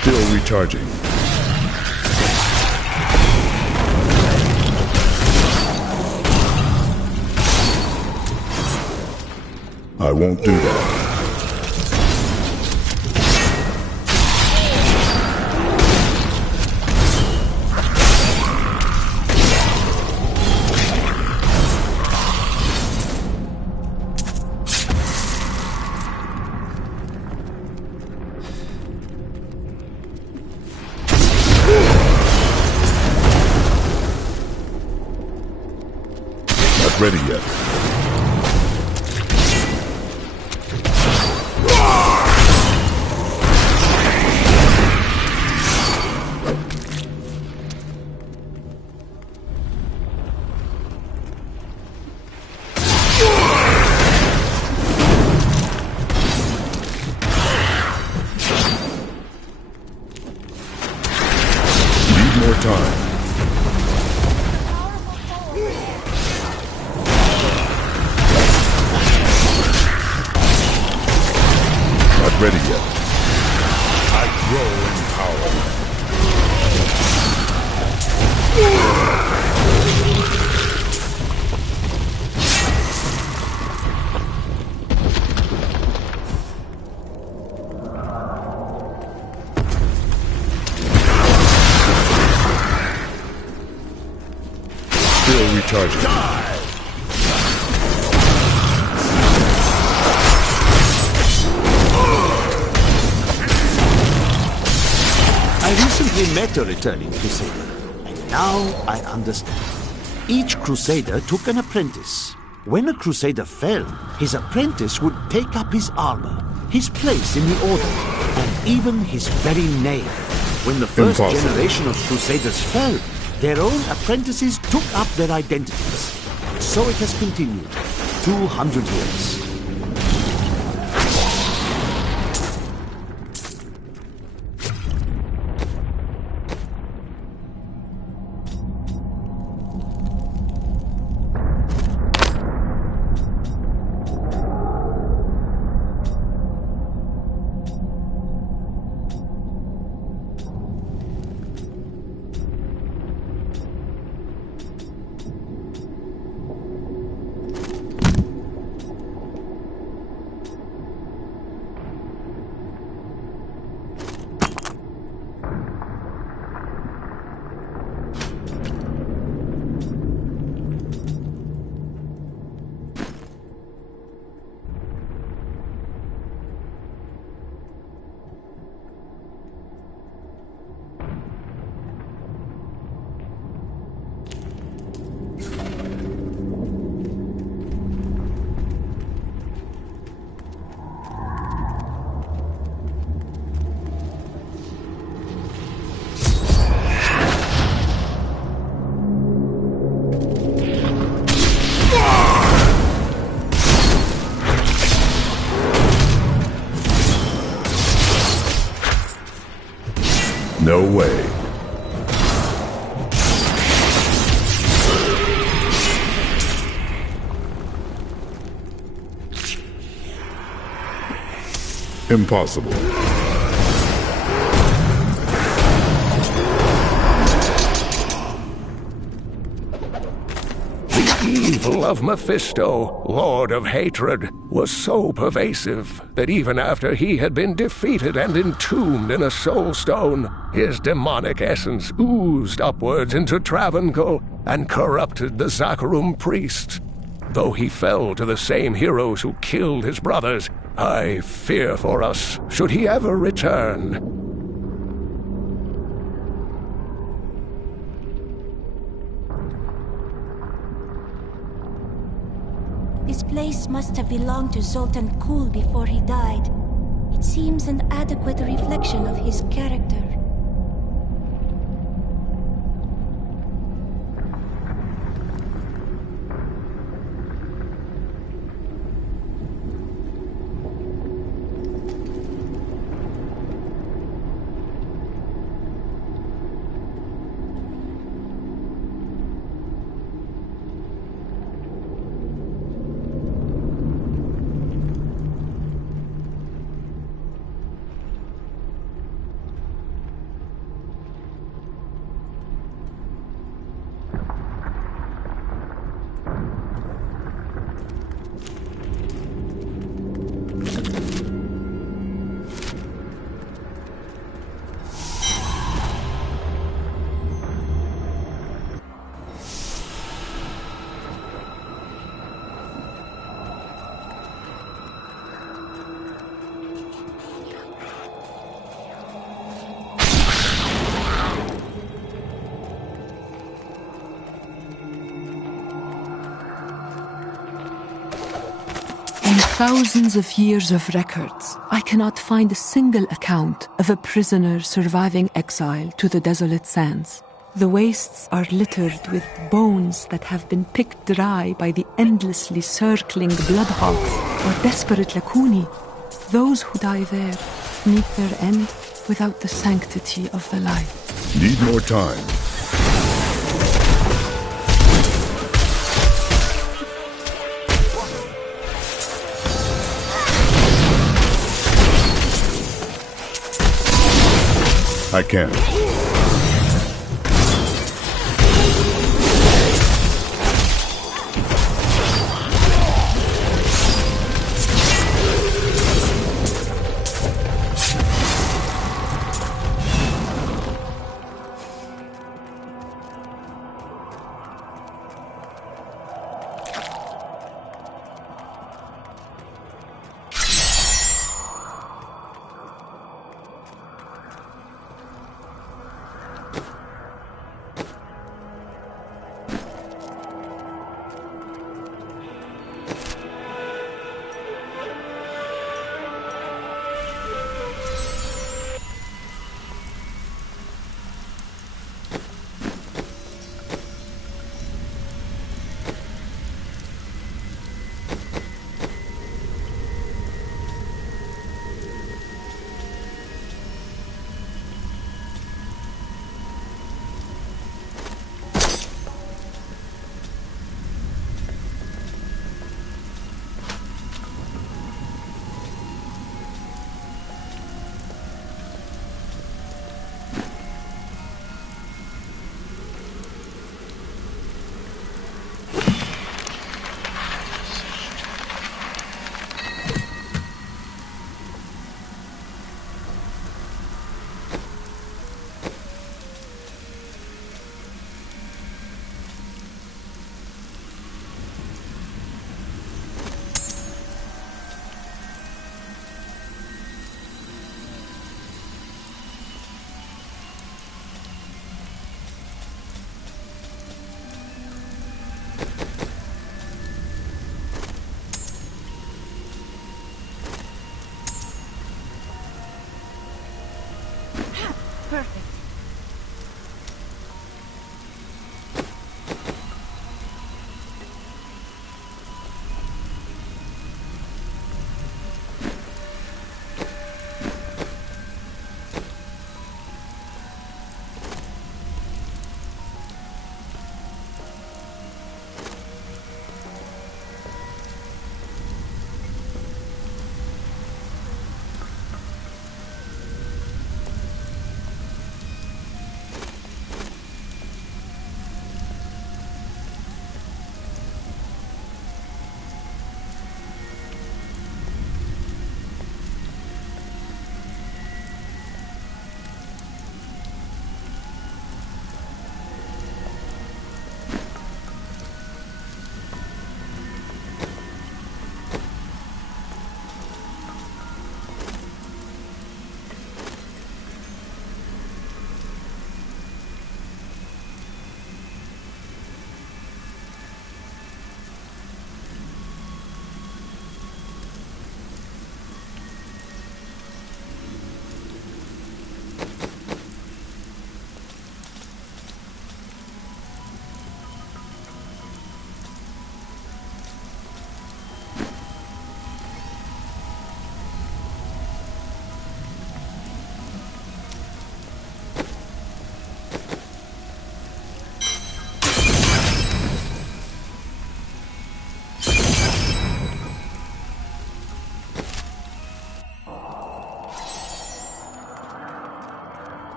Still recharging. I won't do that. Not ready yet. Need more time. Not ready yet. I grow in power. Still recharging. I recently met a returning Crusader, and now I understand. Each Crusader took an apprentice. When a Crusader fell, his apprentice would take up his armor, his place in the Order, and even his very name. When the first generation of Crusaders fell, their own apprentices took up their identities. And so it has continued, 200 years. No way. Impossible. evil of Mephisto, Lord of Hatred, was so pervasive that even after he had been defeated and entombed in a soul stone, his demonic essence oozed upwards into Travancore and corrupted the Zakharum priests. Though he fell to the same heroes who killed his brothers, I fear for us should he ever return. This place must have belonged to Zoltan Kull before he died. It seems an adequate reflection of his character. Thousands of years of records, I cannot find a single account of a prisoner surviving exile to the desolate sands. The wastes are littered with bones that have been picked dry by the endlessly circling bloodhawks or desperate Lakuni. Those who die there meet their end without the sanctity of the light. Need more time. I can.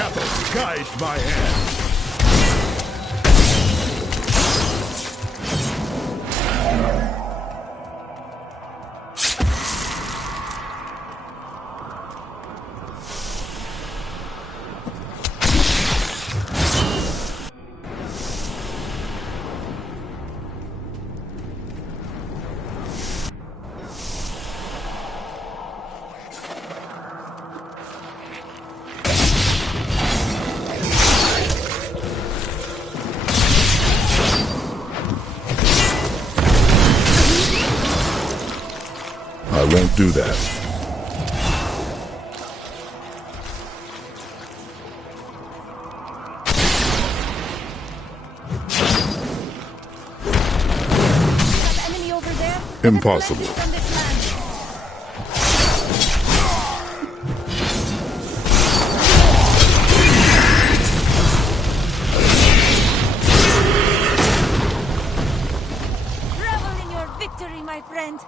Kappa, guide my hand. I won't do that. Enemy over there? Impossible. From this land. Revel in your victory, my friend.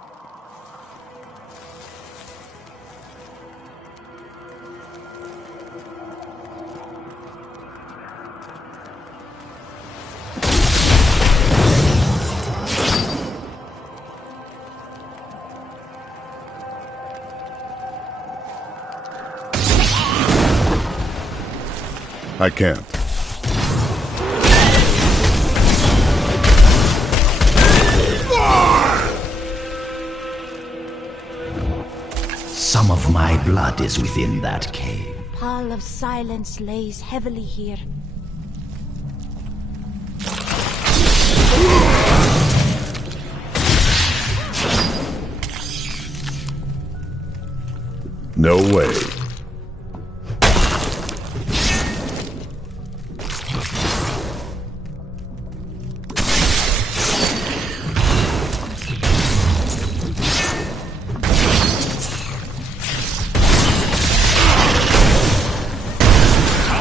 I can't. Some of my blood is within that cave. Pall of silence lays heavily here. No way.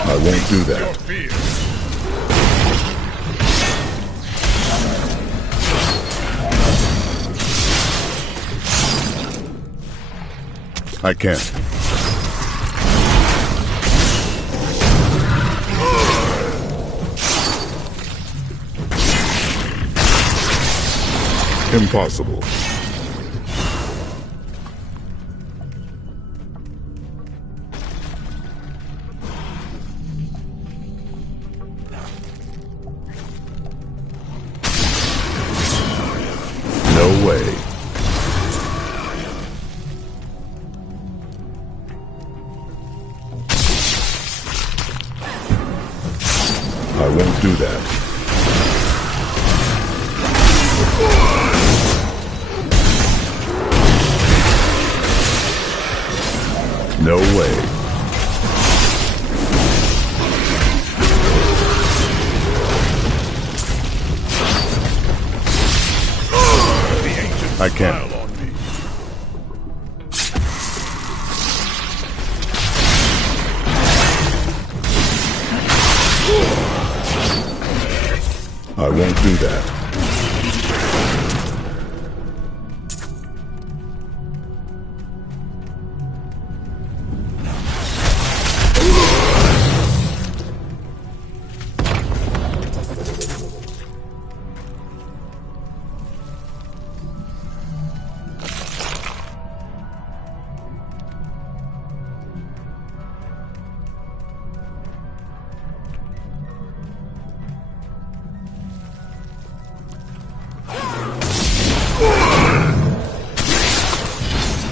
I won't do that. I can't. Impossible. No way. I won't do that. No way. I can't. I won't do that.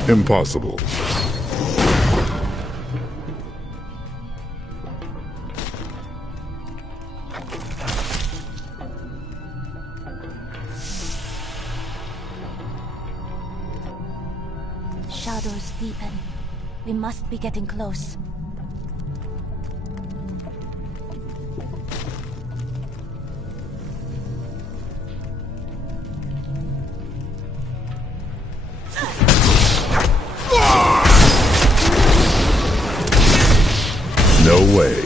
Impossible. Shadows deepen. We must be getting close. No way.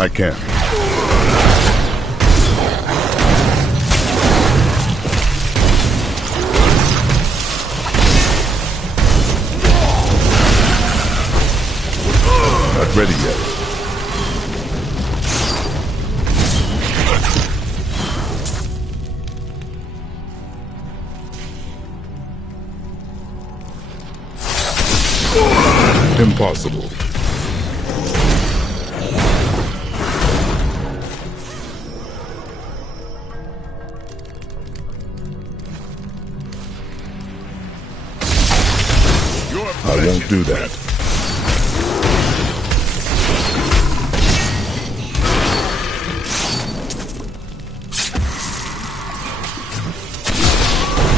I can. Not ready yet. Impossible. I won't do that.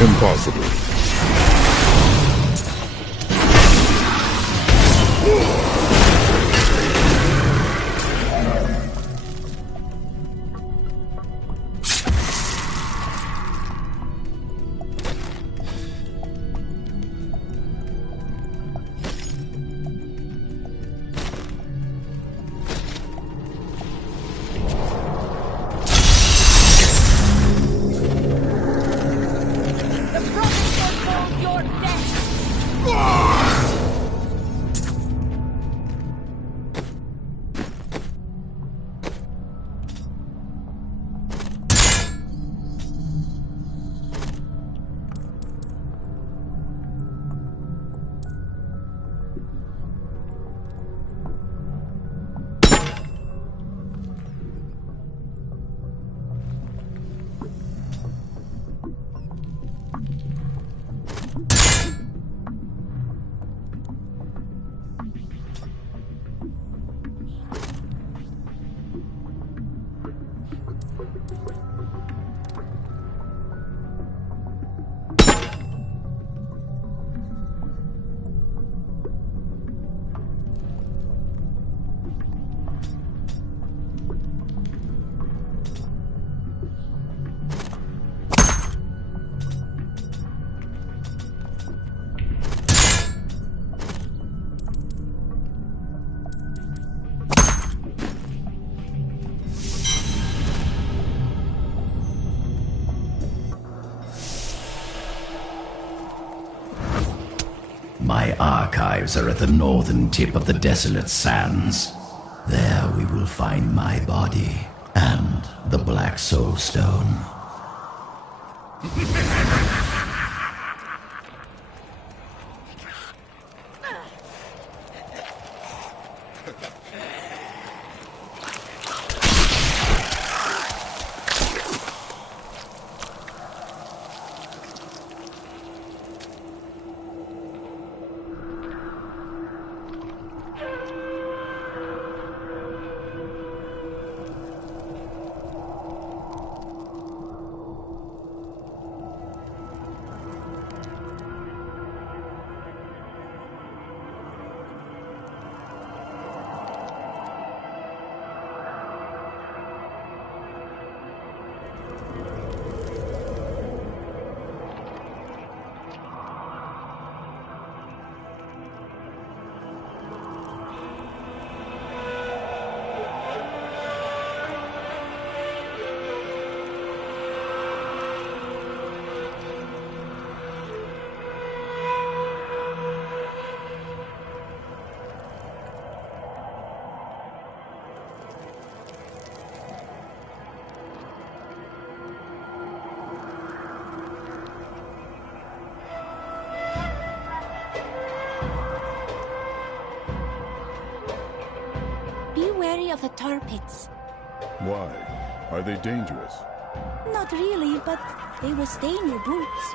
Impossible. My archives are at the northern tip of the desolate sands. There we will find my body and the Black Soul Stone. Be wary of the tar pits. Why? Are they dangerous? Not really, but they will stain your boots.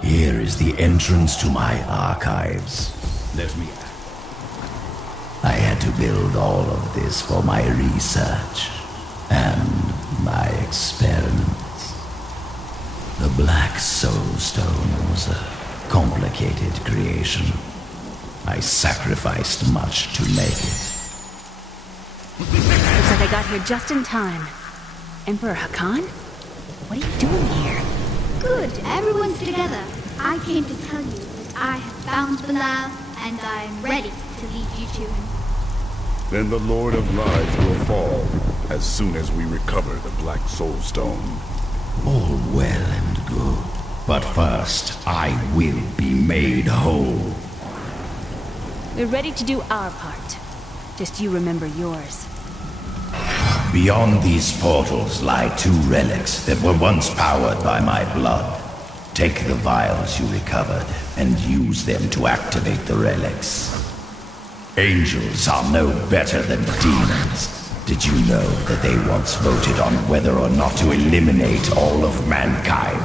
Here is the entrance to my archives. Let me... I had to build all of this for my research and my experiments. The Black Soulstone was a complicated creation. I sacrificed much to make it. Looks like I got here just in time. Emperor Hakan? What are you doing here? Good, everyone's together. I came to tell you that I have found Belial, and I am ready to lead you to him. Then the Lord of Lies will fall as soon as we recover the Black Soulstone. All well and good. But first, I will be made whole. We're ready to do our part. Just you remember yours. Beyond these portals lie 2 relics that were once powered by my blood. Take the vials you recovered and use them to activate the relics. Angels are no better than demons. Did you know that they once voted on whether or not to eliminate all of mankind?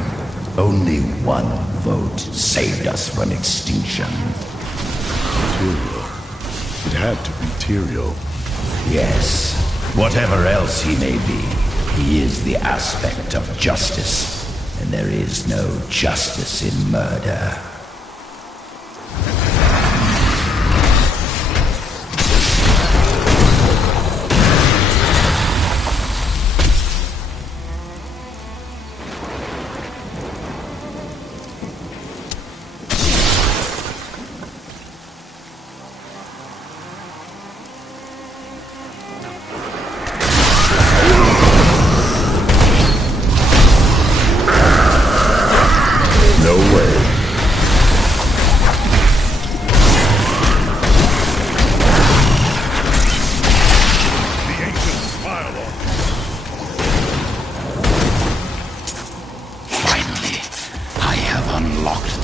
Only one vote saved us from extinction. Tyrael. It had to be Tyrael. Yes. Whatever else he may be, he is the aspect of justice. And there is no justice in murder.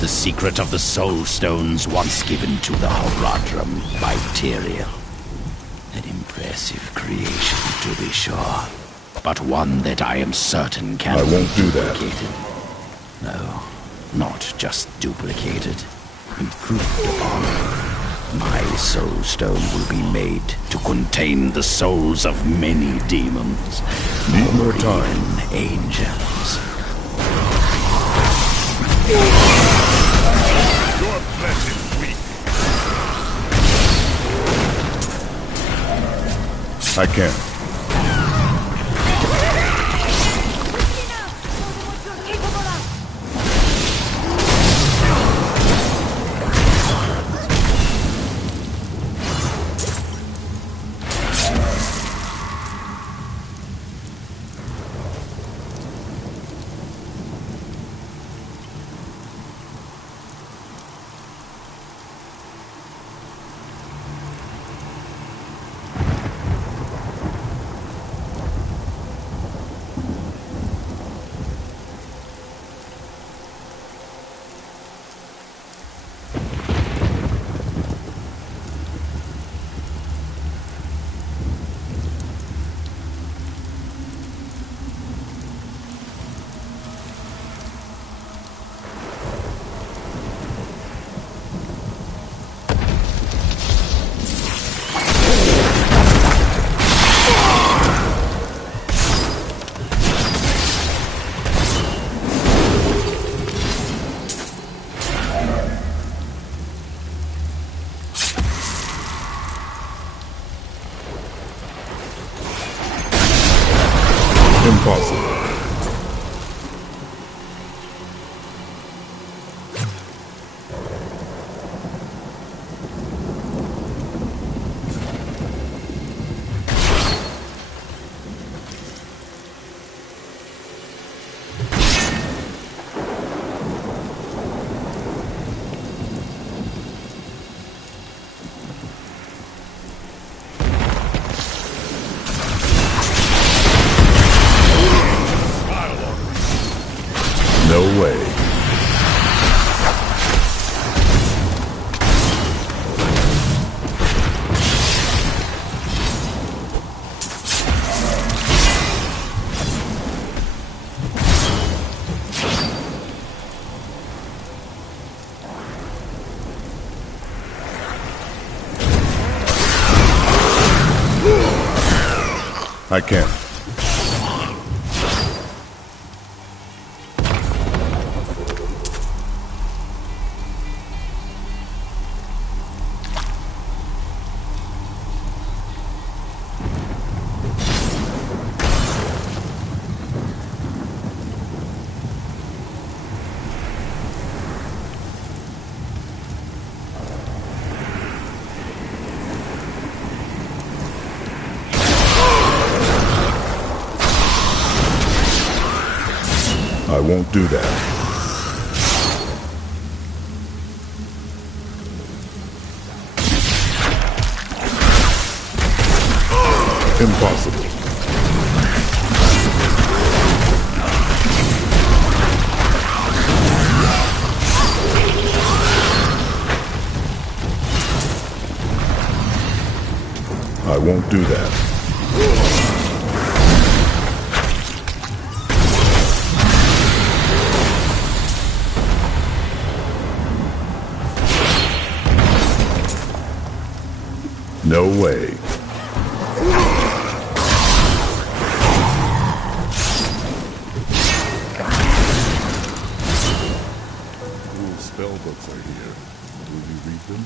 The secret of the Soul Stones once given to the Horadrim by Tyrael. An impressive creation, to be sure, but one that I am certain can I won't be do that. duplicated. No, not just duplicated, improved upon. My Soul Stone will be made to contain the souls of many demons. Need more time. Even angels. Your flesh is weak. I can't. Impossible. No way. I can't. I won't do that. Impossible. I won't do that. No way. Spell books are here. Will you read them?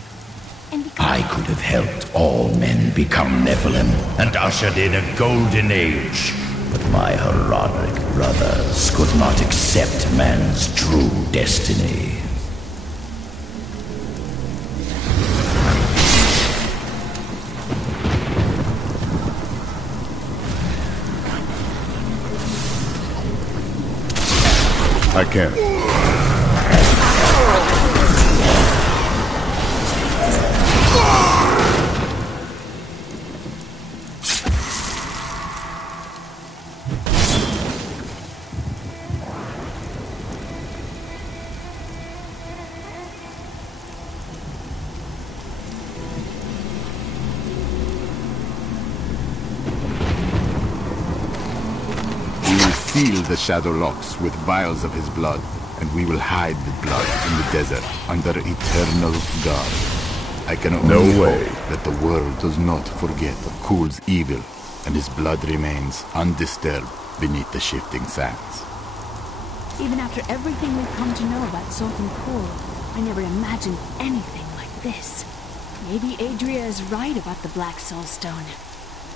I could have helped all men become Nephilim and ushered in a golden age. But my heroic brothers could not accept man's true destiny. I can't. Seal the shadow locks with vials of his blood, and we will hide the blood in the desert under eternal guard. I can only hope that the world does not forget of Kul's evil, and his blood remains undisturbed beneath the shifting sands. Even after everything we've come to know about Sultan Kul, I never imagined anything like this. Maybe Adria is right about the Black Soul Stone.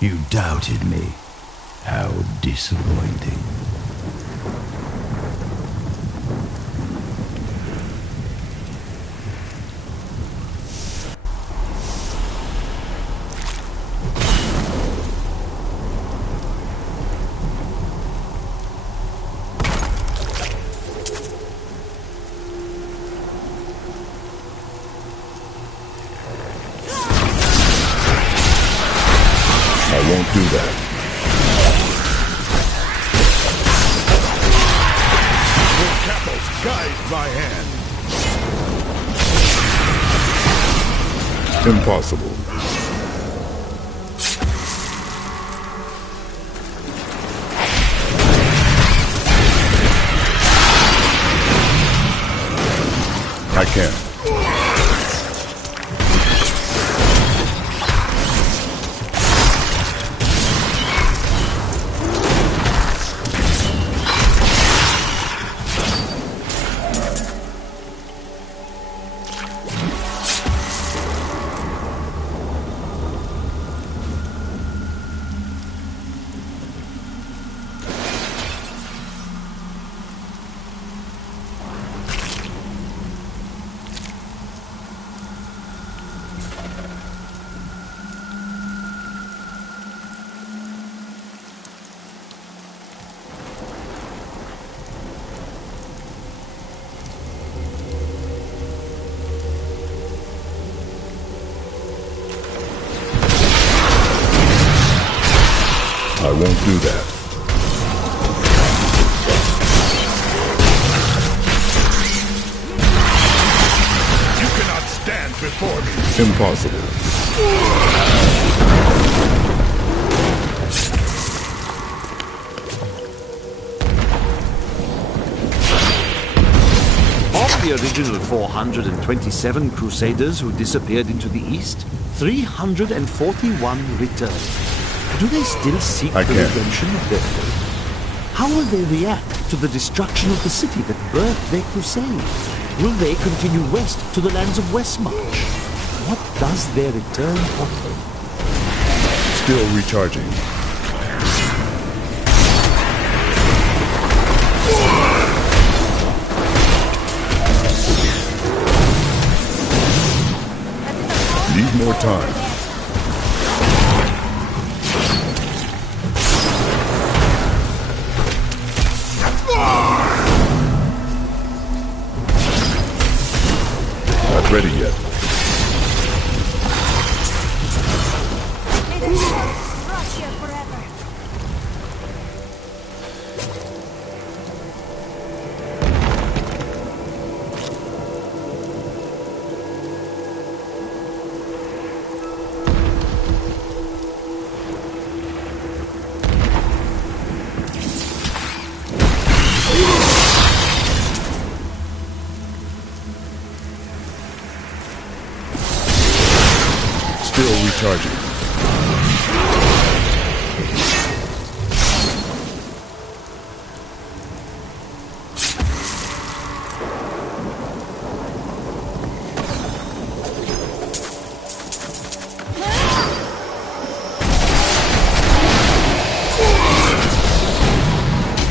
You doubted me. How disappointing. I won't do that. Guide my hand. Impossible. I can't. I won't do that. You cannot stand before me. Impossible. Of the original 427 Crusaders who disappeared into the East, 341 returned. Do they still seek the redemption of their faith? How will they react to the destruction of the city that birthed their crusade? Will they continue west to the lands of Westmarch? What does their return portend? Still recharging. Need more time. Not ready yet. May the gods rot here forever. Still recharging.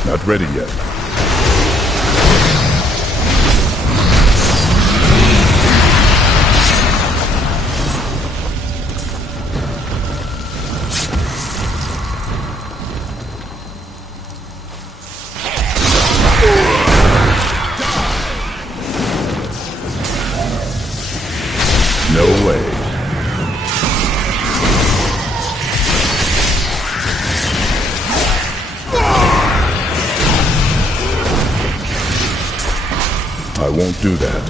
Not ready yet. No way. I won't do that.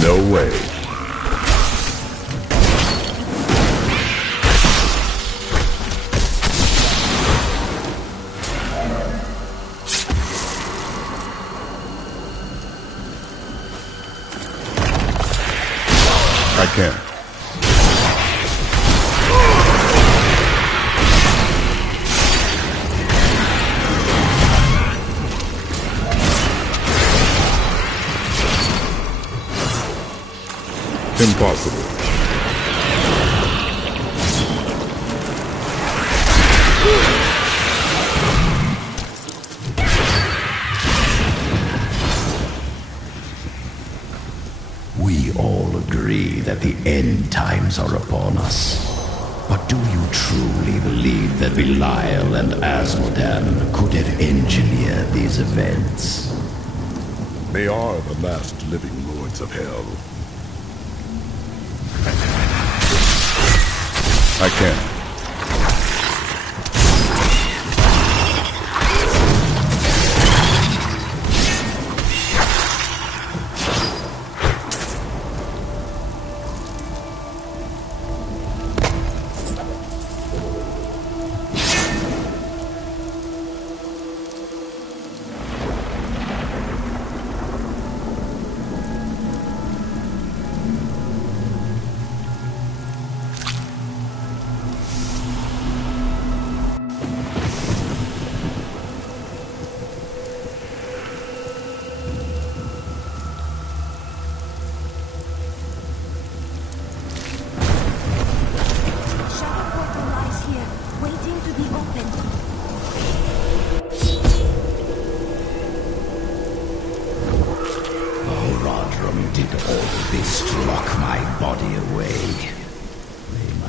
No way. I can't. Impossible. We all agree that the end times are upon us. But do you truly believe that Belial and Asmodan could have engineered these events? They are the last living lords of hell. I can't.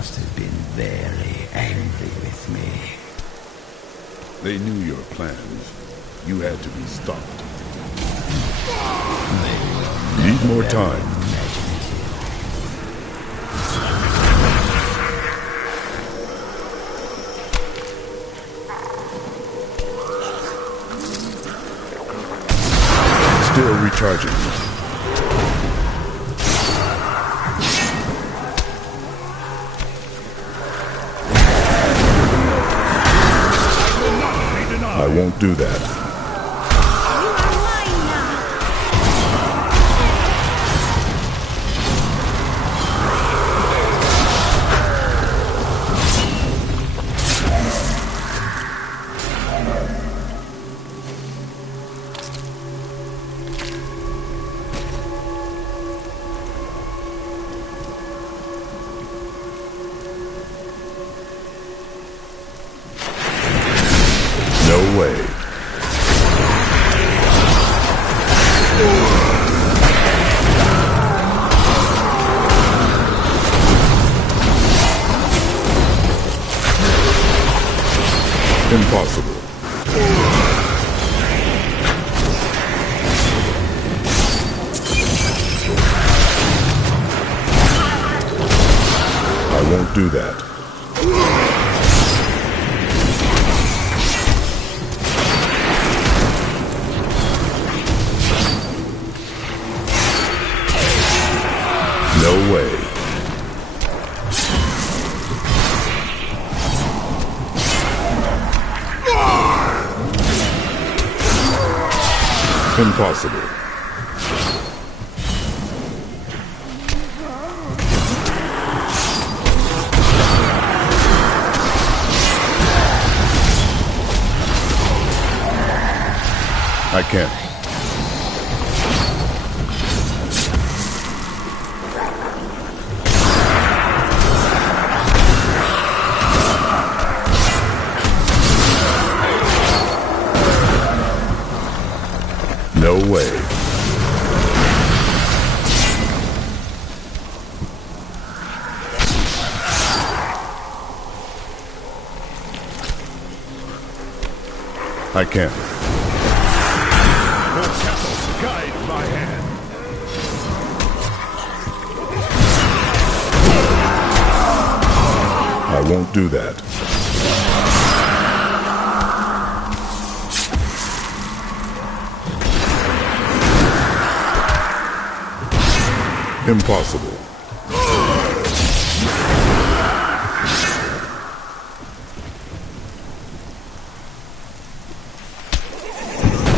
must have been very angry with me. They knew your plans. You had to be stopped. Need more time. Still recharging. I won't do that. No way. Impossible. I won't do that. No way. Impossible. I can't. No way. I can't. Guide my hand. I won't do that. Impossible.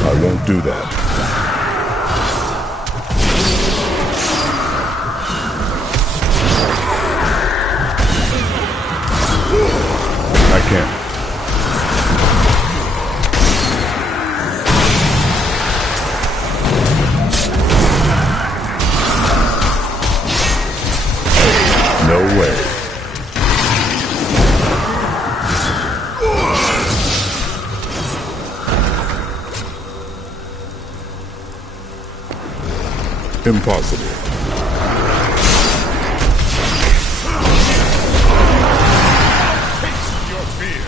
I won't do that. I can't. No way. Impossible. Taste your fear.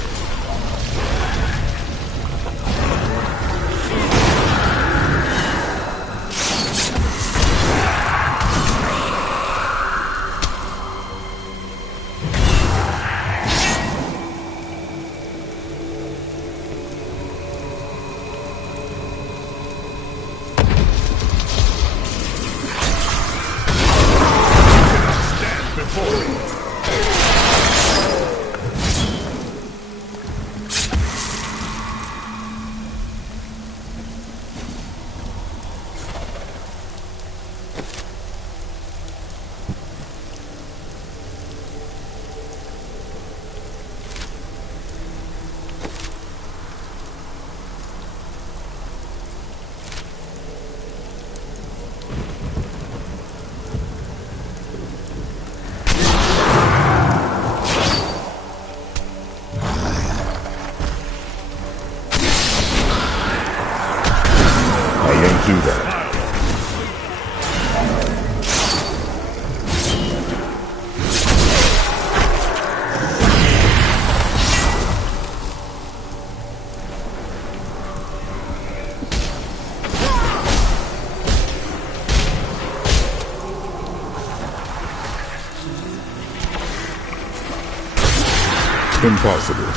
Impossible.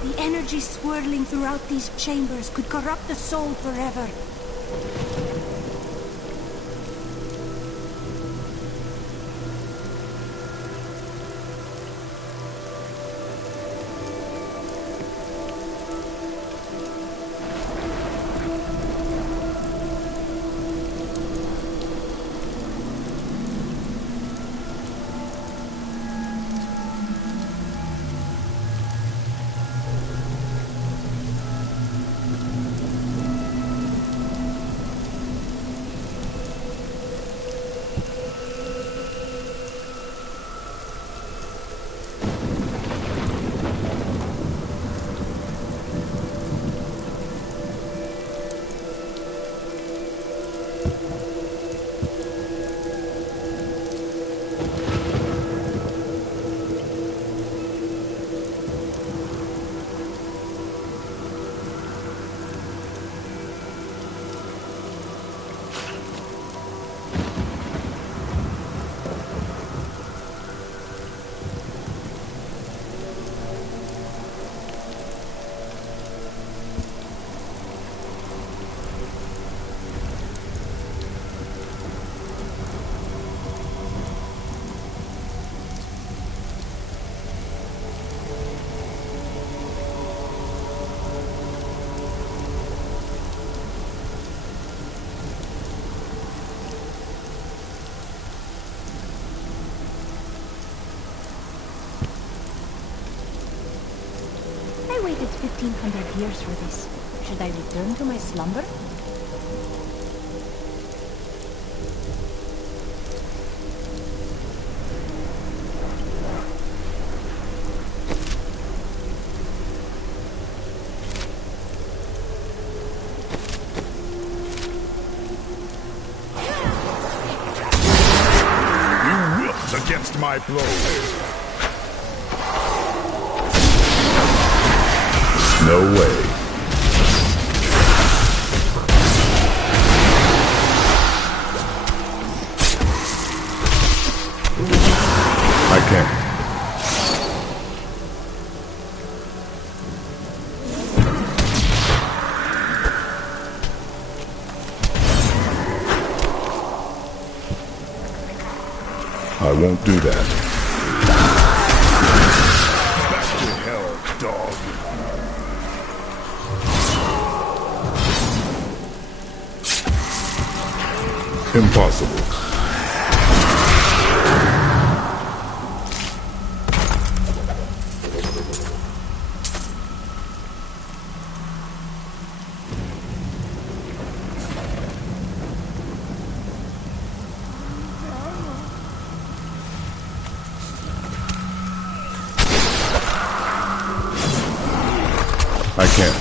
The energy swirling throughout these chambers could corrupt the soul forever. I waited 1,500 years for this. Should I return to my slumber? You wilt against my blows. No way. I can't. I won't do that. Back to hell, dog. Impossible. I can't.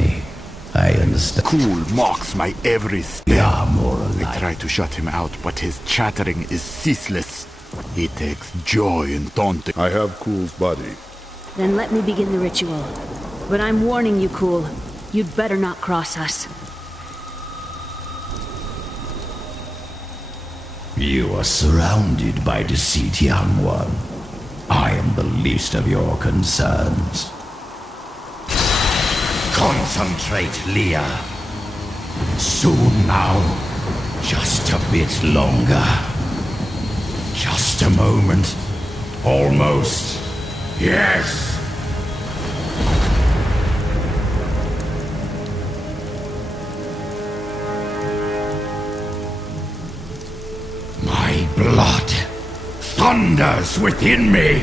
me. I understand. Cool mocks my every step. We are more alike. I try to shut him out, but his chattering is ceaseless. He takes joy in taunting. I have Cool's body. Then let me begin the ritual. But I'm warning you, Cool. You'd better not cross us. You are surrounded by deceit, young one. I am the least of your concerns. Concentrate, Leah. Soon now. Just a bit longer. Just a moment. Almost. Yes! My blood thunders within me.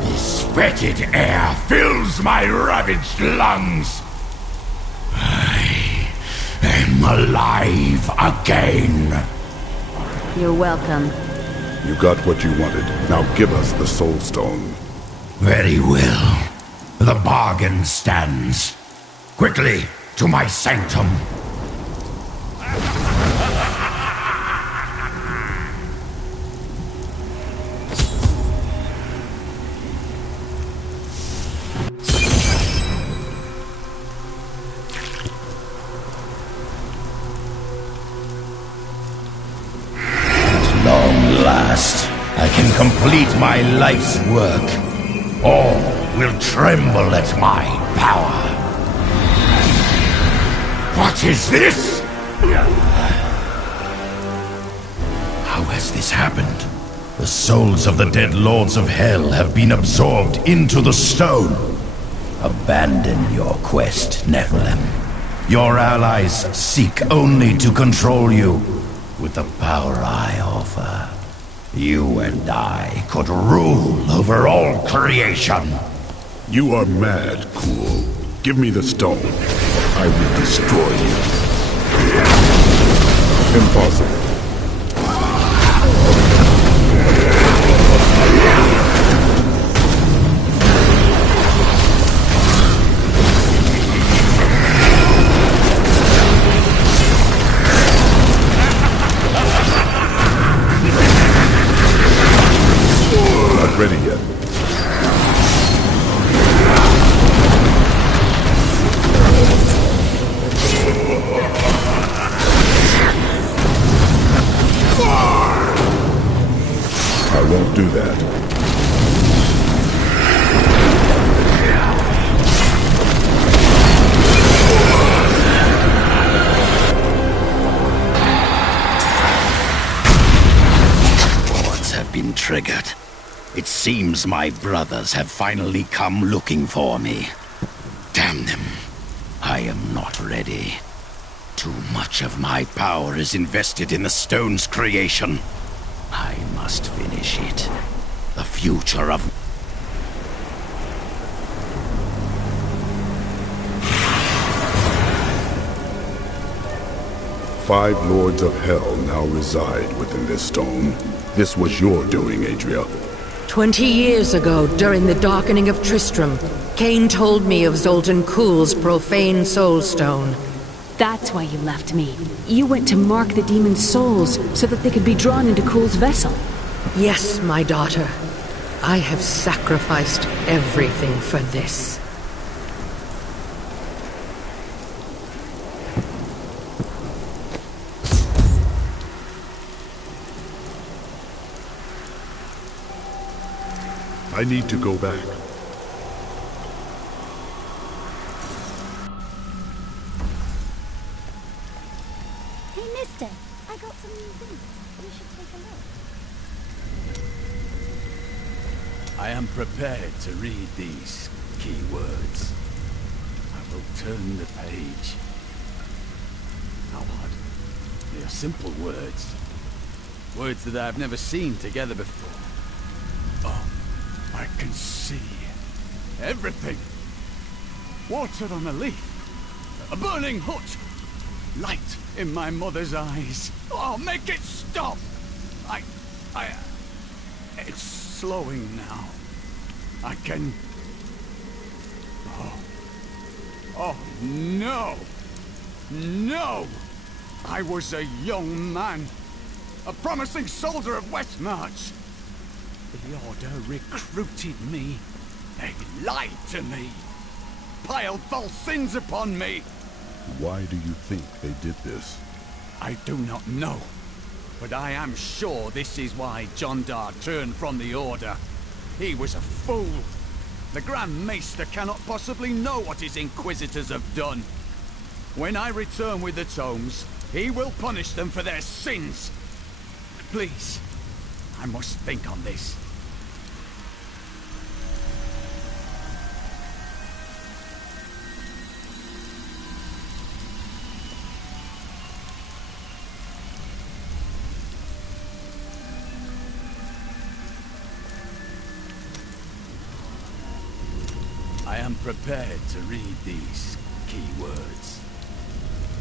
This fetid air fills my ravaged lungs. I am alive again. You're welcome. You got what you wanted. Now give us the Soul Stone. Very well. The bargain stands. Quickly, to my sanctum. I can complete my life's work. All will tremble at my power. What is this? How has this happened? The souls of the dead lords of hell have been absorbed into the stone. Abandon your quest, Nephilim. Your allies seek only to control you with the power I offer. You and I could rule over all creation. You are mad, Cool. Give me the stone. I will destroy you. Impossible. Ready yet. I won't do that. Boards have been triggered. It seems my brothers have finally come looking for me. Damn them. I am not ready. Too much of my power is invested in the stone's creation. I must finish it. The future of... Five lords of hell now reside within this stone. This was your doing, Adria. 20 years ago, during the darkening of Tristram, Cain told me of Zoltan Kuhl's profane soul stone. That's why you left me. You went to mark the demon's souls so that they could be drawn into Kuhl's vessel. Yes, my daughter. I have sacrificed everything for this. I need to go back. Hey, mister, I got some new things. You should take a look. I am prepared to read these key words. I will turn the page. How odd. They are simple words. Words that I have never seen together before. Oh, I can see everything. Water on a leaf. A burning hut. Light in my mother's eyes. Oh, make it stop! It's slowing now. I can... Oh. Oh, no! No! I was a young man, a promising soldier of Westmarch. The Order recruited me. They lied to me, piled false sins upon me. Why do you think they did this? I do not know, but I am sure this is why Jondar turned from the Order. He was a fool. The Grand Maester cannot possibly know what his Inquisitors have done. When I return with the tomes, he will punish them for their sins. Please, I must think on this. I am prepared to read these key words.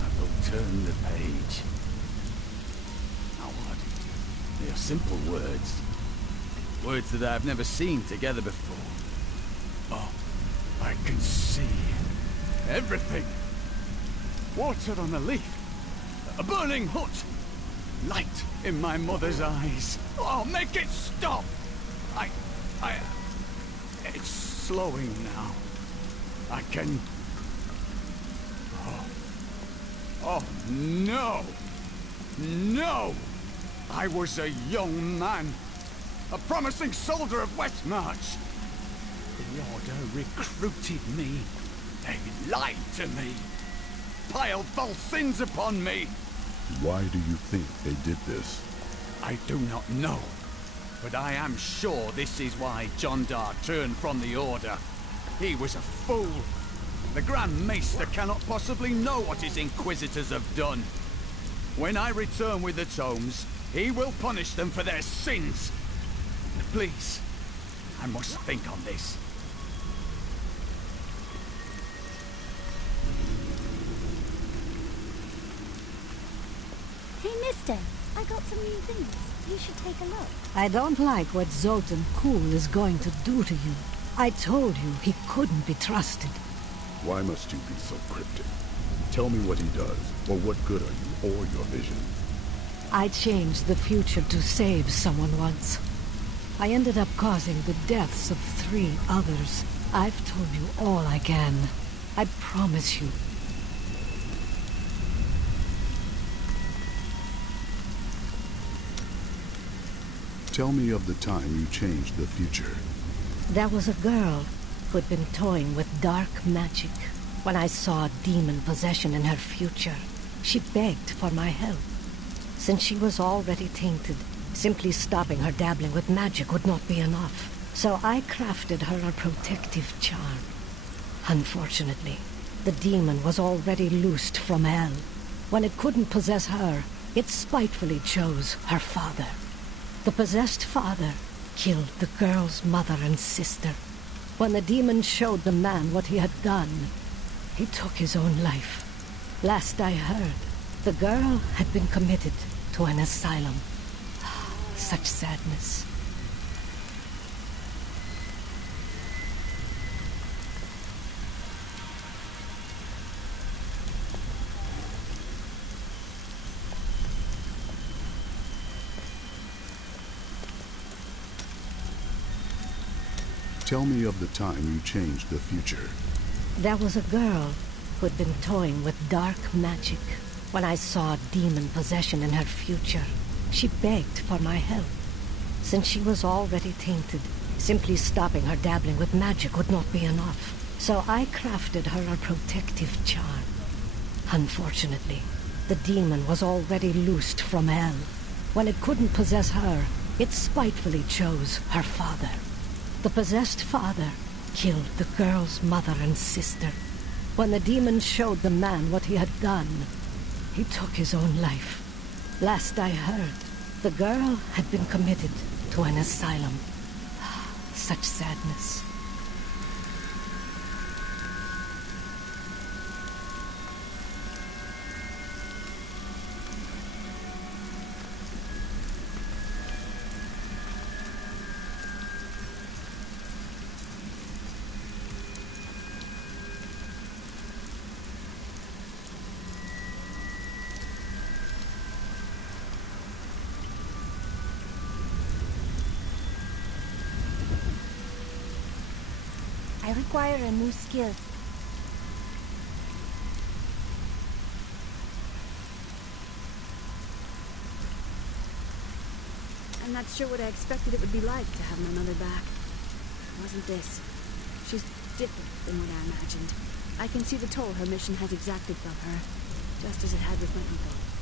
I will turn the page. Now what? They are simple words. Words that I have never seen together before. Oh, I can see everything. Water on a leaf. A burning hut. Light in my mother's eyes. Oh, make it stop! It's slowing now. I can... Oh, no! No! I was a young man, a promising soldier of Westmarch. The Order recruited me. They lied to me, piled false sins upon me. Why do you think they did this? I do not know, but I am sure this is why Jondar turned from the Order. He was a fool. The Grand Maester cannot possibly know what his Inquisitors have done. When I return with the tomes, he will punish them for their sins. Please, I must think on this. Hey, mister, I got some new things. You should take a look. I don't like what Zoltan Kuhl is going to do to you. I told you he couldn't be trusted. Why must you be so cryptic? Tell me what he does, or what good are you or your vision? I changed the future to save someone once. I ended up causing the deaths of 3 others. I've told you all I can. I promise you. Tell me of the time you changed the future. There was a girl who'd been toying with dark magic. When I saw demon possession in her future, she begged for my help. Since she was already tainted, simply stopping her dabbling with magic would not be enough. So I crafted her a protective charm. Unfortunately, the demon was already loosed from hell. When it couldn't possess her, it spitefully chose her father. The possessed father killed the girl's mother and sister. When the demon showed the man what he had done, he took his own life. Last I heard, the girl had been committed to an asylum. Such sadness. Tell me of the time you changed the future. There was a girl who'd been toying with dark magic. When I saw demon possession in her future, she begged for my help. Since she was already tainted, simply stopping her dabbling with magic would not be enough. So I crafted her a protective charm. Unfortunately, the demon was already loosed from hell. When it couldn't possess her, it spitefully chose her father. The possessed father killed the girl's mother and sister. When the demon showed the man what he had done, he took his own life. Last I heard, the girl had been committed to an asylum. Such sadness. require a new skill. I'm not sure what I expected it would be like to have my mother back. It wasn't this. She's different than what I imagined. I can see the toll her mission has exacted from her, just as it had with my uncle.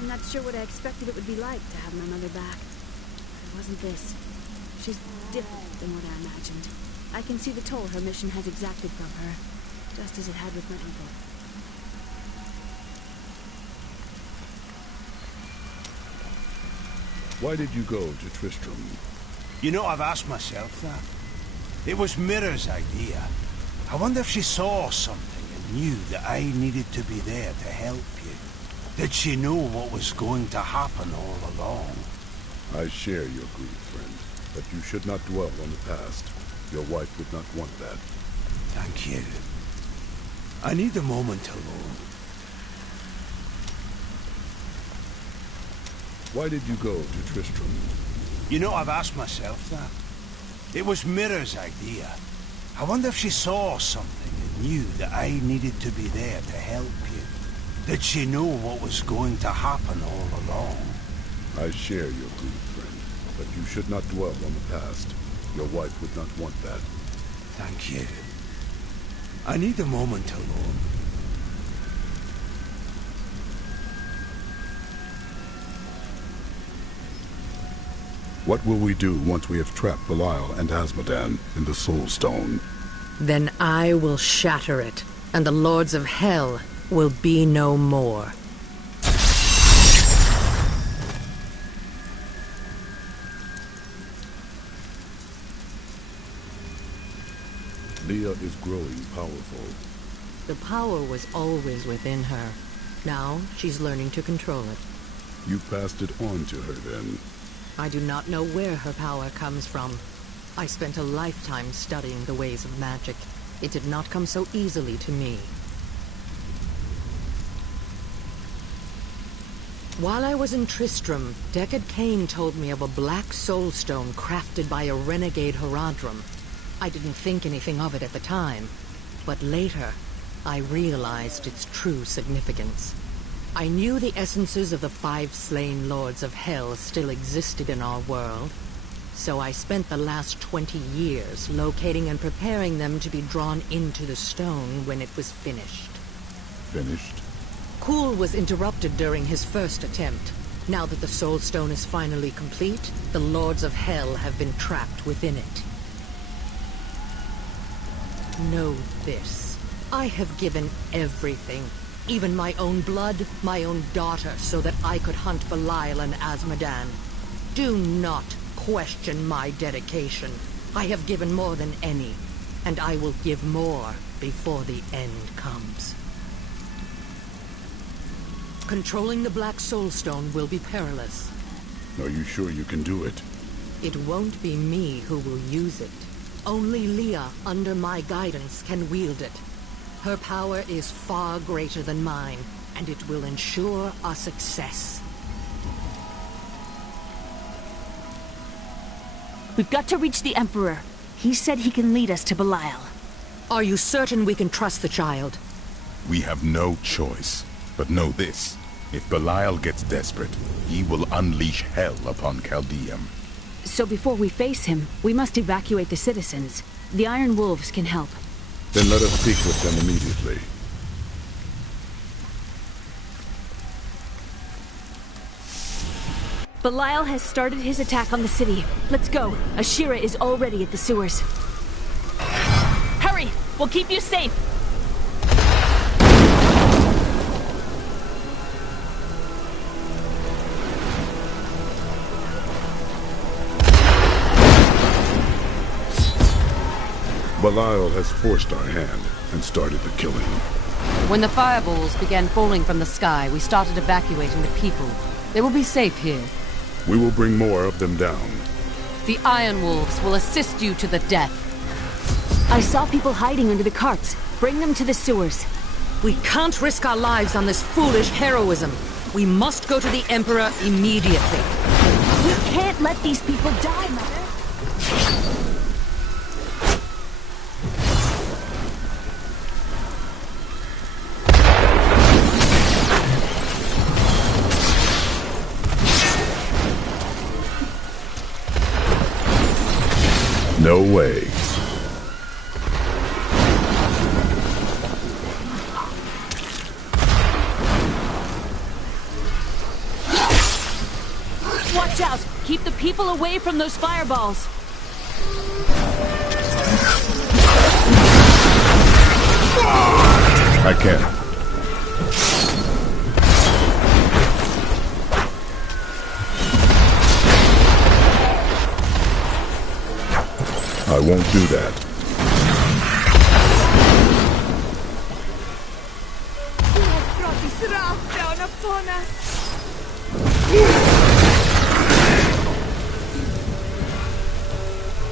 I'm not sure what I expected it would be like to have my mother back. It wasn't this. She's different than what I imagined. I can see the toll her mission has exacted from her, just as it had with my uncle. Why did you go to Tristram? You know, I've asked myself that. It was Mira's idea. I wonder if she saw something and knew that I needed to be there to help you. Did she know what was going to happen all along? I share your grief, friend, but you should not dwell on the past. Your wife would not want that. Thank you. I need a moment alone. Why did you go to Tristram? You know, I've asked myself that. It was Mira's idea. I wonder if she saw something and knew that I needed to be there to help you. Did she know what was going to happen all along? I share your grief, friend, but you should not dwell on the past. Your wife would not want that. Thank you. I need a moment alone. What will we do once we have trapped Belial and Asmodan in the Soul Stone? Then I will shatter it, and the Lords of Hell will be no more. Leah is growing powerful. The power was always within her. Now she's learning to control it. You passed it on to her then. I do not know where her power comes from. I spent a lifetime studying the ways of magic. It did not come so easily to me. While I was in Tristram, Deckard Cain told me of a black soul stone crafted by a renegade Horadrim. I didn't think anything of it at the time, but later, I realized its true significance. I knew the essences of the 5 slain Lords of Hell still existed in our world, So I spent the last 20 years locating and preparing them to be drawn into the stone when it was finished. Finished? Kul was interrupted during his first attempt. Now that the Soul Stone is finally complete, the Lords of Hell have been trapped within it. Know this. I have given everything, even my own blood, my own daughter, so that I could hunt Belial and Azmodan. Do not question my dedication. I have given more than any, and I will give more before the end comes. Controlling the Black Soul Stone will be perilous. Are you sure you can do it? It won't be me who will use it. Only Leah, under my guidance, can wield it. Her power is far greater than mine, and it will ensure our success. We've got to reach the Emperor. He said he can lead us to Belial. Are you certain we can trust the child? We have no choice. But know this. If Belial gets desperate, he will unleash hell upon Caldeum. So before we face him, we must evacuate the citizens. The Iron Wolves can help. Then let us speak with them immediately. Belial has started his attack on the city. Let's go. Ashira is already at the sewers. Hurry! We'll keep you safe! Belial has forced our hand and started the killing. When the fireballs began falling from the sky, we started evacuating the people. They will be safe here. We will bring more of them down. The Iron Wolves will assist you to the death. I saw people hiding under the carts. Bring them to the sewers. We can't risk our lives on this foolish heroism. We must go to the Emperor immediately. We can't let these people die, Mother. No way. Watch out! Keep the people away from those fireballs! I can't. I won't do that. Who has brought this wrath down upon us?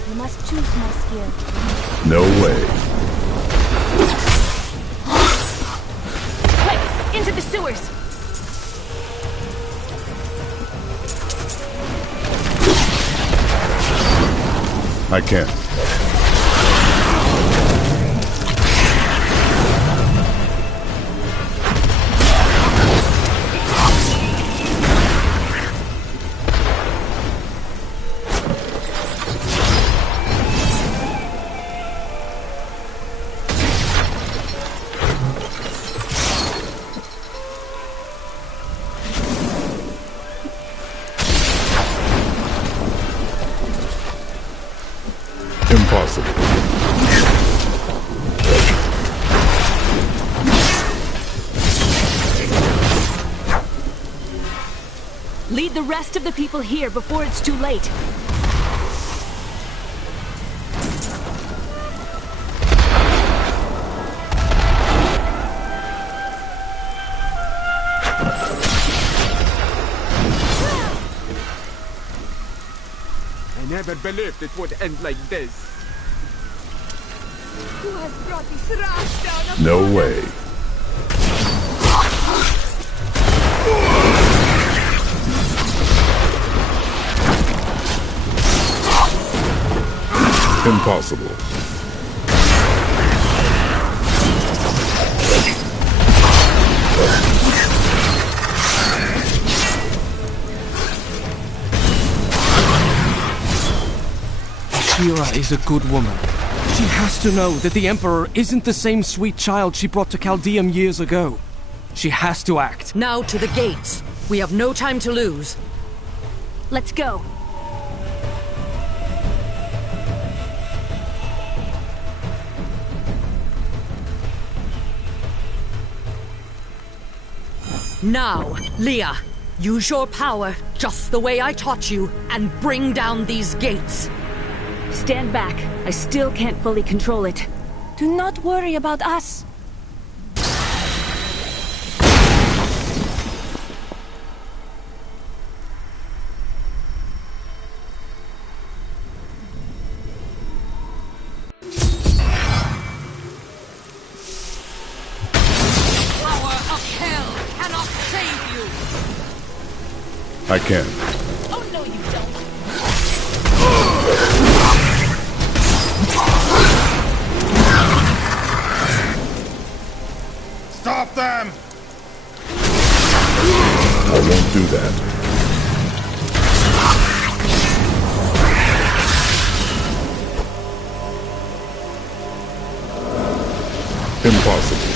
You must choose my skill. No way. Quick! Into the sewers! I can't. Impossible. Lead the rest of the people here before it's too late. I never believed it would end like this. Who has brought this wrath down upon No us? way. Impossible. Lyra is a good woman. She has to know that the Emperor isn't the same sweet child she brought to Caldeum years ago. She has to act. Now to the gates. We have no time to lose. Let's go. Now, Leah, use your power just the way I taught you and bring down these gates. Stand back. I still can't fully control it. Do not worry about us. I can. Oh, no, you don't. Stop them! I won't do that. Impossible.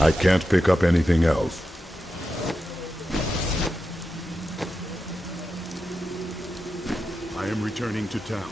I can't pick up anything else. I am returning to town.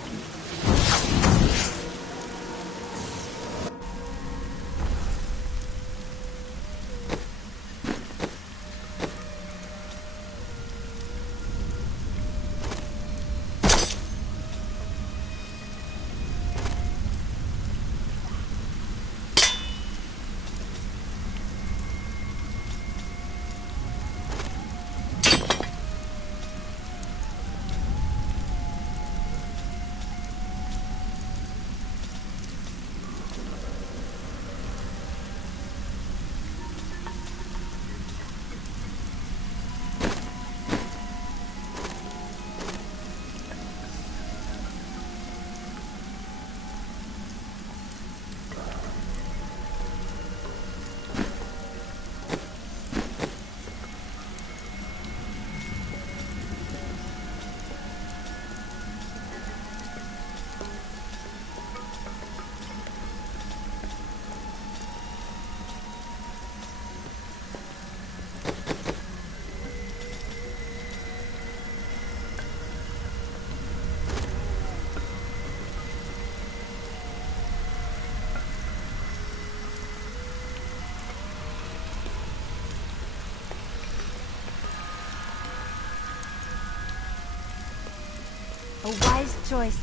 A wise choice.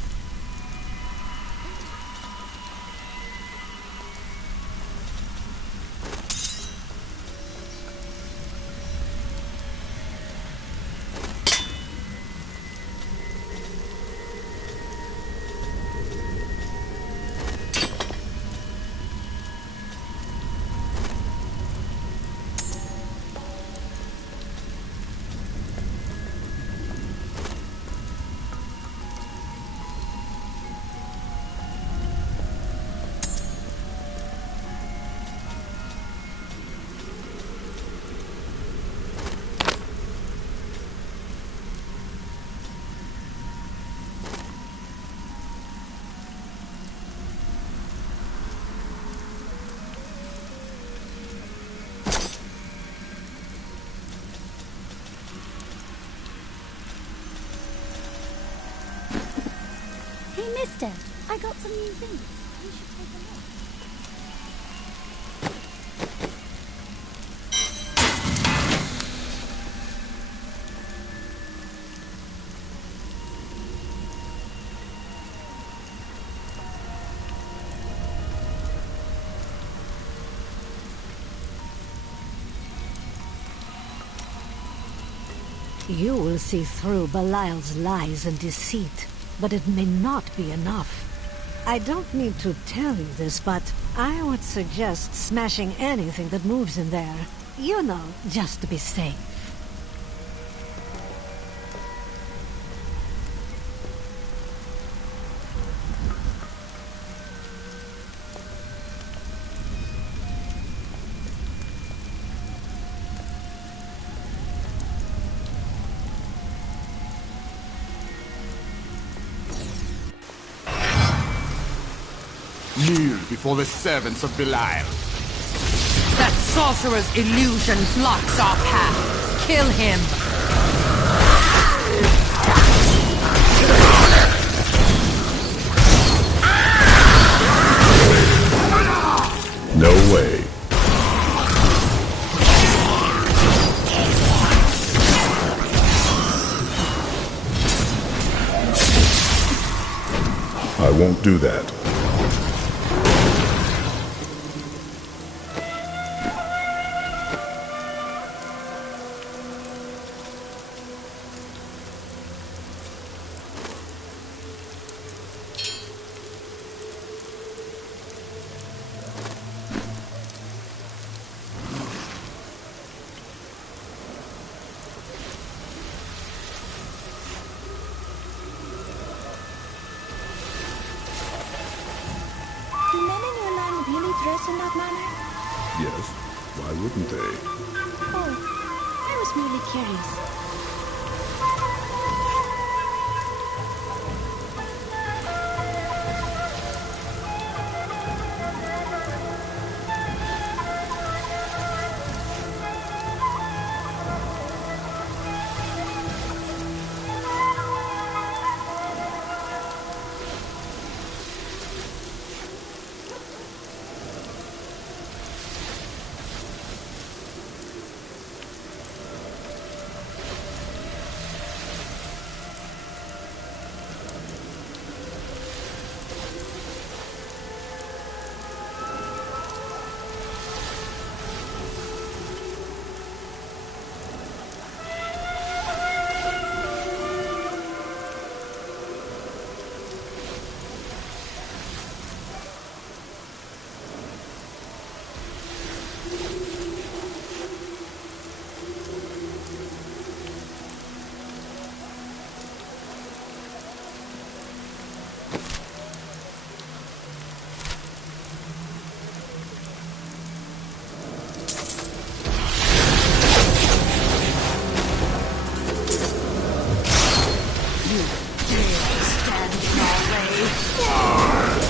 Hey, mister, I got some new things. You should take a look. You will see through Belial's lies and deceit, but it may not be enough. I don't need to tell you this, but I would suggest smashing anything that moves in there. You know, just to be safe. before the servants of Belial. That sorcerer's illusion blocks our path. Kill him! No way. I won't do that. Do men in your land really dress in that manner? Yes, why wouldn't they? Oh, I was merely curious.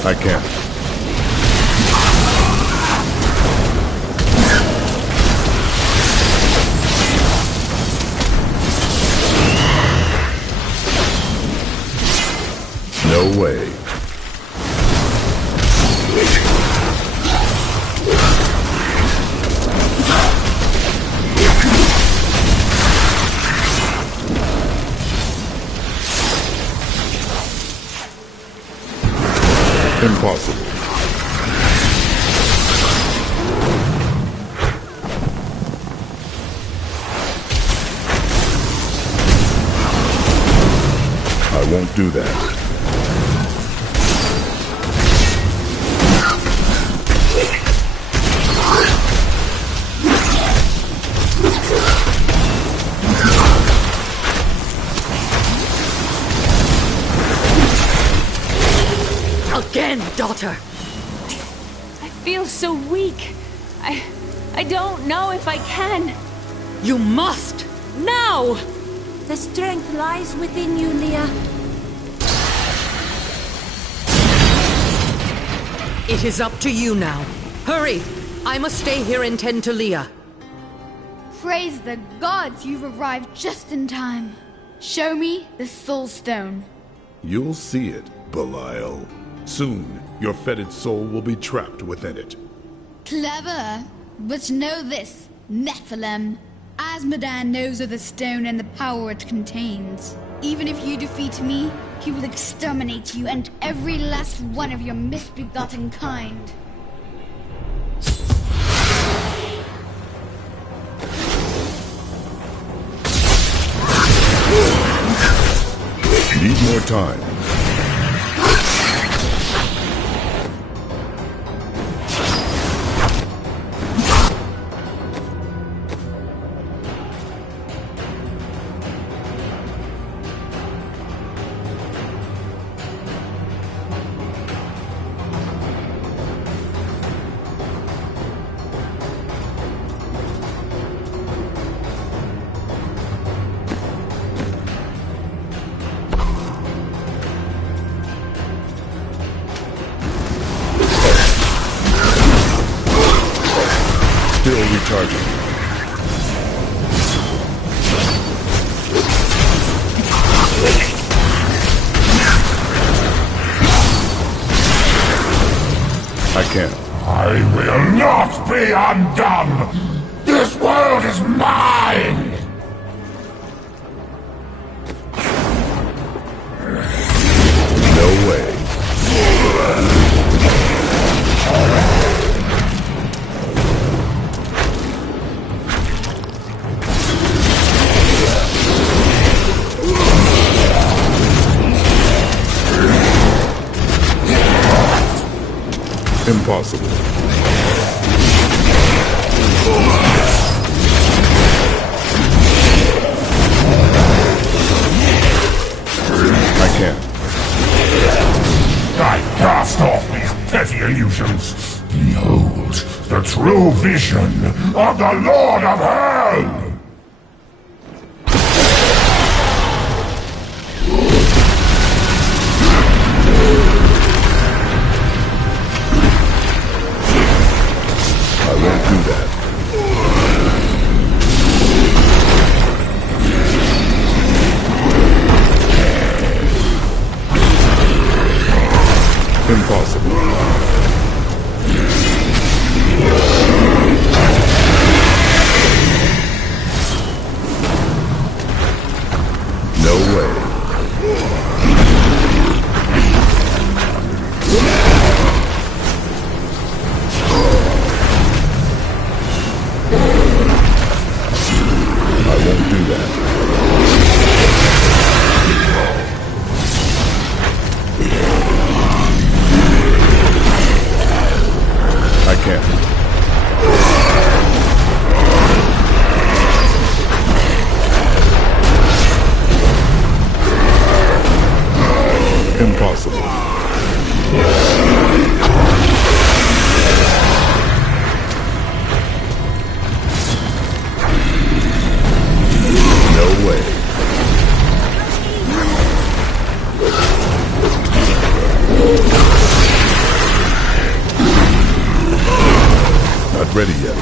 I can't. No way. Impossible. I won't do that. Again, daughter! I feel so weak. I don't know if I can. You must! Now! The strength lies within you, Leah. It is up to you now. Hurry! I must stay here and tend to Leah. Praise the gods, you've arrived just in time. Show me the Soul Stone. You'll see it, Belial. Soon, your fetid soul will be trapped within it. Clever. But know this, Nephilim. Azmodan knows of the stone and the power it contains. Even if you defeat me, he will exterminate you and every last one of your misbegotten kind. Need more time. Still recharging. I can't. I will not be undone! This world is mine! No way. Impossible. I can't. I cast off these petty illusions. Behold, the true vision of the Lord of Hell! I won't do that. Impossible. No way. I won't do that. I can't. Impossible. No way. Not ready yet.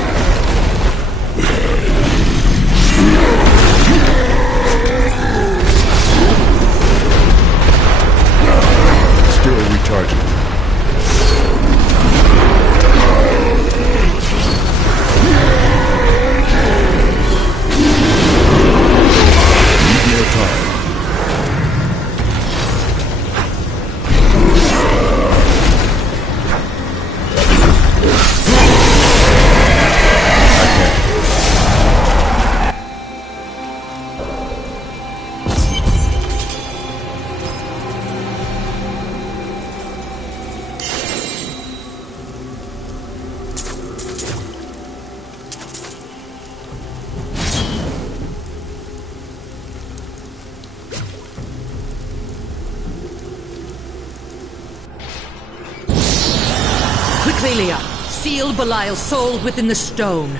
Still recharging. Need more time. Quickly, Leah! Seal Belial's soul within the stone.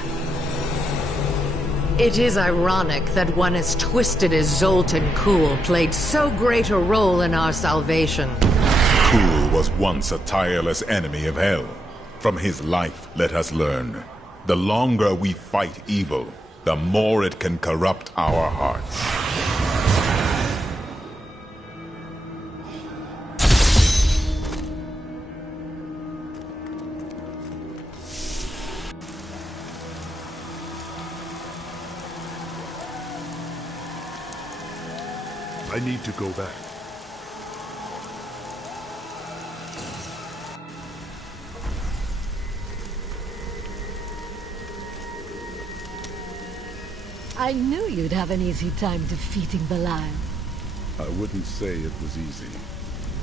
It is ironic that one as twisted as Zoltan Kuhl played so great a role in our salvation. Kuhl was once a tireless enemy of hell. From his life, let us learn. The longer we fight evil, the more it can corrupt our hearts. I need to go back. I knew you'd have an easy time defeating Belial. I wouldn't say it was easy.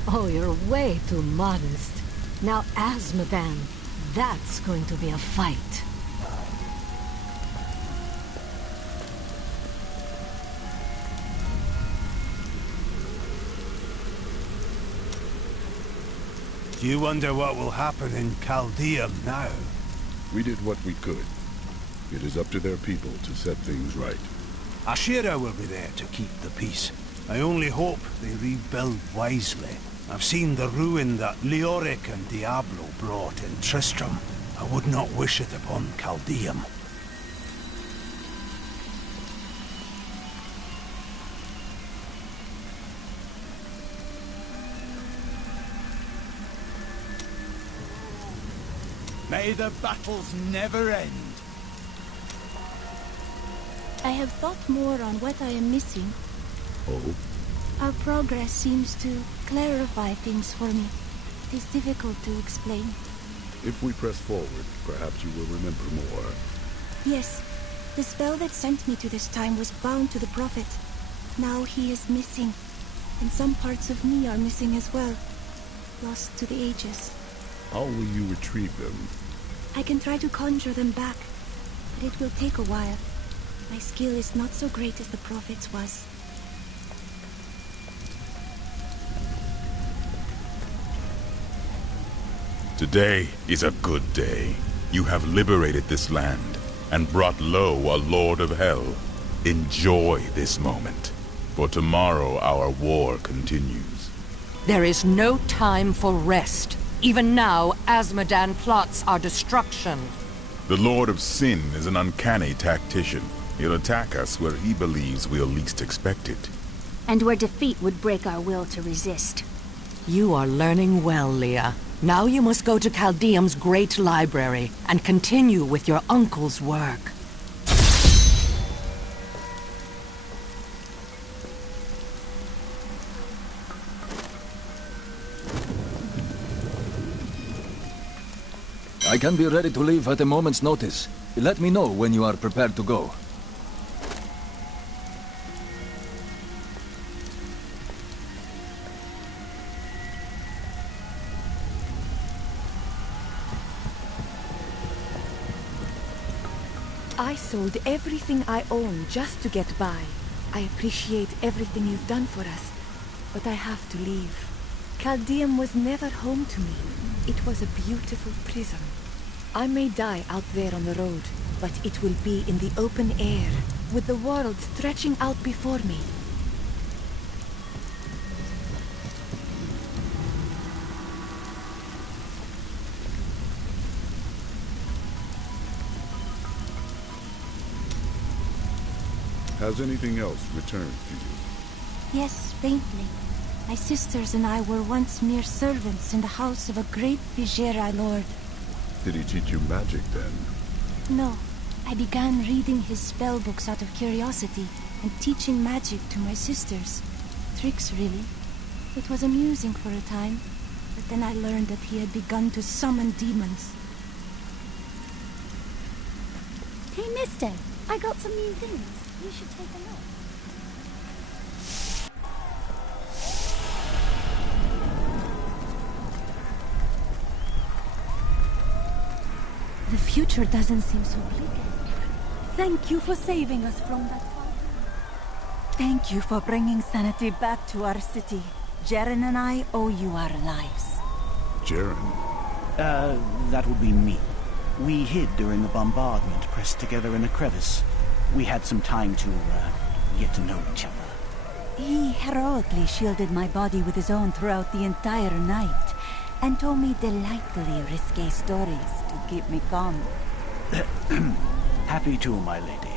Oh, you're way too modest. Now, Azmodan, that's going to be a fight. Do you wonder what will happen in Chaldeum now? We did what we could. It is up to their people to set things right. Ashira will be there to keep the peace. I only hope they rebuild wisely. I've seen the ruin that Leoric and Diablo brought in Tristram. I would not wish it upon Chaldeum. May the battles never end. I have thought more on what I am missing. Oh? Our progress seems to clarify things for me. It is difficult to explain. If we press forward, perhaps you will remember more. Yes, the spell that sent me to this time was bound to the Prophet. Now he is missing, and some parts of me are missing as well. Lost to the ages. How will you retrieve them? I can try to conjure them back, but it will take a while. My skill is not so great as the Prophet's was. Today is a good day. You have liberated this land and brought low a Lord of Hell. Enjoy this moment, for tomorrow our war continues. There is no time for rest. Even now, Azmodan plots our destruction. The Lord of Sin is an uncanny tactician. He'll attack us where he believes we'll least expect it. And where defeat would break our will to resist. You are learning well, Leah. Now you must go to Chaldeum's great library and continue with your uncle's work. I can be ready to leave at a moment's notice. Let me know when you are prepared to go. I sold everything I own just to get by. I appreciate everything you've done for us, but I have to leave. Chaldeum was never home to me. It was a beautiful prison. I may die out there on the road, but it will be in the open air, with the world stretching out before me. Has anything else returned to you? Yes, faintly. My sisters and I were once mere servants in the house of a great Vizhera lord. Did he teach you magic then? No, I began reading his spell books out of curiosity and teaching magic to my sisters. Tricks, really. It was amusing for a time, but then I learned that he had begun to summon demons. Hey, mister, I got some new things. You should take a look. The future doesn't seem so bleak. Thank you for saving us from that fight. Thank you for bringing sanity back to our city. Jaren and I owe you our lives. Jaren? That would be me. We hid during the bombardment, pressed together in a crevice. We had some time to, get to know each other. He heroically shielded my body with his own throughout the entire night, and told me delightfully risque stories to keep me calm. Happy to, my lady.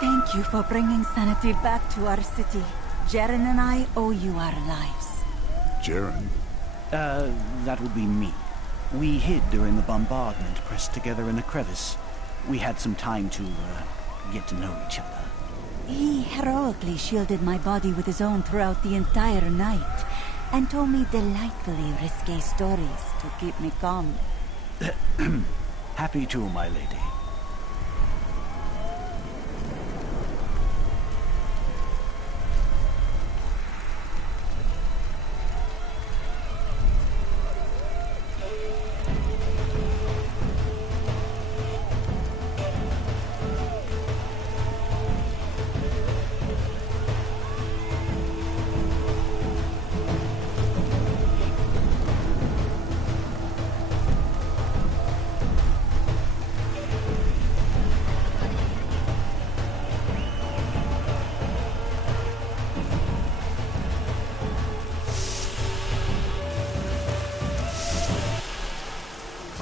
Thank you for bringing sanity back to our city. Jaren and I owe you our lives. Jaren? That would be me. We hid during the bombardment, pressed together in a crevice. We had some time to, get to know each other. He heroically shielded my body with his own throughout the entire night, and told me delightfully risque stories to keep me calm. Happy to, my lady.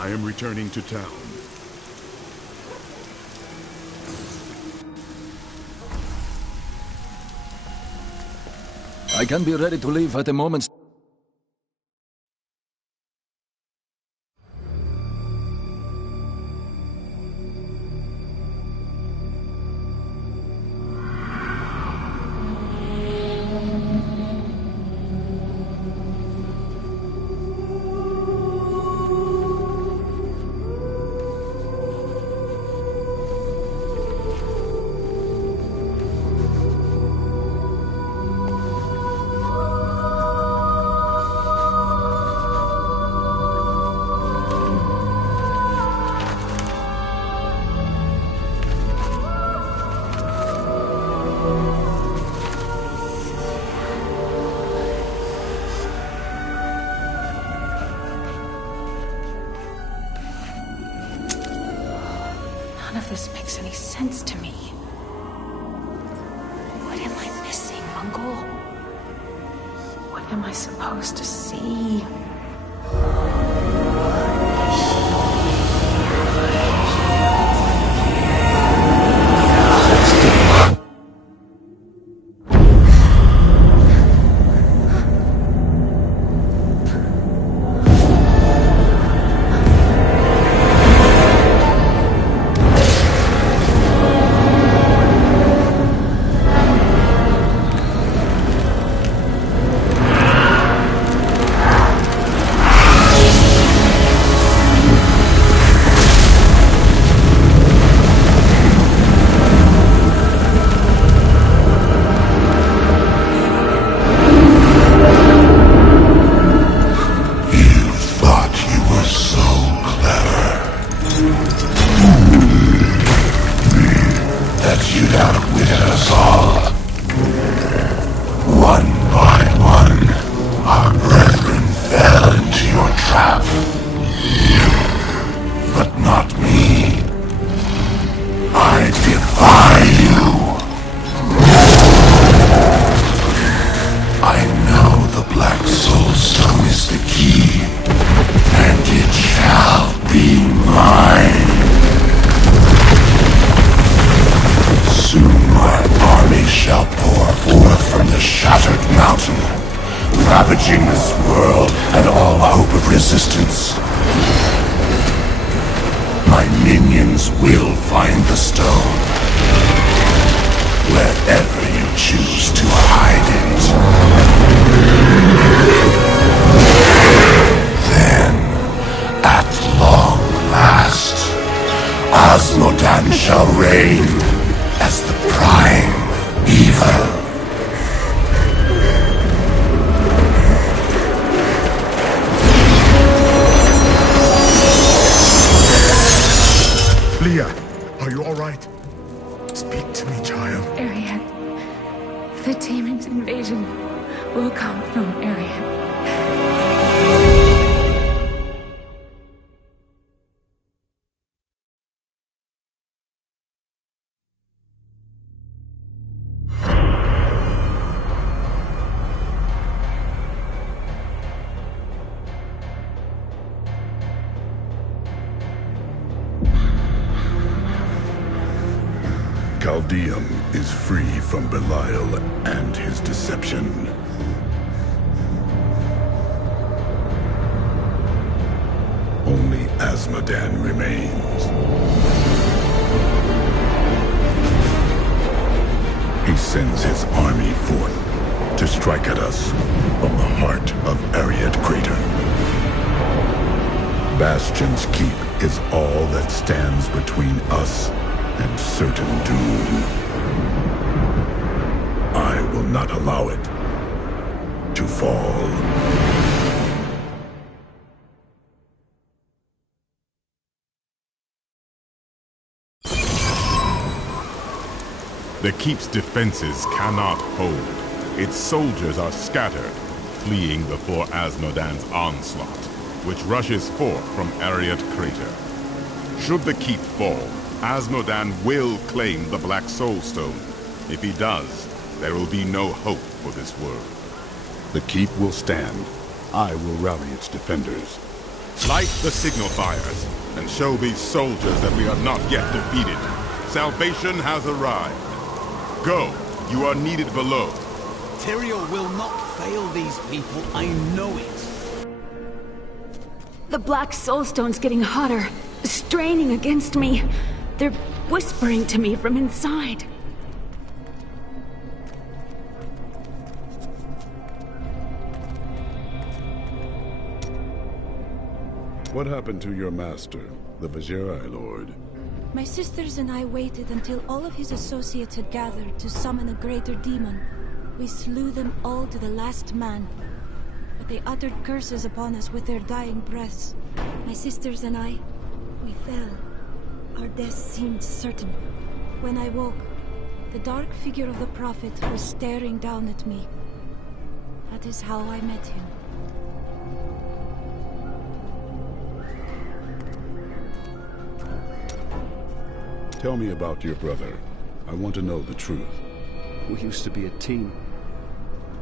I am returning to town. I can be ready to leave at a moment's... None of this makes any sense to me. What am I missing, Uncle? What am I supposed to see? Ravaging this world and all hope of resistance. My minions will find the stone, wherever you choose to hide it. Then, at long last, Osmodan shall reign as the prime evil. Leah, are you all right? Speak to me, child. Ariad. The demon's invasion will come from Ariad. Chaldeum is free from Belial and his deception. Only Asmodan remains. He sends his army forth to strike at us from the heart of Ariad Crater. Bastion's Keep is all that stands between us and certain doom. I will not allow it to fall. The Keep's defenses cannot hold. Its soldiers are scattered, fleeing before Asmodan's onslaught, which rushes forth from Ariad Crater. Should the Keep fall, Asmodan will claim the Black Soul Stone. If he does, there will be no hope for this world. The Keep will stand. I will rally its defenders. Light the signal fires, and show these soldiers that we are not yet defeated. Salvation has arrived. Go, you are needed below. Tyrael will not fail these people, I know it. The black soulstone's getting hotter, straining against me. They're whispering to me from inside. What happened to your master, the Vizirai Lord? My sisters and I waited until all of his associates had gathered to summon a greater demon. We slew them all to the last man. But they uttered curses upon us with their dying breaths. My sisters and I, we fell. Our death seemed certain. When I woke, the dark figure of the Prophet was staring down at me. That is how I met him. Tell me about your brother. I want to know the truth. We used to be a team.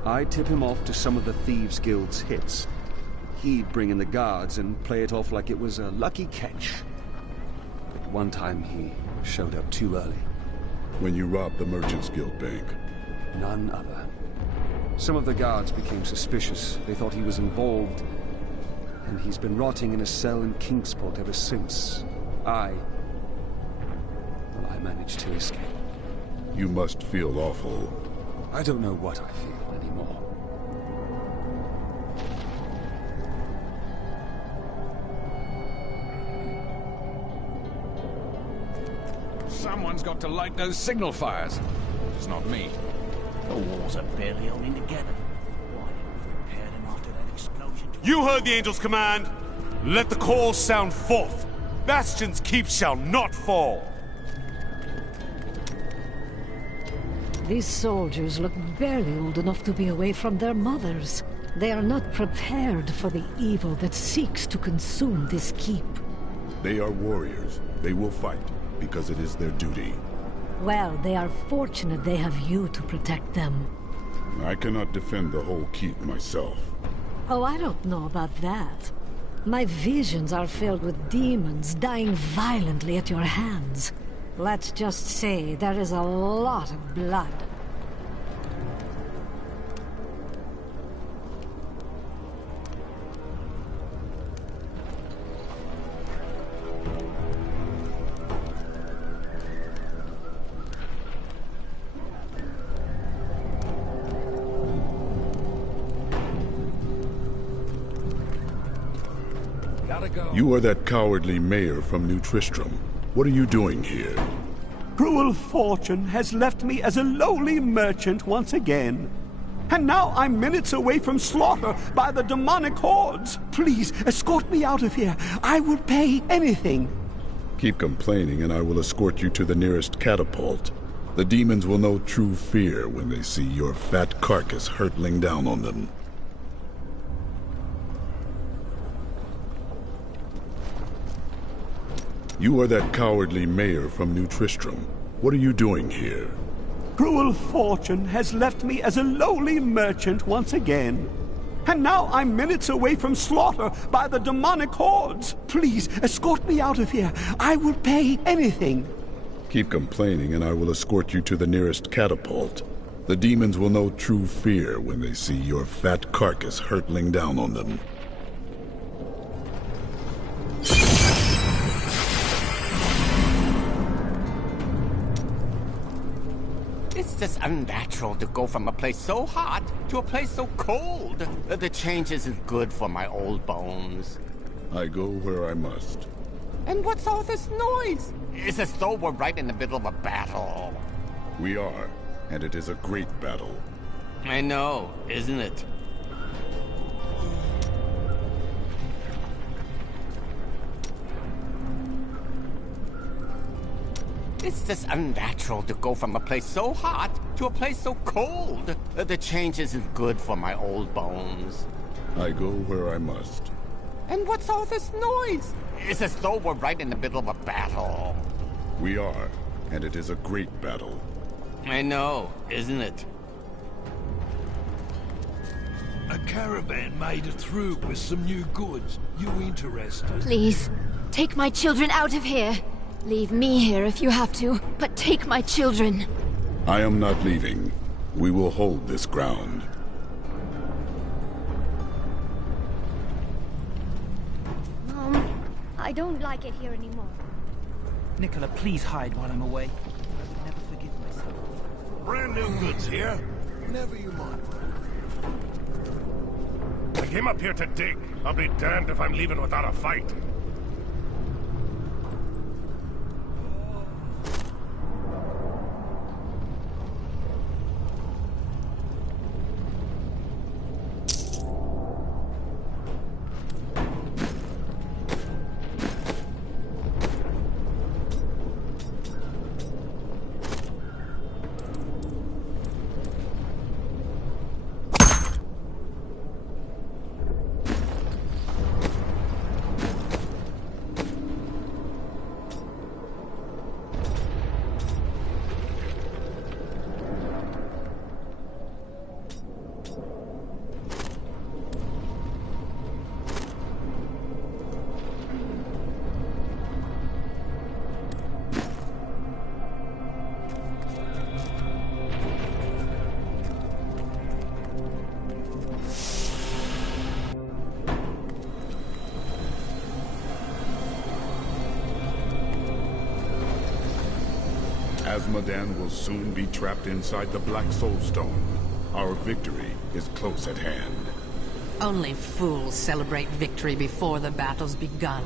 I'd tip him off to some of the Thieves Guild's hits. He'd bring in the guards and play it off like it was a lucky catch. But one time he showed up too early. When you robbed the Merchants Guild Bank? None other. Some of the guards became suspicious. They thought he was involved. And he's been rotting in a cell in Kingsport ever since. I managed to escape. You must feel awful. I don't know what I feel anymore. Someone's got to light those signal fires. It's not me. The walls are barely holding together. Why didn't we repair them after that explosion? You heard the angel's command. Let the call sound forth. Bastion's keep shall not fall. These soldiers look barely old enough to be away from their mothers. They are not prepared for the evil that seeks to consume this keep. They are warriors. They will fight, because it is their duty. Well, they are fortunate they have you to protect them. I cannot defend the whole keep myself. Oh, I don't know about that. My visions are filled with demons dying violently at your hands. Let's just say there is a lot of blood. You are that cowardly mayor from New Tristram. What are you doing here? Cruel fortune has left me as a lowly merchant once again. And now I'm minutes away from slaughter by the demonic hordes. Please, escort me out of here. I will pay anything. Keep complaining and I will escort you to the nearest catapult. The demons will know true fear when they see your fat carcass hurtling down on them. You are that cowardly mayor from New Tristram. What are you doing here? Cruel fortune has left me as a lowly merchant once again. And now I'm minutes away from slaughter by the demonic hordes. Please, escort me out of here. I will pay anything. Keep complaining and I will escort you to the nearest catapult. The demons will know true fear when they see your fat carcass hurtling down on them. It's just unnatural to go from a place so hot to a place so cold. The change isn't good for my old bones. I go where I must. And what's all this noise? It's as though we're right in the middle of a battle. We are, and it is a great battle. I know, isn't it? It's just unnatural to go from a place so hot to a place so cold. The change isn't good for my old bones. I go where I must. And what's all this noise? It's as though we're right in the middle of a battle. We are, and it is a great battle. I know, isn't it? A caravan made it through with some new goods. You interested? Please, take my children out of here. Leave me here if you have to, but take my children. I am not leaving. We will hold this ground. Mom, I don't like it here anymore. Nicola, please hide while I'm away. I'll never forgive myself. Brand new goods here. Never you mind. I came up here to dig. I'll be damned if I'm leaving without a fight. Azmodan will soon be trapped inside the Black Soulstone. Our victory is close at hand. Only fools celebrate victory before the battle's begun.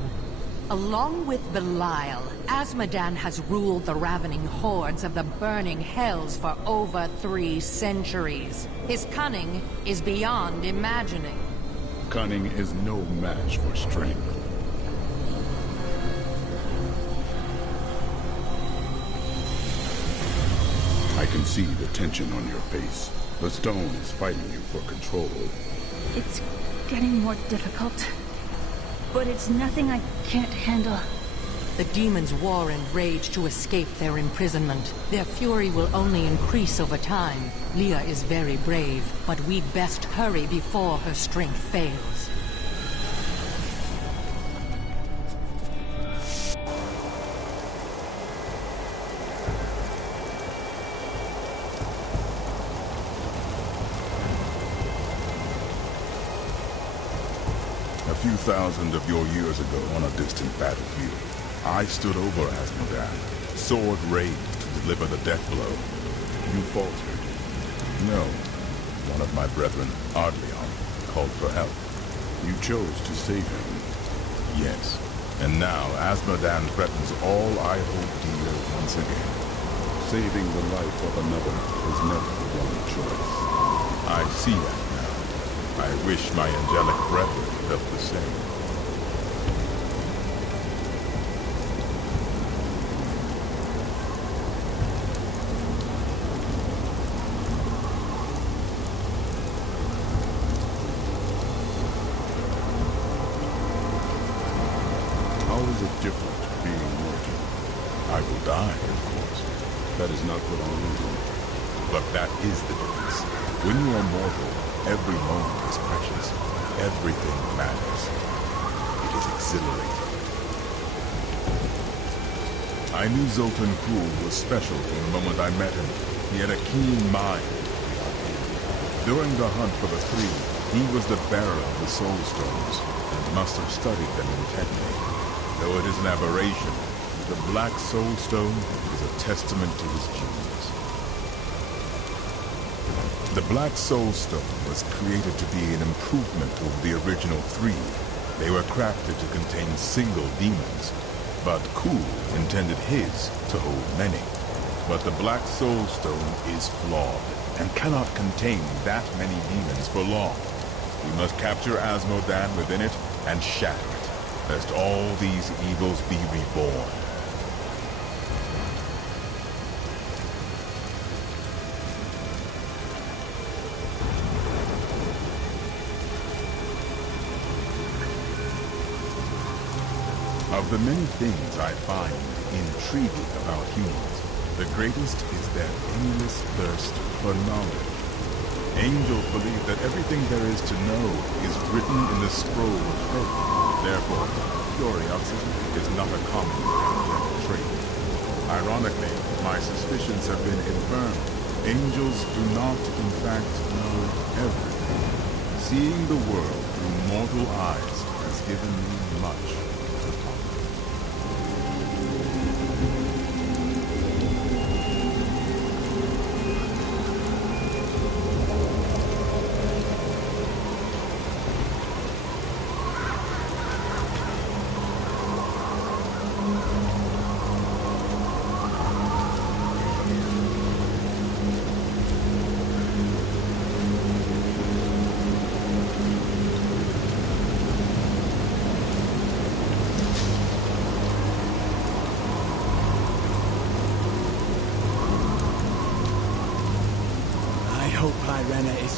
Along with Belial, Azmodan has ruled the ravening hordes of the burning hells for over 3 centuries. His cunning is beyond imagining. Cunning is no match for strength. I can see the tension on your face. The stone is fighting you for control. It's getting more difficult. But it's nothing I can't handle. The demons war and rage to escape their imprisonment. Their fury will only increase over time. Leah is very brave, but we'd best hurry before her strength fails. A few thousand of your years ago on a distant battlefield, I stood over Azmodan, sword raised to deliver the death blow. You faltered. No. One of my brethren, Ardleon, called for help. You chose to save him. Yes. And now Azmodan threatens all I hold dear once again. Saving the life of another is never the wrong choice. I see that now. I wish my angelic brethren felt the same. How is it different being mortal? I will die, of course. That is not what I mean. But that is the difference. When you are mortal, every moment is precious. Everything matters. It is exhilarating. I knew Zoltan Kuhl was special from the moment I met him. He had a keen mind. During the hunt for the 3, he was the bearer of the Soul Stones, and must have studied them intently. Though it is an aberration, the Black Soul Stone is a testament to his genius. The Black Soul Stone was created to be an improvement over the original 3. They were crafted to contain single demons, but Kuhl intended his to hold many. But the Black Soul Stone is flawed, and cannot contain that many demons for long. We must capture Azmodan within it and shatter it, lest all these evils be reborn. Of the many things I find intriguing about humans, the greatest is their endless thirst for knowledge. Angels believe that everything there is to know is written in the scroll of fate. Therefore, curiosity is not a common trait. Ironically, my suspicions have been confirmed. Angels do not, in fact, know everything. Seeing the world through mortal eyes has given me much to ponder.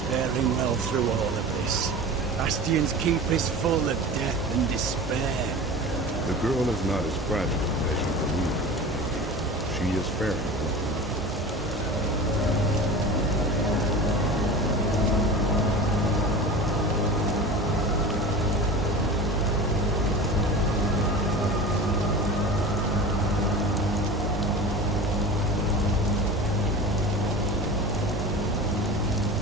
Faring well through all of this. Bastion's keep is full of death and despair. The girl is not as fragile as you believe. She is faring well.